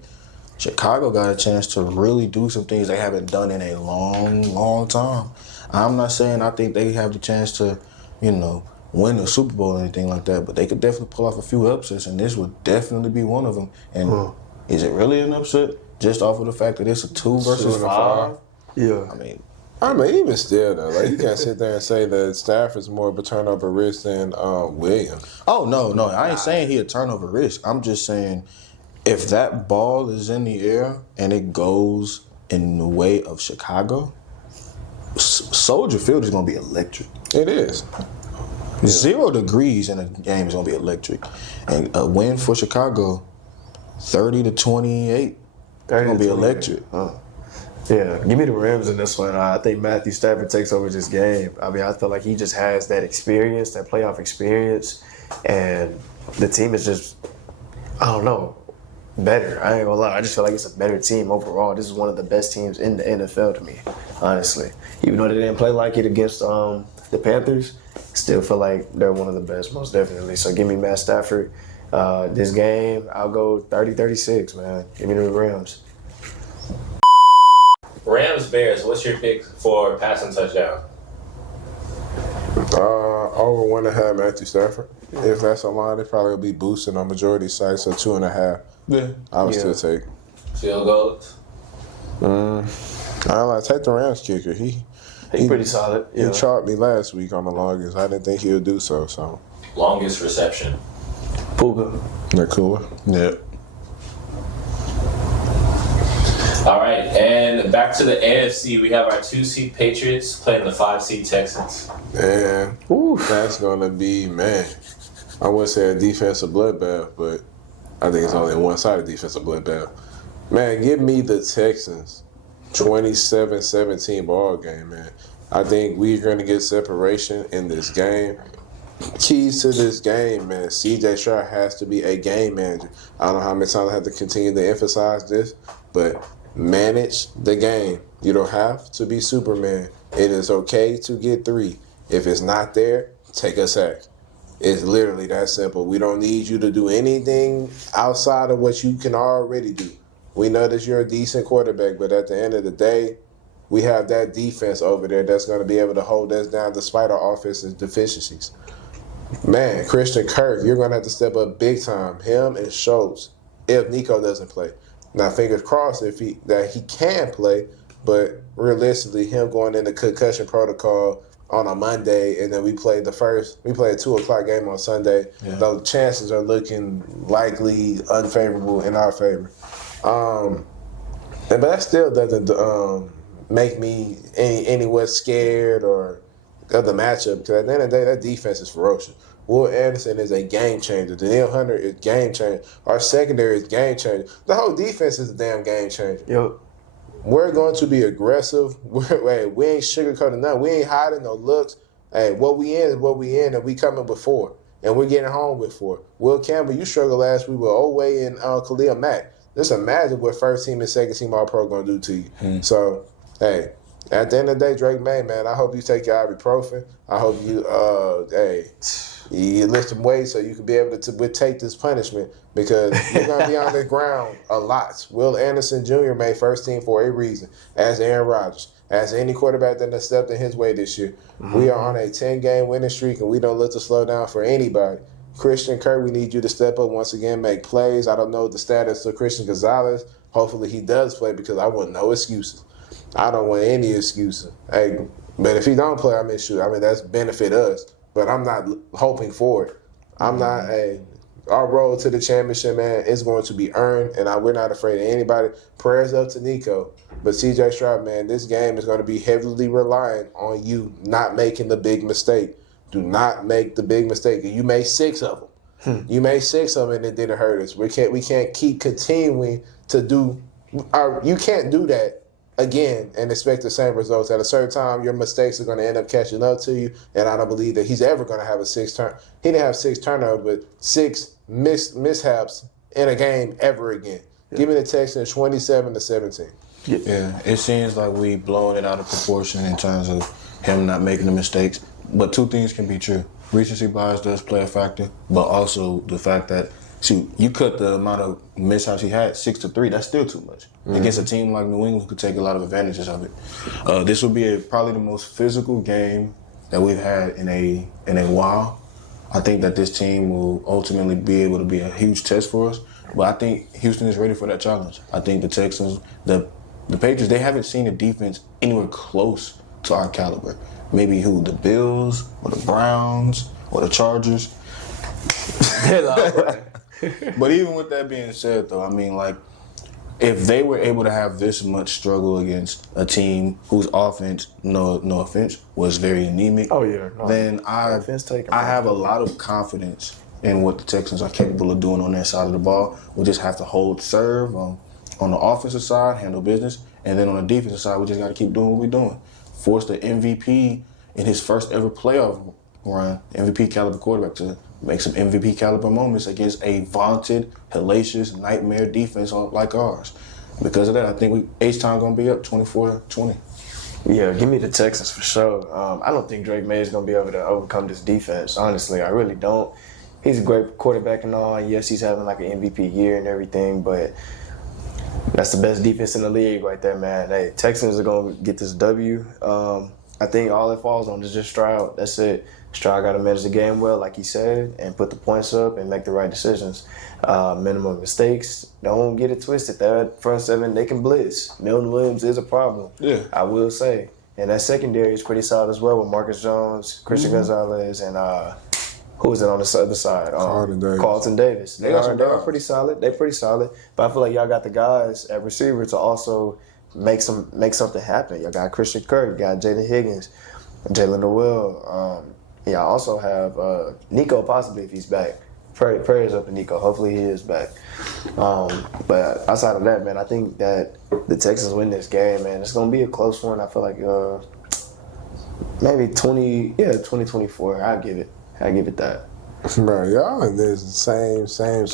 Chicago got a chance to really do some things they haven't done in a long, long time. I'm not saying I think they have the chance to, win a Super Bowl or anything like that, but they could definitely pull off a few upsets, and this would definitely be one of them. And is it really an upset just off of the fact that it's a 2 versus 5? Yeah. I mean, even still, though, you can't sit there and say that Stafford's more of a turnover risk than Williams. Oh, no. I ain't saying he a turnover risk. I'm just saying if that ball is in the air and it goes in the way of Chicago, Soldier Field is going to be electric. It is. 0 degrees in a game is going to be electric. And a win for Chicago, 30-28, it's going to be electric. Yeah, give me the Rams in this one. I think Matthew Stafford takes over this game. I feel like he just has that experience, that playoff experience, and the team is just, better. I ain't gonna lie. I just feel like it's a better team overall. This is one of the best teams in the NFL to me, honestly. Even though they didn't play like it against the Panthers, still feel like they're one of the best, most definitely. So give me Matt Stafford. This game, I'll go 30-36, man. Give me the Rams. Rams Bears. What's your pick for passing touchdown? Over 1.5 Matthew Stafford. If that's a line, it probably will be boosting on majority sites, so 2.5. Yeah. I would still take. Field goals? I don't know. Take the Rams kicker. He pretty solid. He chalked me last week on the longest. I didn't think he would do so. Longest reception? Puka. They're cooler. Yeah. All right, and back to the AFC. We have our 2-seed Patriots playing the 5-seed Texans. Man, that's going to be, I wouldn't say a defensive bloodbath, but I think it's only a one-sided defensive bloodbath. Man, give me the Texans. 27-17 ball game, man. I think we're going to get separation in this game. Keys to this game, man. CJ Stroud has to be a game manager. I don't know how many times I have to continue to emphasize this, but manage the game. You don't have to be Superman. It is okay to get 3. If it's not there, take a sack. It's literally that simple. We don't need you to do anything outside of what you can already do. We know that you're a decent quarterback, but at the end of the day, we have that defense over there that's going to be able to hold us down despite our offensive deficiencies. Man, Christian Kirk, you're going to have to step up big time. Him and Schultz, if Nico doesn't play. Now, fingers crossed that he can play, but realistically, him going into concussion protocol on a Monday, and then we play a 2:00 game on Sunday. Yeah. Those chances are looking likely unfavorable in our favor. But that still doesn't make me anywhere scared or of the matchup, because at the end of the day, that defense is ferocious. Will Anderson is a game changer. Danielle Hunter is game changer. Our secondary is game changer. The whole defense is a damn game changer. Yep. We're going to be aggressive. We ain't sugarcoating nothing. We ain't hiding no looks. Hey, what we in is what we in, and we coming with 4. And we're getting home with 4. Will Campbell, you struggled last week with Oweh and Khalil Mack. Just imagine what first team and second team All-Pro going to do to you. So, hey, at the end of the day, Drake May, man, I hope you take your ibuprofen. I hope you, you lift some weight so you can be able to take this punishment, because you're going to be on the ground a lot. Will Anderson Jr. made first team for a reason, as Aaron Rodgers, as any quarterback that has stepped in his way this year. Mm-hmm. We are on a 10-game winning streak, and we don't look to slow down for anybody. Christian Kirk, we need you to step up once again, make plays. I don't know the status of Christian Gonzalez. Hopefully he does play, because I want no excuses. I don't want any excuses. Hey, But if he don't play, I mean, shoot, I mean, that's benefit us. But I'm not hoping for it. I'm not our road to the championship, man, is going to be earned, and we're not afraid of anybody. Prayers up to Nico. But CJ Stroud, man, this game is going to be heavily reliant on you not making the big mistake. Do not make the big mistake. You made 6 of them. You made 6 of them, and it didn't hurt us. We can't keep continuing to do. You can't do that again and expect the same results. At a certain time, your mistakes are going to end up catching up to you, and I don't believe that he's ever going to have a 6 turn. He didn't have 6 turnovers, but 6 mishaps in a game ever again. Yeah. Give me the Texans 27-17. Yeah, it seems like we blowing it out of proportion in terms of him not making the mistakes. But 2 things can be true. Recency bias does play a factor, but also the fact that, shoot, you cut the amount of mishaps he had 6-3. That's still too much. Against a team like New England who could take a lot of advantages of it. This will be probably the most physical game that we've had in a while. I think that this team will ultimately be able to be a huge test for us. But I think Houston is ready for that challenge. I think the Texans, the Patriots, they haven't seen a defense anywhere close to our caliber. Maybe who? The Bills or the Browns or the Chargers. But even with that being said, though, I mean, like, if they were able to have this much struggle against a team whose offense, no offense, was very anemic, then I have a lot of confidence in what the Texans are capable of doing on that side of the ball. We just have to hold serve on the offensive side, handle business, and then on the defensive side, we just got to keep doing what we're doing. Force the MVP in his first ever playoff run, MVP caliber quarterback, to make some MVP caliber moments against a vaunted, hellacious, nightmare defense like ours. Because of that, I think H-Town going to be up 24-20. Yeah, give me the Texans for sure. I don't think Drake May is going to be able to overcome this defense, honestly. I really don't. He's a great quarterback and all. Yes, he's having like an MVP year and everything, but that's the best defense in the league right there, man. Hey, Texans are going to get this W. I think all it falls on is just Stroud. That's it. Stroud got to manage the game well, like he said, and put the points up and make the right decisions. Minimum mistakes. Don't get it twisted. That front 7, they can blitz. Milton Williams is a problem. Yeah, I will say. And that secondary is pretty solid as well with Marcus Jones, Christian Gonzalez, and who is it on the other side? Carlton Davis. They are pretty solid. They're pretty solid. But I feel like y'all got the guys at receiver to also make something happen. Y'all got Christian Kirk, you got Jaden Higgins, Jalen Noel. Y'all also have Nico possibly if he's back. Prayers up to Nico. Hopefully he is back. But outside of that, man, I think that the Texans win this game, man. It's going to be a close one. I feel like maybe 20-24. I'll give it that. Bro, y'all in this same score.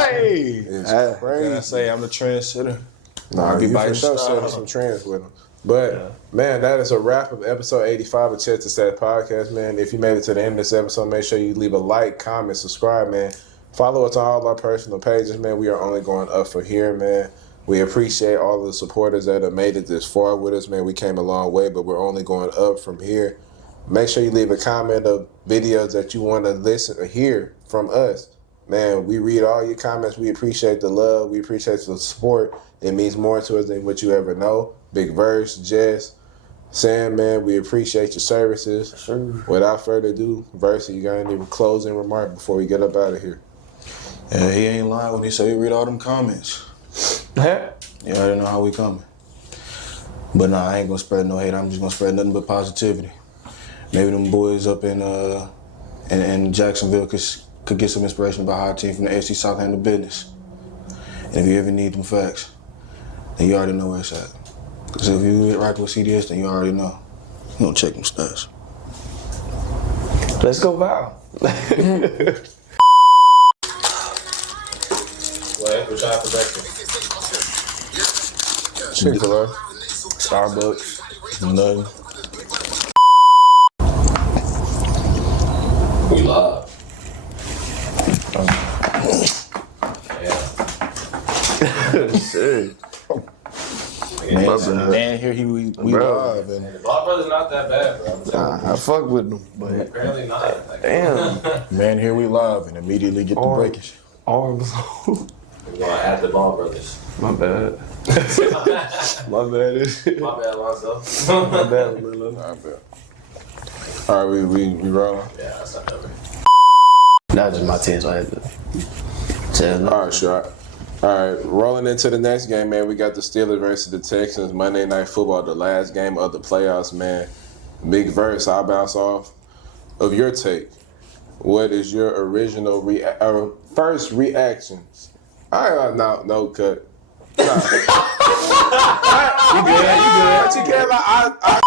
Hey! It's crazy. I say I'm the trendsetter. Nah, you for sure setting some trends with them. But, man, that is a wrap of episode 85 of Chet to Stat Podcast, man. If you made it to the end of this episode, make sure you leave a like, comment, subscribe, man. Follow us on all our personal pages, man. We are only going up from here, man. We appreciate all of the supporters that have made it this far with us, man. We came a long way, but we're only going up from here. Make sure you leave a comment of videos that you want to listen or hear from us. Man, we read all your comments. We appreciate the love. We appreciate the support. It means more to us than what you ever know. Big Verse, Jess, Sam, man, we appreciate your services. Sure. Without further ado, Verse, you got any closing remark before we get up out of here? Yeah, he ain't lying when he say he read all them comments. Yeah, I don't know how we coming. But nah, I ain't gonna spread no hate. I'm just gonna spread nothing but positivity. Maybe them boys up in Jacksonville could get some inspiration about how a team from the AFC South handle business. And if you ever need them facts, then you already know where it's at. Because if you rock with CDS, then you already know. You don't check them stats. Let's go Val. What y'all for breakfast? Chick-fil-A. Starbucks. Nothing. We live. Yeah. Shit. Man, here we live. And Block Brother's not that bad, bro. I fuck with them, but Apparently not. Like, damn. man, here we live and immediately get the breakage. Arms. We're going at the Ball Brothers. My bad. My bad. My bad, Lonzo. My bad, Lilo. I bet. All right, we rolling. Yeah, that's not over. That was just my team, so I had to tell them. All right, sure. All right, rolling into the next game, man. We got the Steelers versus the Texans. Monday Night Football, the last game of the playoffs, man. Big verse. I'll bounce off of your take. What is your original first reactions? No cut. Nah. You good? You good? You care? Like,